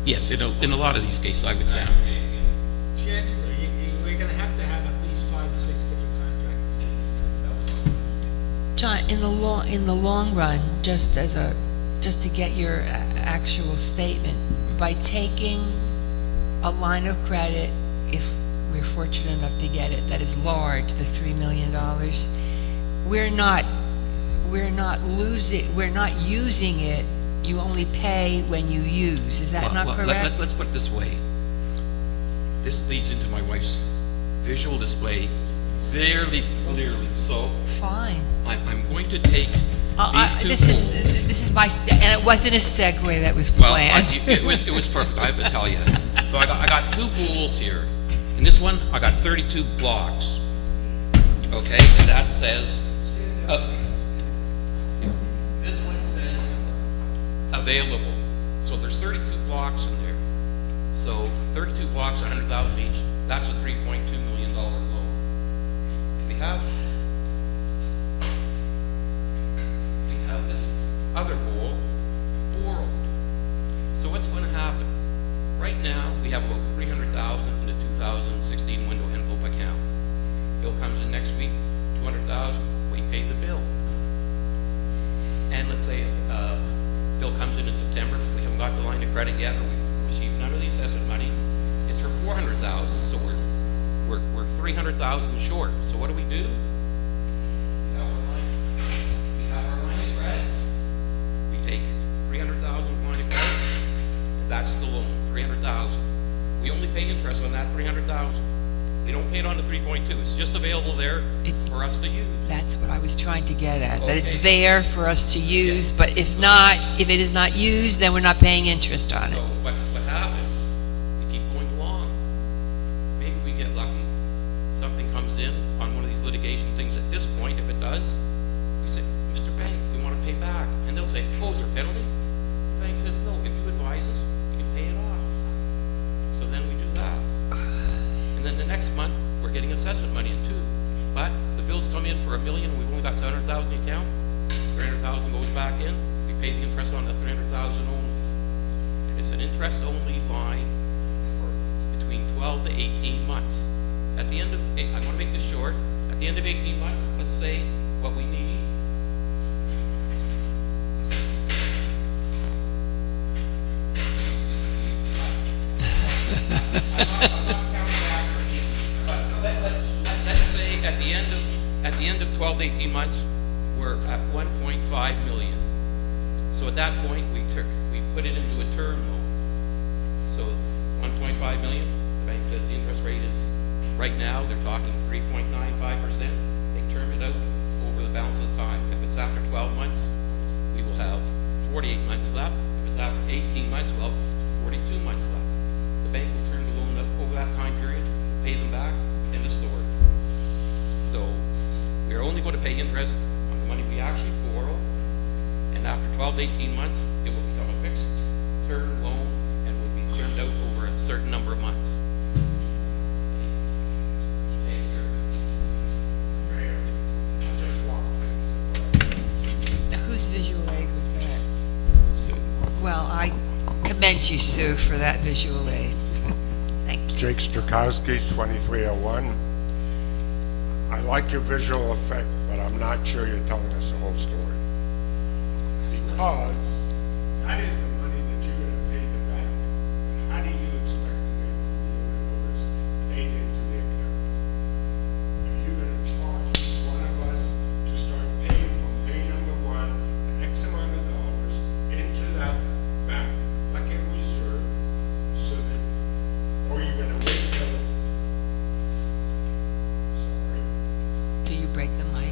Yes, in a lot of these cases, I would say. Chancellor, we're going to have at least 5 or 6 different contractors. John, in the long run, just to get your actual statement, by taking a line of credit, if we're fortunate enough to get it, that is large, the $3 million, we're not using it. You only pay when you use. Is that not correct? Let's put it this way. This leads into my wife's visual display very clearly. So fine. I'm going to take these two pools. This is my and it wasn't a segue that was planned. Well, it was perfect. I have to tell you. So I got 2 pools here. In this one, I got 32 blocks. Okay, and that says. This one says available. So there's 32 blocks in there. So 32 blocks, 100,000 each. That's a $3.2 million loan. We have this other pool, 4 of them. So what's going to happen? Right now, we have about 300,000 in the 2016 window envelope account. Bill comes in next week, 200,000. We pay the bill. And let's say bill comes in September, we haven't got the line of credit yet, or we've received none of the assessment money. It's for 400,000, so we're 300,000 short. So what do? We have our line of credit. We take 300,000 line of credit. That's the loan, 300,000. We only pay interest on that 300,000. We don't pay it on the 3.2. It's just available there for us to use. That's what I was trying to get at. Okay. That it's there for us to use, but if it is not used, then we're not paying interest on it. So what happens? We keep going along. Maybe we get lucky. Something comes in on one of these litigation things. At this point, if it does, we say, Mr. Bank, we want to pay back. And they'll say, oh, is there a penalty? The bank says, no, if you advise us, we can pay it off. So then we do that. And then the next month, we're getting assessment money in too. But the bills come in for $1 million, and we've only got 700,000 in the account. 300,000 goes back in. We pay the interest on the 300,000 only. And it's an interest-only line for between 12 to 18 months. At the end of, I want to make this short. At the end of 18 months, let's say what we need end of 12 to 18 months, we're at 1.5 million. So at that point, we put it into a term loan. So 1.5 million, the bank says the interest rate is, right now, they're talking 3.95%. They term it out over the balance of the time. If it's after 12 months, we will have 48 months left. If it's after 18 months, we'll have 42 months left. The bank will turn the loan up over that time period, pay them back, end of story. So we are only going to pay interest on the money we actually borrow, and after 12 to 18 months, it will become a fixed term loan and will be turned out over a certain number of months. Now, whose visual aid was that? Well, I commend you, Sue, for that visual aid. Thank you. Jake Strakowski, 2301. I like your visual effect, but I'm not sure you're telling us the whole story. Because that is the money that you're going to pay the bank. And how do you expect to get the unit holders paid into the account? Are you going to charge each one of us to start paying from pay number one an X amount of dollars into that bank, like a reserve, so that, or are you going to wait till, sorry, Do you break the mic?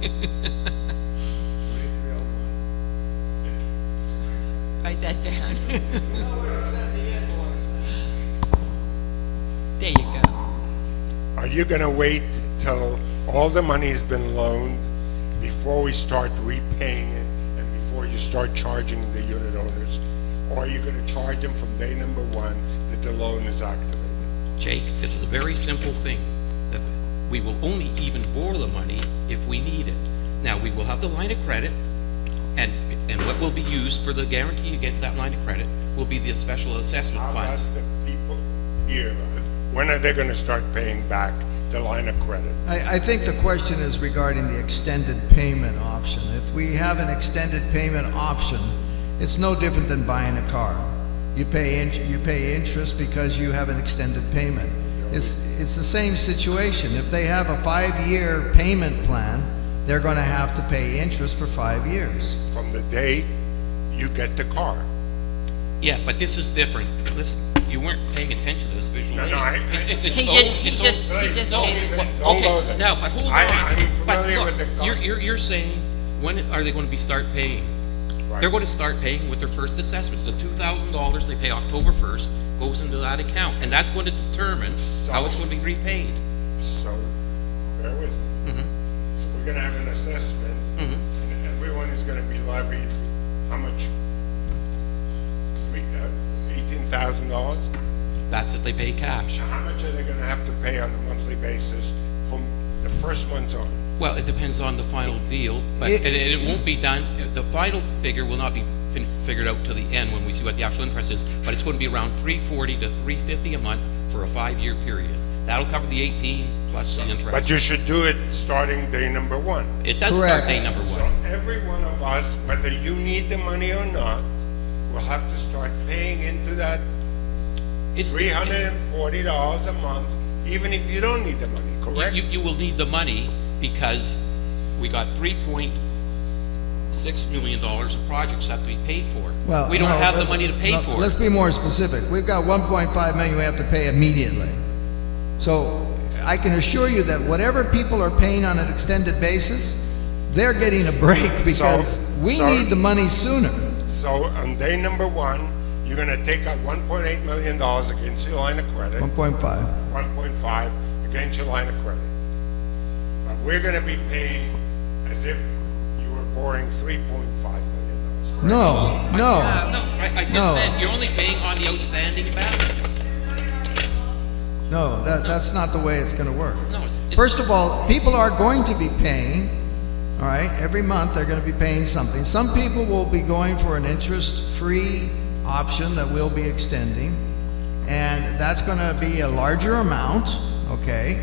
2301? Write that down. You know where to send the invoice. There you go. Are you going to wait till all the money has been loaned before we start repaying it and before you start charging the unit owners? Or are you going to charge them from day number one that the loan is activated? Jake, this is a very simple thing. That we will only even borrow the money if we need it. Now, we will have the line of credit, and what will be used for the guarantee against that line of credit will be the special assessment How about funds. the people here, when are they going to start paying back the line of credit? I think the question is regarding the extended payment option. If we have an extended payment option, it's no different than buying a car. You pay interest because you have an extended payment. It's the same situation. If they have a 5-year payment plan, they're going to have to pay interest for 5 years. From the day you get the car. Yeah, but this is different. Listen, you weren't paying attention to this visual No, aid. no, He just no, came. Don't go okay, there. now, but hold on. I'm familiar But with the look, concept. you're saying, when are they going to start paying? Right. They're going to start paying with their first assessment. The $2,000 they pay October 1st goes into that account, and that's going to determine how it's going to be repaid. So, bear with me. Mhm. So we're going to have an assessment, Mhm. and everyone is going to be levied, how much? $18,000? That's if they pay cash. Now, how much are they going to have to pay on a monthly basis from the first month on? Well, it depends on the final deal, but It- it won't be done, the final figure will not be figured out to the end when we see what the actual interest is, but it's going to be around $340 to $350 a month for a 5-year period. That'll cover the 18 plus the interest. But you should do it starting day number one. It does Correct. start day number So one. every one of us, whether you need the money or not, will have to start paying into that It's- $340 a month, even if you don't need the money, correct? You will need the money because we got $3.6 million of projects that have to be paid for. Well, We don't no, have the but- money to pay no, for Let's it. be more specific. We've got 1.5 million we have to pay immediately. So I can assure you that whatever people are paying on an extended basis, they're getting a break because we so- need the money sooner. So on day number one, you're gonna take out $1.8 million against your line of credit, 1.5. 1.5 against your line of credit. But we're gonna be paying as if you were borrowing $3.5 million, correct? No, no. No, I just No. said, you're only paying on the outstanding balance. No, that's not the way it's gonna work. No, it's- First of all, people are going to be paying, all right, every month they're gonna be paying something. Some people will be going for an interest-free option that we'll be extending, and that's gonna be a larger amount, okay?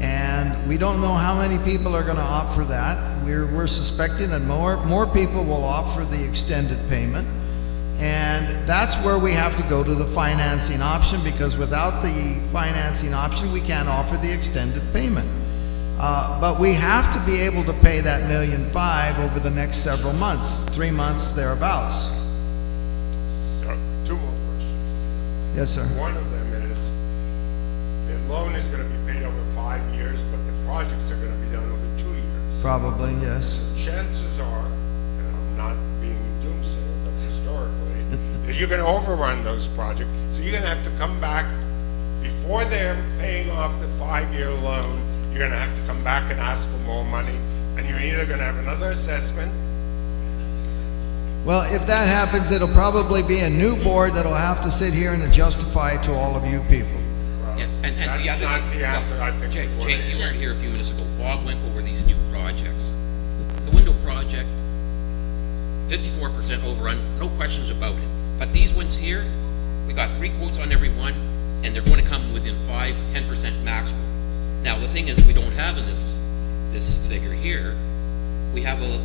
And we don't know how many people are gonna opt for that. We're suspecting that more people will opt for the extended payment. And that's where we have to go to the financing option, because without the financing option, we can't offer the extended payment. But we have to be able to pay that $1.5 million over the next several months, 3 months thereabouts. Two more questions. Yes, sir. One of them is, the loan is gonna be paid over 5 years, but the projects are gonna be done over 2 years. Probably, yes. Chances are, and I'm not being doomsayer, but historically, that you're gonna overrun those projects, so you're gonna have to come back before they're paying off the 5-year loan. You're gonna have to come back and ask for more money, and you're either gonna have another assessment. Well, if that happens, it'll probably be a new board that'll have to sit here and justify it to all of you people. Yeah, and the That's other, not the answer, I think. Jake, the board you is. weren't here a few minutes ago. Bob went over these new projects. The window project, 54% overrun, no questions about it. But these ones here, we got 3 quotes on every one, and they're going to come within 5-10% maximum. Now, the thing is, we don't have in this figure here, we had a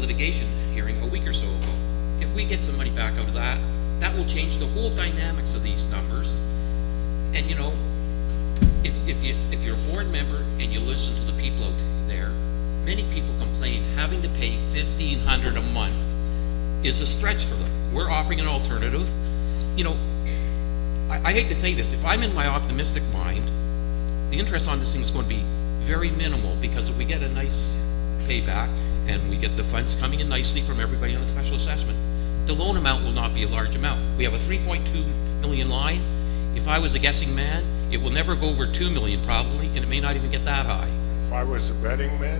litigation hearing a week or so ago. If we get some money back out of that, that will change the whole dynamics of these numbers. And you know, if you're a board member and you listen to the people out there, many people complain having to pay $1,500 a month is a stretch for them. We're offering an alternative. You know, I hate to say this, if I'm in my optimistic mind, the interest on this thing is going to be very minimal, because if we get a nice payback and we get the funds coming in nicely from everybody on the special assessment, the loan amount will not be a large amount. We have a 3.2 million line. If I was a guessing man, it will never go over 2 million probably, and it may not even get that high. If I was a betting man,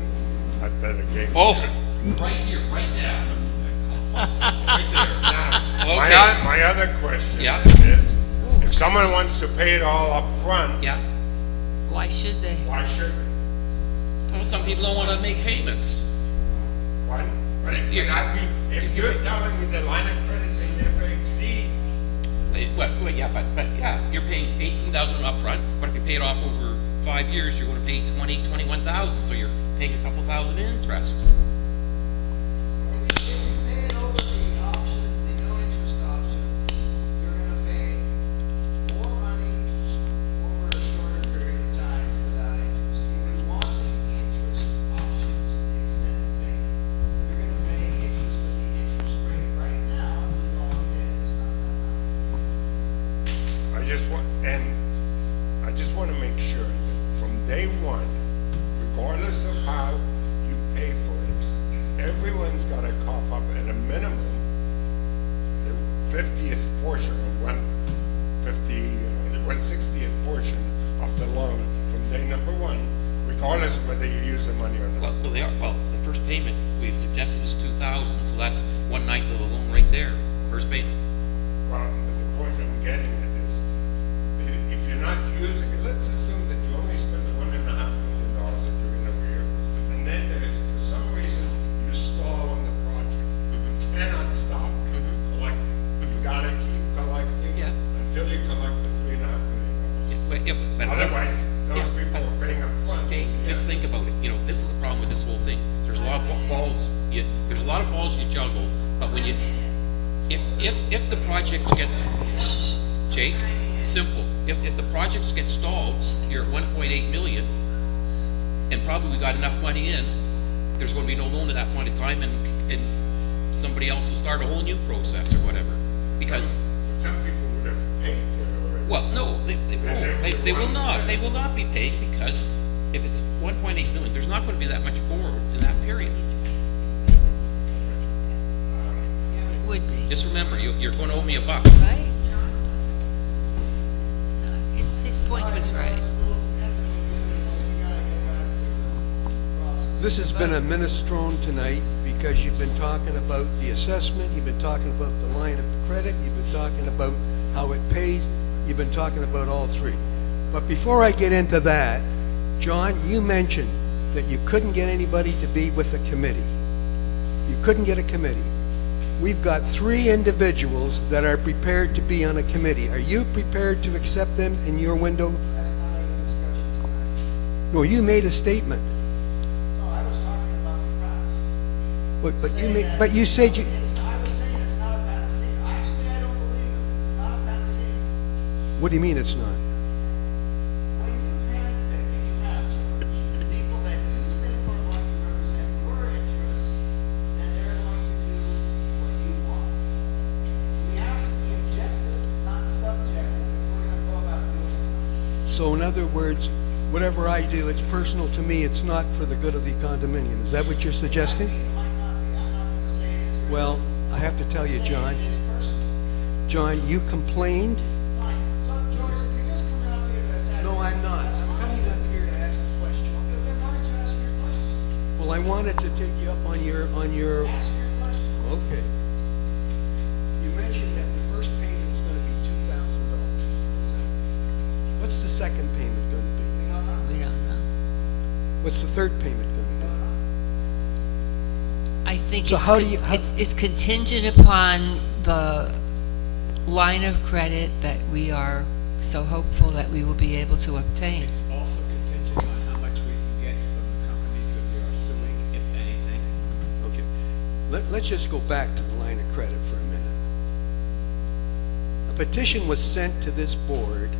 I'd bet against Oh, it. right here, right now. Right there. Now, Okay. my other question Yeah. is, if someone wants to pay it all up front, Yeah. Why should they? why should they? Well, some people don't want to make payments. Why? But it cannot be, if you're telling me the line of credit may never exceed, Well, yeah, but yeah, you're paying 18,000 up front, but if you pay it off over 5 years, you're going to pay 21,000, so you're paying a couple thousand in interest. I just want to make sure that from day one, regardless of how you pay for it, everyone's got to cough up at a minimum the 50th portion or 1/60th portion of the loan from day number one, regardless of whether you use the money or not. Well, they are. Well, the first payment we've suggested is 2,000, so that's 1/9 of the loan right there. First payment. Well, but the point I'm getting at is, if you're not using it, let's assume that you only spend $1.5 million during the year, and then for some reason you stall on the project. You cannot stop collecting. You gotta keep collecting until you collect the $3.5 million. But Otherwise, those people are paying up front. Okay, just think about it. You know, this is the problem with this whole thing. There's a lot of balls. There's a lot of balls you juggle, but when you, if the project gets, Jake, simple. If the projects get stalled, you're at 1.8 million, and probably we got enough money in. There's going to be no loan at that point in time, and somebody else will start a whole new process or whatever. Because some people would have paid for it already. Well, no, they won't. They will not. They will not be paid, because if it's 1.8 million, there's not going to be that much borrowed in that period. It would be. Just remember, you're going to owe me $1. Right? His point was right. This has been a minestrone tonight because you've been talking about the assessment, you've been talking about the line of credit, you've been talking about how it pays, you've been talking about all three. But before I get into that, John, you mentioned that you couldn't get anybody to be with a committee. You couldn't get a committee. We've got 3 individuals that are prepared to be on a committee. Are you prepared to accept them in your window? That's not a discussion tonight. No, you made a statement. No, I was talking about the process. But you said you. I was saying it's not a panacea. Actually, I don't believe it. It's not a panacea. What do you mean it's not? When you handpick and you have people So in other words, whatever I do, it's personal to me, it's not for the good of the condominium. Is that what you're suggesting? Well, I have to tell you, John. John, you complained. No, I'm not. I'm coming up here to ask a question. Well, I wanted to take you up on your, okay. You mentioned that the first payment is gonna be $2,000. What's the second payment gonna be? We don't know. What's the third payment gonna be? I think So it's, how do you- how- it's contingent upon the line of credit that we are so hopeful that we will be able to obtain. It's also contingent on how much we can get from the companies that we are suing, if anything. Okay. Let's just go back to the line of credit for a minute. A petition was sent to this board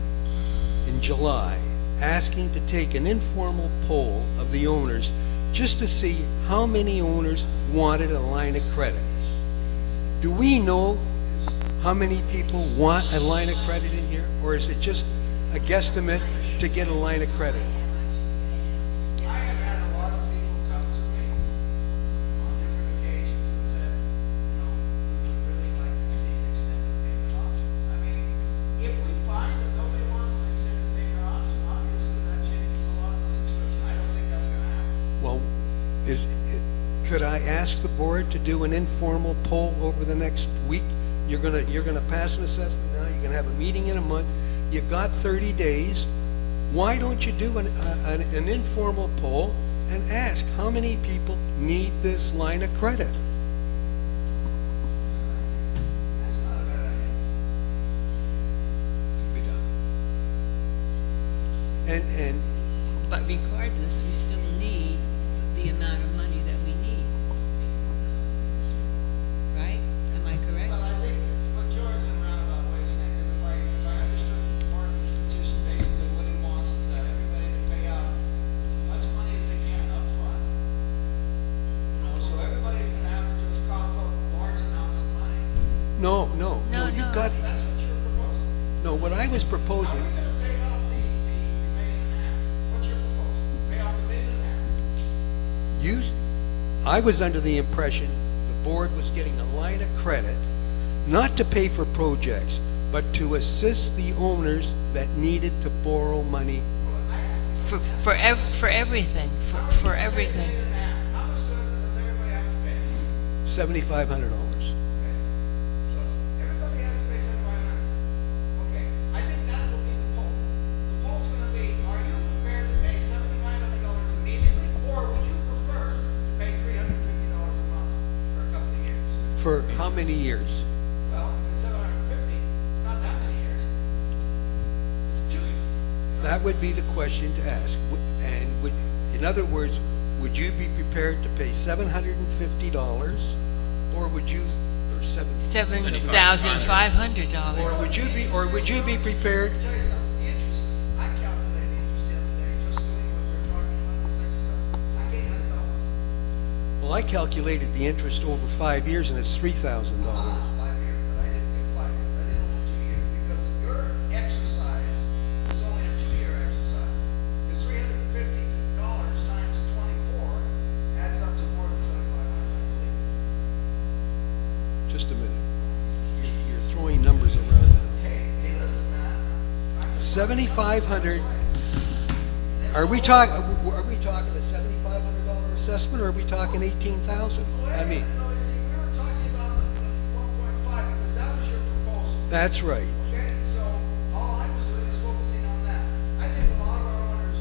in July asking to take an informal poll of the owners just to see how many owners wanted a line of credit. Do we know how many people want a line of credit in here, or is it just a guesstimate to get a line of credit? I have had a lot of people come to me on different occasions and said, you know, we would really like to see an extended payment option. I mean, if we find that nobody wants an extended payment option, obviously that changes a lot of the situation. I don't think that's gonna happen. Well, could I ask the board to do an informal poll over the next week? You're gonna pass an assessment now, you're gonna have a meeting in a month, you've got 30 days. Why don't you do an informal poll and ask how many people need this line of credit? That's not a bad idea. Can be done. And But regardless, we still need the amount of money that we need. Right? Am I correct? Well, I think what George in a roundabout way is saying, if I understood part of the petition, basically what he wants is that everybody to pay out as much money as they can up front. You know, so everybody's gonna have to just cough up large amounts of money. no, you No. got, That's what you're proposing. no, what I was How are proposing, you gonna pay off the million and a half? What's your proposal? Pay off the million and a half? I was under the impression the board was getting a line of credit, not to pay for projects, but to assist the owners that needed to borrow money. For everything, for everything. How much does everybody have to pay? $7,500. So everybody has to pay $7,500. Okay, I think that will be the poll. The poll's gonna be, are you prepared to pay $7,500 immediately, or would you prefer to pay $350 a month for a couple of years? For how many years? Well, it's 750, it's not that many years. It's 2 years. That would be the question to ask. And in other words, would you be prepared to pay $750, or would you, or $7,500. or would you be prepared? Tell you something, the interest is, I calculated the interest the other day, just doing what we're talking about, this exercise, it's like $800. Well, I calculated the interest over 5 years, and it's $3,000. 5 years, but I didn't get 5 years, I did it over 2 years, because your exercise is only a 2-year exercise. Because $350 times 24 adds up to more than $7,500, I believe. Just a minute. You're throwing numbers around now. Hey, listen, man. 7,500. Are we talking a $7,500 assessment, or are we talking 18,000? I mean, No, you see, we were talking about the 1.5, because that was your proposal. that's right. Okay, so all I was doing is focusing on that. I think a lot of our owners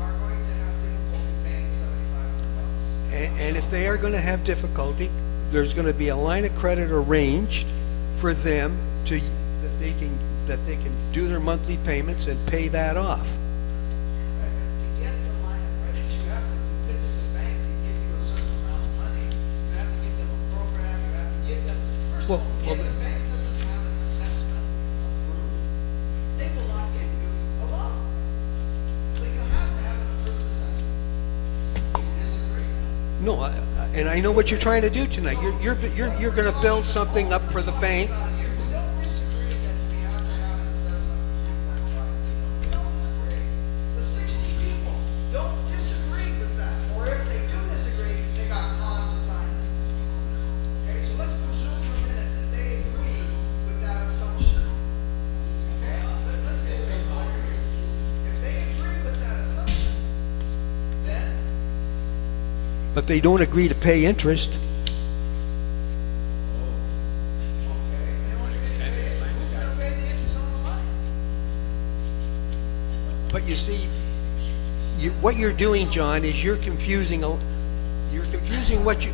are going to have difficulty paying $7,500. And if they are going to have difficulty, there's going to be a line of credit arranged for them that they can do their monthly payments and pay that off. To get the line of credit, you have to convince the bank to give you a certain amount of money. You have to give them a program, you have to give them, first of all, if the bank doesn't have an assessment approved, they will not give you a loan. So you have to have an approved assessment. Do you disagree? No, and I know what you're trying to do tonight. You're going to build something up for the bank. We don't disagree that we have to have an assessment approved by the bank. We don't disagree. don't disagree with that, or if they do disagree, they got cons assignments. Okay, so let's presume for a minute that they agree with that assumption. Okay, let's get it clear here. If they agree with that assumption, then. But they don't agree to pay interest. But you see, what you're doing, John, is you're confusing what you,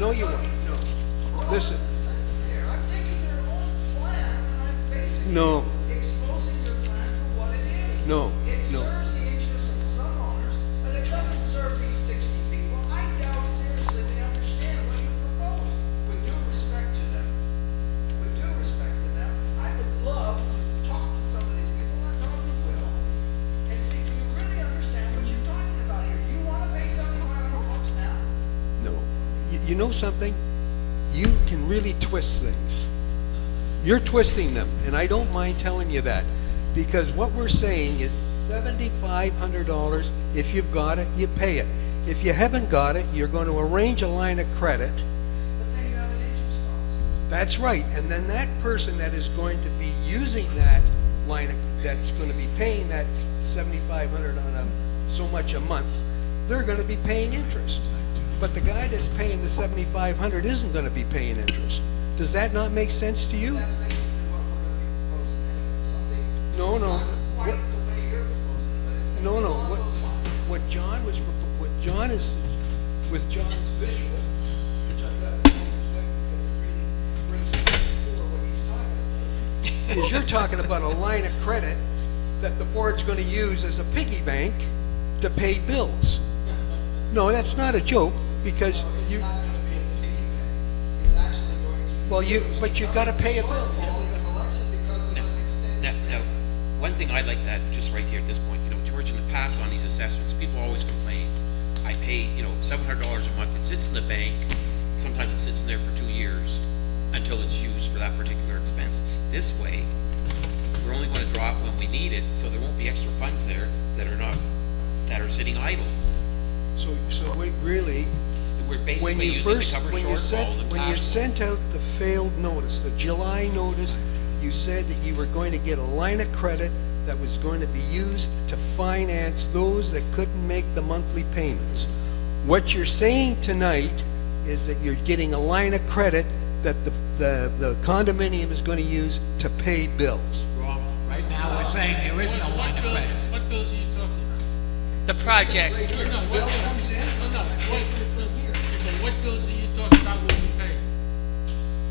no, you won't, no. Listen. I'm taking their own plan and I'm basically No. exposing their plan for what it is. No, It no. serves the interests of some owners, but it doesn't serve these 60 people. I doubt seriously they understand what you propose. With due respect to them, I would love to talk to some of these people, I probably will, and see, do you really understand what you're talking about here? Do you want to pay $7,500 now? No. You know something? You can really twist things. You're twisting them, and I don't mind telling you that. Because what we're saying is $7,500, if you've got it, you pay it. If you haven't got it, you're going to arrange a line of credit. But then you have an interest cost. That's right. And then that person that is going to be using that line of, that's going to be paying that $7,500 on so much a month, they're going to be paying interest. But the guy that's paying the $7,500 isn't going to be paying interest. Does that not make sense to you? That's basically what we're going to be proposing anyway. Something No, no. not quite the way you're proposing, but it's No, no. along those lines. What John is, with John's visual, which I've got to really brings to the fore what he's talking about, is you're talking about a line of credit that the board's going to use as a piggy bank to pay bills. No, that's not a joke, because It's you, not going to be a piggy bank. It's actually going to be. well, but you got to pay a bill. All in an election because of an extended. Now, one thing I'd like to add, just right here at this point, George, in the past on these assessments, people always complain, I pay, $700 a month, it sits in the bank, sometimes it sits in there for 2 years until it's used for that particular expense. This way, we're only going to draw it when we need it, so there won't be extra funds there that are sitting idle. So we really, We're when basically you using first, to cover when you shortfalls and when you cash flow. sent out the failed notice, the July notice, you said that you were going to get a line of credit that was going to be used to finance those that couldn't make the monthly payments. What you're saying tonight is that you're getting a line of credit that the condominium is going to use to pay bills. Wrong. Right now, we're saying there is no line of credit. What bills are you talking The projects. about? No, what bills are you talking about will be paid?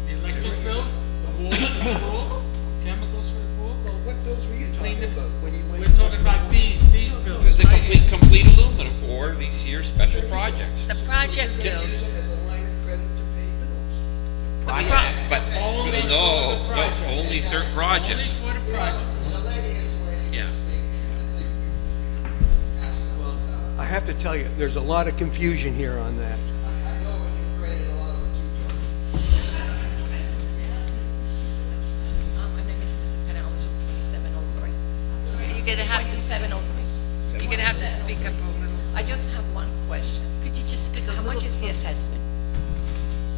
The electric bill, the water for the pool, chemicals for the pool? Well, what bills were you talking about when you went? We're talking about these bills. The right here. complete aluminum or these here special projects. The project bills. As a line of credit to pay bills. But Only for no, the project. only certain Only projects. for the project. The lady is waiting Yeah. to speak. I think we hash the ones out. I have to tell you, there's a lot of confusion here on that. I know when you created a lot of it too, George. My name is Mrs. Canales, 2703. You're gonna have to, 2703. you're gonna have to speak up a little. I just have one question. Could you just speak a How little much is the closer? assessment?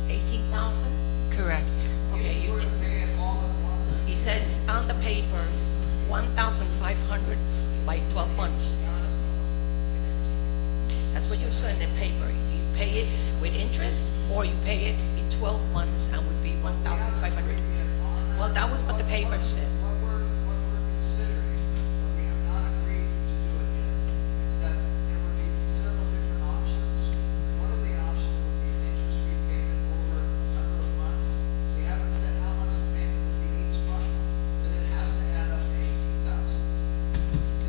18,000? Correct. Okay, We're going to pay it all at once. he says on the paper, 1,500 by 12 months. That's what you said in the paper. You pay it with interest, or you pay it in 12 months and would be 1,500. Well, that was what the paper said. What we're considering, but we have not agreed to do it yet, is that there would be several different options. One of the options would be an interest repayment over a number of months. We haven't said how much the payment would be each month, but it has to add up to 18,000.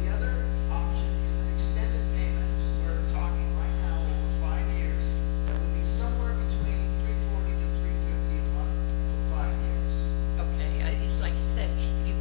The other option is an extended payment. We're talking right now over 5 years. That would be somewhere between $340 to $350 a month for 5 years. Okay, it's like you said, if you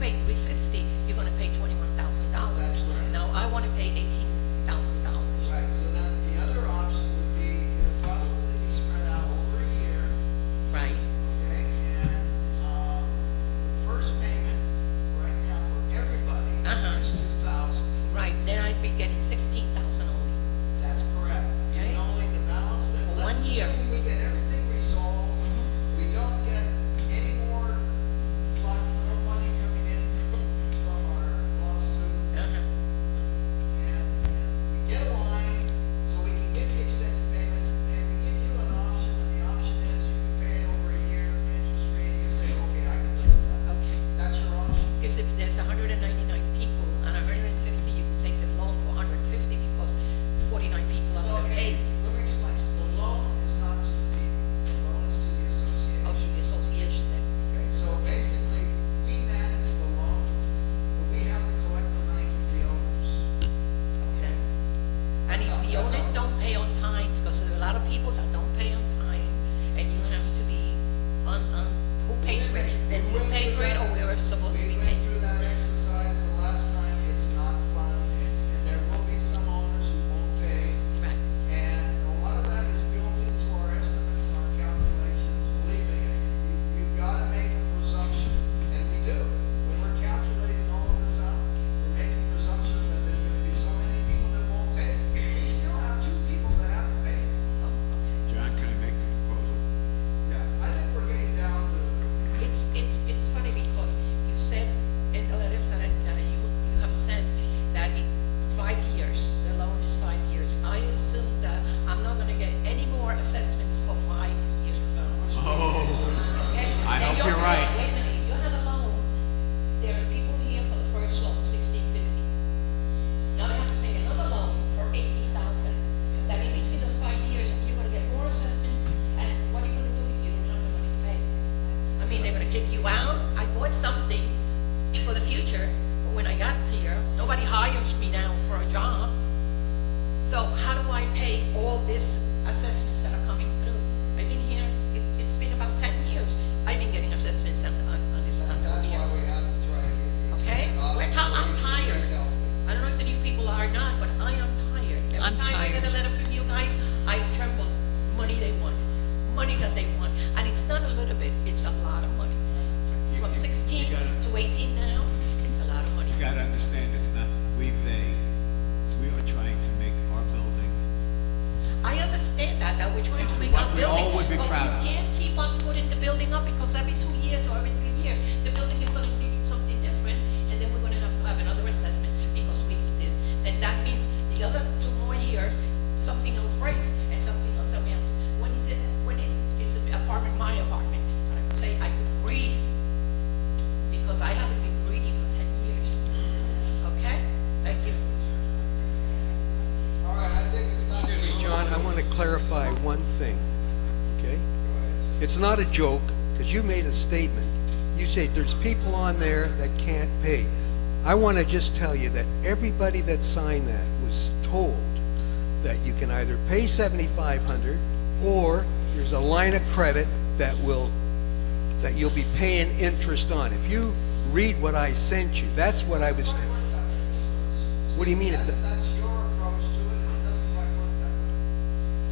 lot of people that don't pay on time, and you have to be on, who pays for it? Then we pay for it, or we're supposed to be We went paying? through that exercise the last time. It's not fun. There will be some owners who won't pay. Right. And a lot of that is built into our estimates and our calculations. Believe me, you've got to make a presumption, and we do. When we're calculating all of this out, we're making presumptions that there's going to be so many people that won't pay. We still have 2 people that haven't paid. John, can I make a proposal? Yeah, I think we're getting down to. It's funny because you said in the letters that you have sent that in 5 years, the loan is 5 years. I assume that I'm not gonna get any more assessments for 5 years. Oh, Okay? I Then hope you're you're right. Wait a minute, if you have a loan, there are people here for the first loan, 1650. Now they have to pay another loan for 18,000. Then in between those 5 years, you're gonna get more assessments, and what are you gonna do if you don't have the money to pay? I mean, they're gonna kick you out. I bought something for the future, but when I got here, nobody hires me now for a job. So how do I pay all these assessments that are coming through? I've been here, it's been about 10 years. I've been getting assessments on this condo That's here. why we have to try to get these. Okay? I'm tired. I don't know if the new people are or not, but I am tired. I'm Every time I get a tired. letter from you guys, I tremble. Money they want, money that they want. And it's not a little bit, it's a lot of money. From 16 to 18 now, it's a lot of money. You gotta understand, it's not they. We are trying to make our building I understand that we're trying to make what our we building. all would be but proud of. we can't keep on putting the building up because every 2 years or every 3 years, the building is gonna be something different, and then we're gonna have to have another assessment because we need this. Then that means the other 2 more years, something else breaks, and something else that we have to, when is the apartment my apartment? I would say I could breathe, because I haven't been breathing for 10 years. Okay? Thank you. All right, I think it's time. Excuse me, John, I want to clarify one thing, okay? It's not a joke, because you made a statement. You said there's people on there that can't pay. I want to just tell you that everybody that signed that was told that you can either pay $7,500 or there's a line of credit that you'll be paying interest on. If you read what I sent you, that's what I was. What do you mean? That's your approach to it, and it doesn't quite work that way.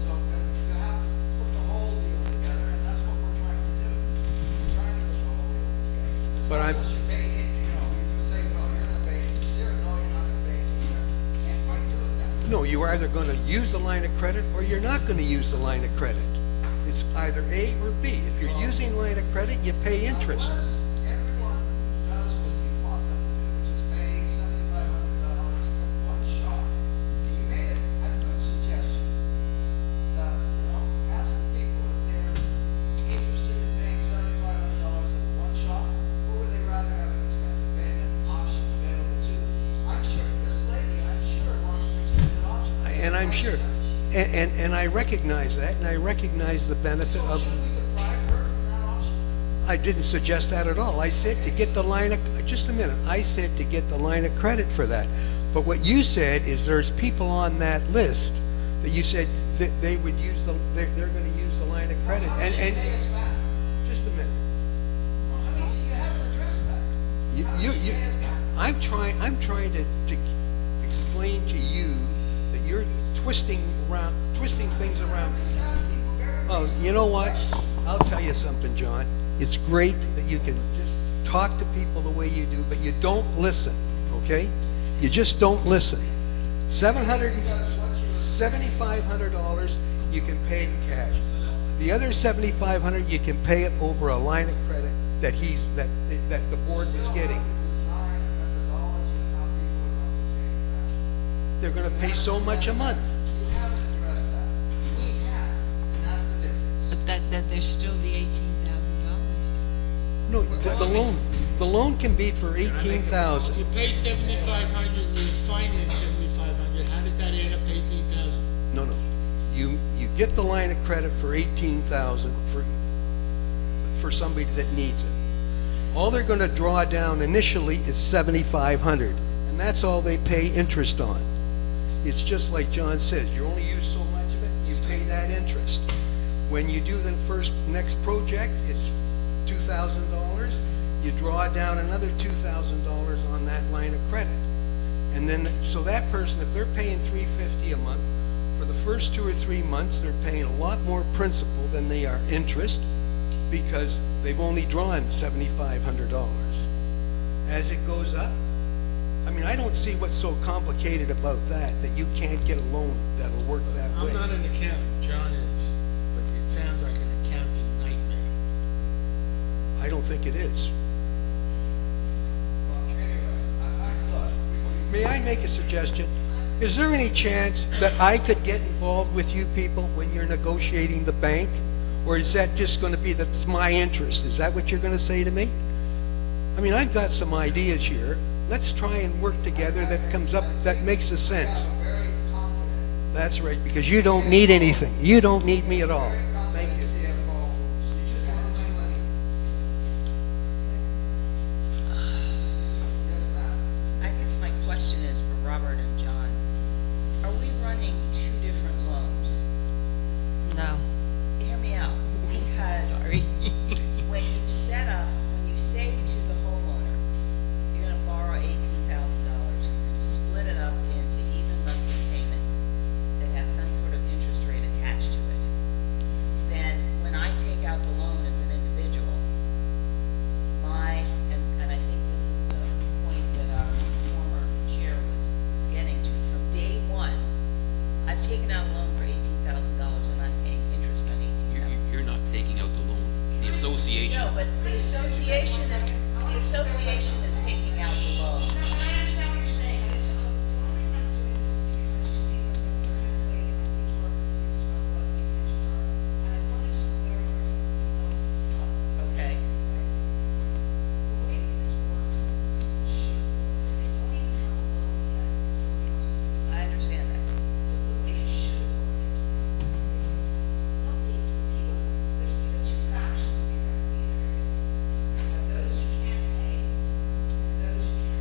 So, you have to put the whole deal together, and that's what we're trying to do. We're trying to put the whole deal together. It's But not I'm- just you pay, you just say, well, you're gonna pay interest here, no, you're not gonna pay interest there. Can't quite do it that way. No, you're either going to use the line of credit or you're not going to use the line of credit. It's either A or B. If you're using line of credit, you pay interest. Unless everyone does what you want them to do, which is pay $7,500 in one shot, and you made a good suggestion that, ask the people if they're interested in paying $7,500 in one shot, or would they rather have an extended payment option available to them? I'm sure, this lady, wants an extended option. And I'm sure, and I recognize that, and I recognize the benefit of. Should we deprive her from that option? I didn't suggest that at all. I said to get the line of, just a minute, I said to get the line of credit for that. But what you said is there's people on that list that you said that they would use they're going to use the line of credit. And just a minute. I mean, see, you haven't addressed that. I'm trying to explain to you that you're twisting things around. Oh, you know what? I'll tell you something, John. It's great that you can just talk to people the way you do, but you don't listen, okay? You just don't listen. $7,500 you can pay in cash. The other $7,500 you can pay it over a line of credit that the board was getting. They're going to pay so much a month. You haven't addressed that. We have, and that's the difference. But that there's still the $18,000. No, the loan can be for $18,000. You pay $7,500, you finance $7,500, how did that add up to $18,000? No. You get the line of credit for $18,000 for somebody that needs it. All they're going to draw down initially is $7,500, and that's all they pay interest on. It's just like John says, you only use so much of it, you pay that interest. When you do the next project, it's $2,000, you draw down another $2,000 on that line of credit. And then, so that person, if they're paying $350 a month, for the first 2 or 3 months, they're paying a lot more principal than they are interest, because they've only drawn $7,500. As it goes up, I mean, I don't see what's so complicated about that you can't get a loan that'll work that way. I'm not an accountant, John is, but it sounds like an accounting nightmare. I don't think it is. May I make a suggestion? Is there any chance that I could get involved with you people when you're negotiating the bank? Or is that just going to be that's my interest? Is that what you're going to say to me? I mean, I've got some ideas here. Let's try and work together that comes up, that makes a sense. That's right, because you don't need anything. You don't need me at all. Thank you. I guess my question is for Robert and John. Are we running 2 different loans? No. Hear me out, because Sorry. when you set up, when you say to the homeowner, you're gonna borrow $18,000, you're gonna split it up into even monthly payments that have some sort of interest rate attached to it, then when I take out the loan as an individual, and I think this is the point that our former chair was getting to, from day one, I've taken out a loan for $18,000 and I'm paying interest on $18,000. You're not taking out the loan. The association. No, but the association is taking out the loan. I understand what you're saying, but it's, the only reason I'm doing this is because you see what the various lady, I think you are confused about what the intentions are. And I want to just clarify something. Okay. The way this works is, should, they don't even have a loan yet. I understand that. So the way it should work is nobody, people, there's either 2 factions theoretically that are going. You have those who can't pay, and those who can.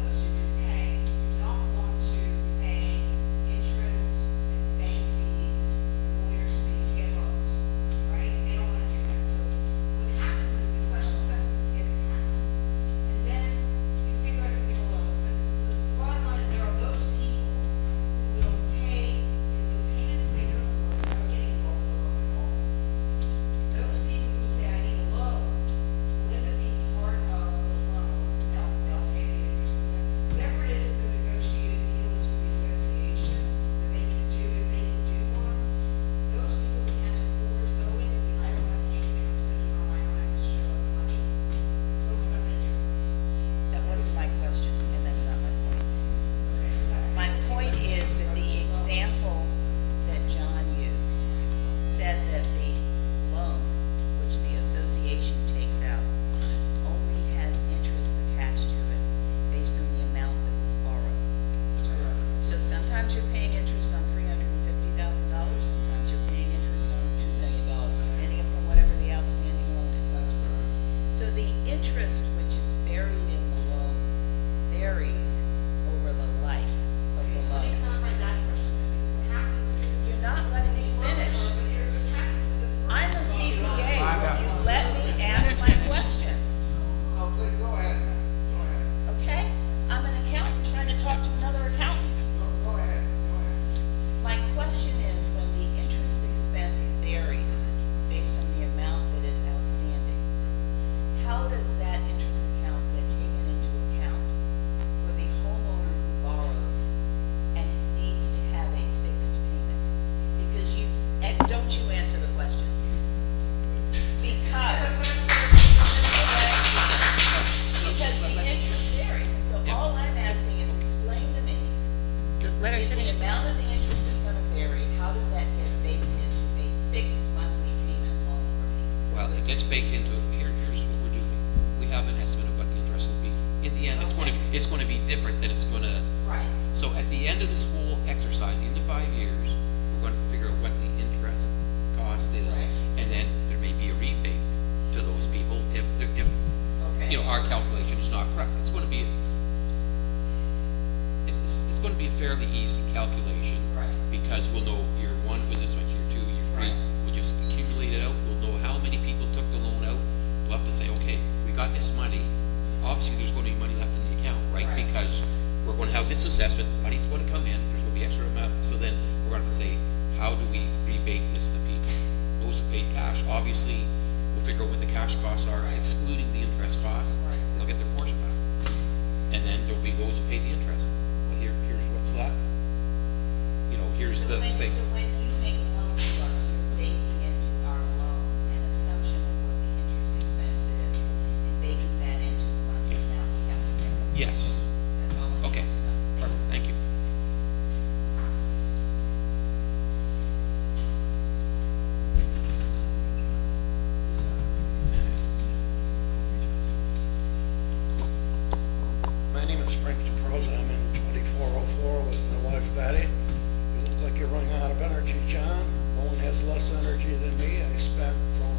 Those who can pay do not want to pay interest and bank fees, lawyers' fees to get loans, right? They don't want to do that. So what happens is the special assessments gets passed, and then you figure out if you get a loan. But the bottom line is there are those people who will pay the payments that they can afford without getting involved with the loan at all. Those people who say, I need a loan, will end up being part of the loan. They'll pay the interest. Whatever it is that the negotiated deal is for the association, that they can do, if they can do one, those people who can't afford to go into the, I don't want to pay you, I'm just going to do it on my own, I have to show up money. What are we going to do? That wasn't my question, and that's not my point. My point is that the example that John used said that the loan, which the association takes out, only has interest attached to it based on the amount that was borrowed. So sometimes you're paying interest on $350,000, sometimes you're paying interest on $2 million, depending upon whatever the outstanding loan is. So the interest which is buried in the loan varies over the life of the Let me loan. clarify that question, because what happens is. You're not letting me finish. What happens is the first. I'm a CPA, will you let me ask my question? Oh, please, go ahead. Go ahead. Okay? I'm an accountant trying to talk to another accountant. Go ahead. Go ahead. My question is, when the interest expense varies based on the amount that is outstanding, how does that interest account get taken into account for the homeowner who borrows and needs to have a fixed payment? Because and don't you answer the question. Because the interest varies, and so all I'm asking is explain to me, Let her if finish. the amount of the interest is gonna vary, how does that get baked into a fixed monthly payment loan for me? Well, it gets baked into, here's what we're doing. We have an estimate of what the interest will be. In the end, it's going to be different than it's going to. Right. So at the end of this whole exercise, the end of 5 years, we're going to figure out what the interest cost is, Right. and then there may be a rebate to those people if Okay. our calculation is not correct. It's going to be it's going to be a fairly easy calculation, Right. because we'll know year 1, one, was this much, year two, year three? We'll just accumulate it out, we'll know how many people took the loan out. We'll have to say, okay, we got this money, obviously there's gonna be money left in the account, right? Because we're gonna have this assessment, money's gonna come in, there's gonna be extra amount, so then we're gonna have to say, how do we rebate this to people? Those who paid cash, obviously, we'll figure out what the cash costs are, excluding the interest costs, they'll get their portion back. And then there'll be those who pay the interest. Well, here's what's left. You know, here's the thing. So when you make a loan to us, you're baking into our loan an assumption of what the interest expense is, and baking that into the monthly amount we have to pay. Yes. That's all I Okay, need to know. perfect, thank you. My name is Frank DeProsa. I'm in 2404 with my wife Betty. You look like you're running out of energy, John. No one has less energy than me. I spent from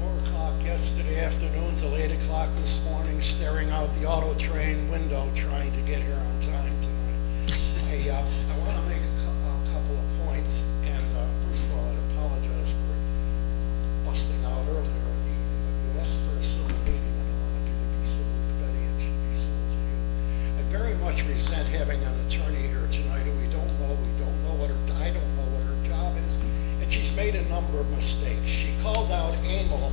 4 o'clock yesterday afternoon till 8 o'clock this morning staring out the auto train window trying to get here on time tonight. I want to make a couple of points. And first of all, I apologize for busting out earlier in the evening. But you asked for a civil meeting, and I wanted you to be civil to Betty and she be civil to you. I very much resent having an attorney here tonight who we don't know what I don't know what her job is. And she's made a number of mistakes. She called out Emil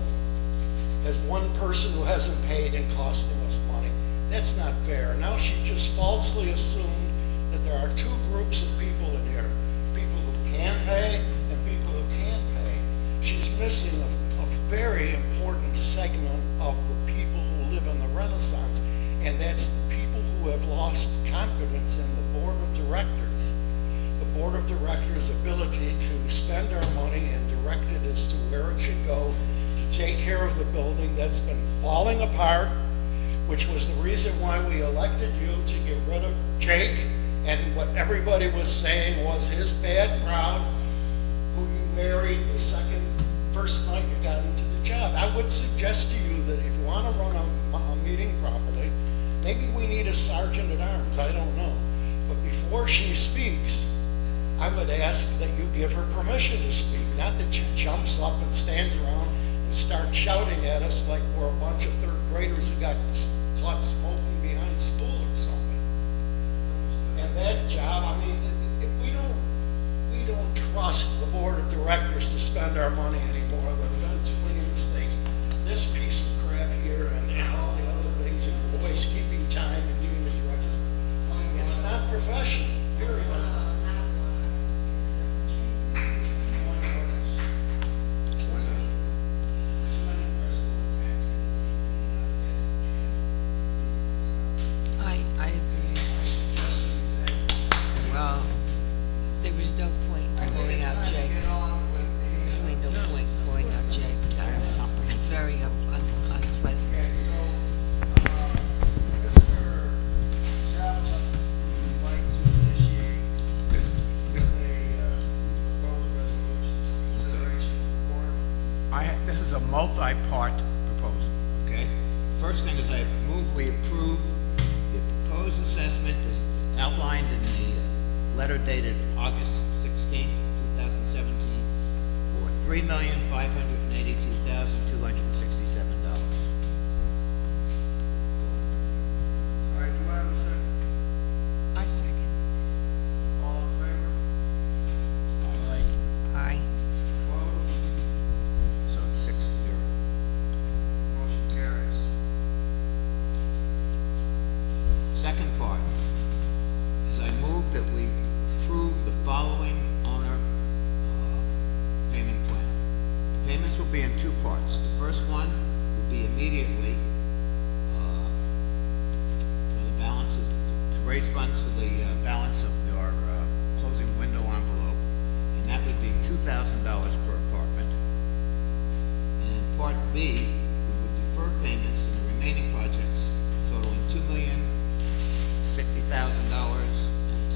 as one person who hasn't paid and costing us money. That's not fair. Now she just falsely assumed that there are two groups of people in here, people who can pay and people who can't pay. She's missing a very important segment of the people who live in the Renaissance, and that's the people who have lost confidence in the board of directors. The board of directors' ability to spend our money and direct it as to where it should go to take care of the building that's been falling apart, which was the reason why we elected you to get rid of Jake, and what everybody was saying was his bad crowd who you married the first night you got into the job. I would suggest to you that if you want to run a meeting properly, maybe we need a sergeant at arms, I don't know. But before she speaks, I would ask that you give her permission to speak, not that she jumps up and stands around and starts shouting at us like we're a bunch of third graders who got caught smoking behind school or something. And that job, I mean, if we don't trust the board of directors to spend our money anymore, we've done too many mistakes. This piece of crap here and all the other things, and always keeping time and giving the directions, it's not professional, period. I agree. Well, there was no point in calling out Jake. There's really no point in calling out Jake. That was very unpleasant. This is a multi-part proposal, okay? First thing is I move we approve the proposed assessment as outlined in the letter dated August 16th, 2017 for $3,582,267. All right, do I have a second? I second. All in favor? Aye. Opposed? So it's 6-0. Motion carries. Second part is I move that we approve the following owner payment plan. Payments will be in two parts. The first one will be immediately for the balance of, to raise funds for the balance of our closing window envelope, and that would be $2,000 per apartment. And part B, we would defer payments in the remaining projects totaling $2,060,000 and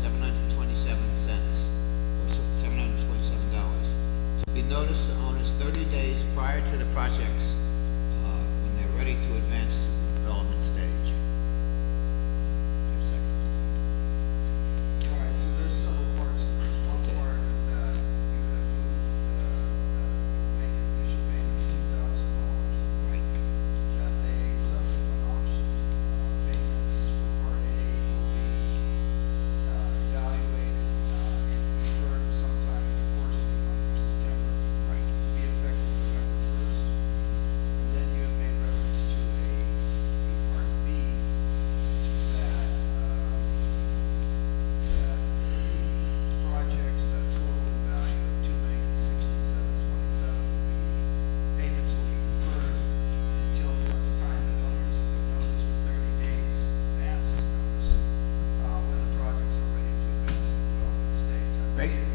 727 cents, or $727, to be noticed to owners 30 days prior to the projects when they're ready to advance to the development stage. All right, so there's several parts to this. One part is that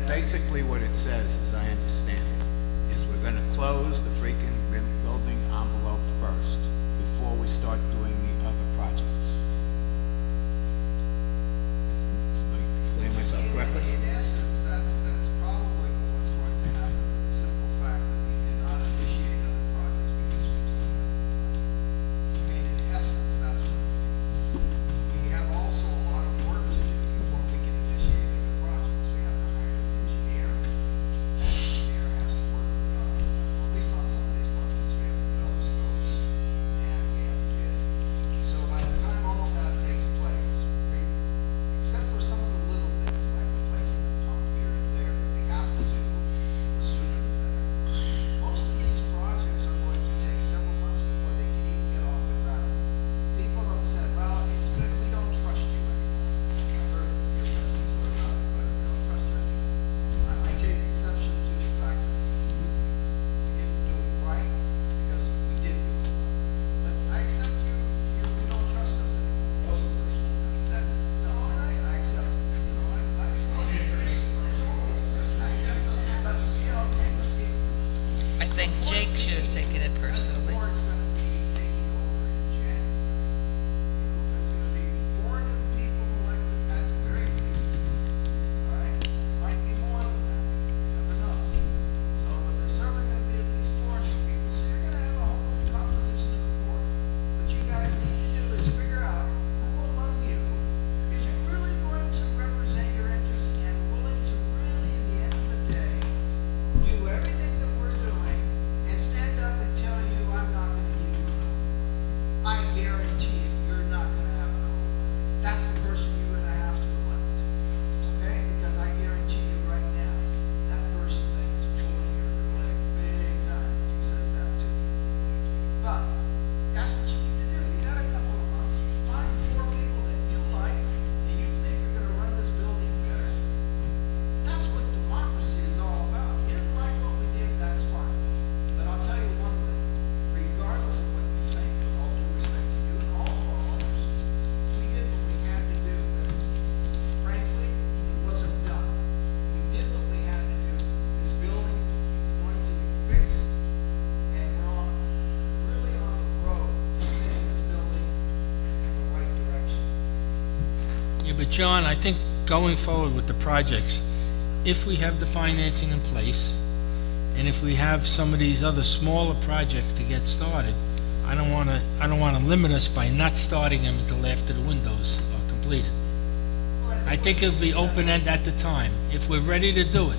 Basically, what it says, as I understand it, is we're gonna close the freaking building envelope first, before we start doing the other projects. Did I explain myself correctly? In essence, that's probably what's going to happen. The simple fact that we cannot initiate other projects because we don't have the money. I mean, in essence, that's what it means. We have also a lot of work to do before we can initiate other projects. We have to hire an engineer. That engineer has to work, at least on some of these projects, we have to develop scopes, and we have to bid. So by the time all of that takes place, except for some of the little things like replacing a pump here and there that we have to do, the sooner the better. Most of these projects are going to take several months before they can even get off the ground. People have said, well, it's good, we don't trust you anymore. I've heard your lessons were about it, but we don't trust you anymore. I take exception to the fact that we didn't do it right, because we did do it. But I accept you don't trust us anymore. No, and I accept it, you know, I think Jake should have taken it personally. board's gonna be taking over in January. There's gonna be 4 new people elected at the very least, all right? Might be more than that, you never know. So, but there's certainly gonna be at least 4 new people, so you're gonna have a whole new composition of the board. What you guys need to do is figure out who among you is really going to represent your interests and willing to really, in the end of the day, do everything that we're doing and stand up and tell you, I'm not gonna give you a number. I guarantee you, you're not gonna have a number. That's the person you're gonna have to elect, okay? Because I guarantee you right now, that person that is pulling your leg big time, he says that too. But, that's what you need to do. You got a couple of months, find 4 people that you like, and you think are gonna run this building better. That's what democracy is all about. You didn't like what we did, that's fine. But I'll tell you one thing, regardless of what you think, with all due respect to you and all of our owners, we did what we had to do. But frankly, it wasn't done. We did what we had to do. This building is going to be fixed, and we're really on the road to setting this building in the right direction. Yeah, but John, I think going forward with the projects, if we have the financing in place, and if we have some of these other smaller projects to get started, I don't wanna limit us by not starting them until after the windows are completed. I think it'll be open-end at the time, if we're ready to do it.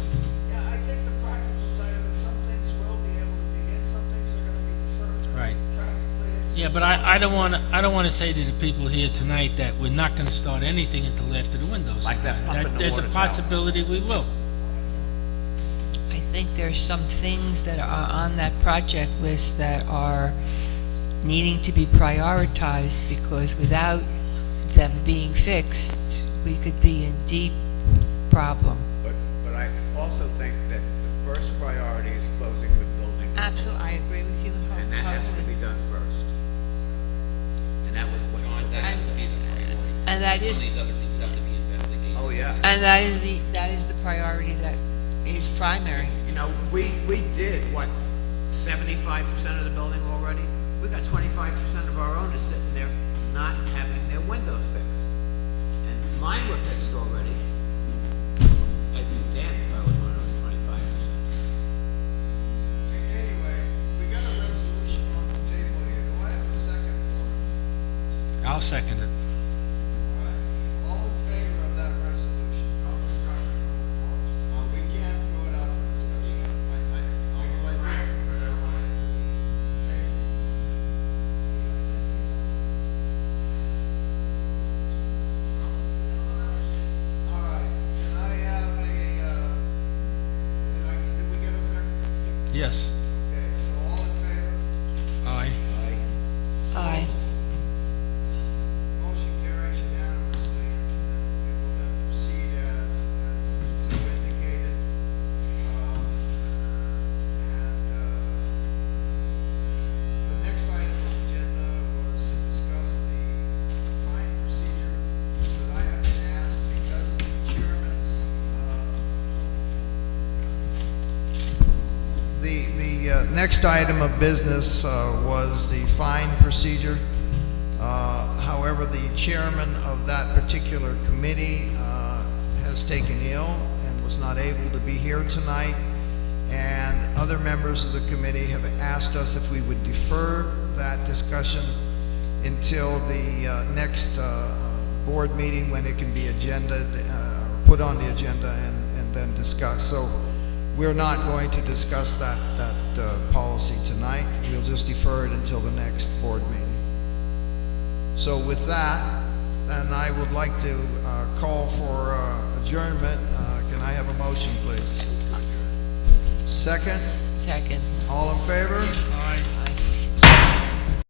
Yeah, I think the practical side of it, some things will be able to begin, some things are gonna be deferred. Right. Practically, it's. Yeah, but I don't wanna say to the people here tonight that we're not gonna start anything until after the windows. Like that pump in the There's a water tower. possibility we will. I think there's some things that are on that project list that are needing to be prioritized, because without them being fixed, we could be in deep problem. But I also think that the first priority is closing the building. Absolutely, I agree with you And that has to be done first. And that was what. That has to be the priority. And that Some is- of these other things have to be investigated. Oh, yeah. And that is the priority that is primary. You know, we did, what, 75% of the building already? We got 25% of our owners sitting there not having their windows fixed. And mine were fixed already. I'd be damned if I was one of those 25%. Anyway, we got a resolution on the table here. Do I have a second for it? I'll second it. All right. All in favor of that resolution? No discussion from the floor. We can't throw it out for discussion. I'll let you. All right, can I have did we get a second? Yes. Okay, so all in favor? Aye. Aye. Motion carries unanimously, and we will then proceed as so indicated. The next item on the agenda was to discuss the fine procedure, but I have been asked, because the chairman's next item of business was the fine procedure. However, the chairman of that particular committee has taken ill and was not able to be here tonight, and other members of the committee have asked us if we would defer that discussion until the next board meeting, when it can be put on the agenda and then discussed. So we're not going to discuss that policy tonight. We'll just defer it until the next board meeting. So with that, then I would like to call for adjournment. Can I have a motion, please? Second? Second. All in favor?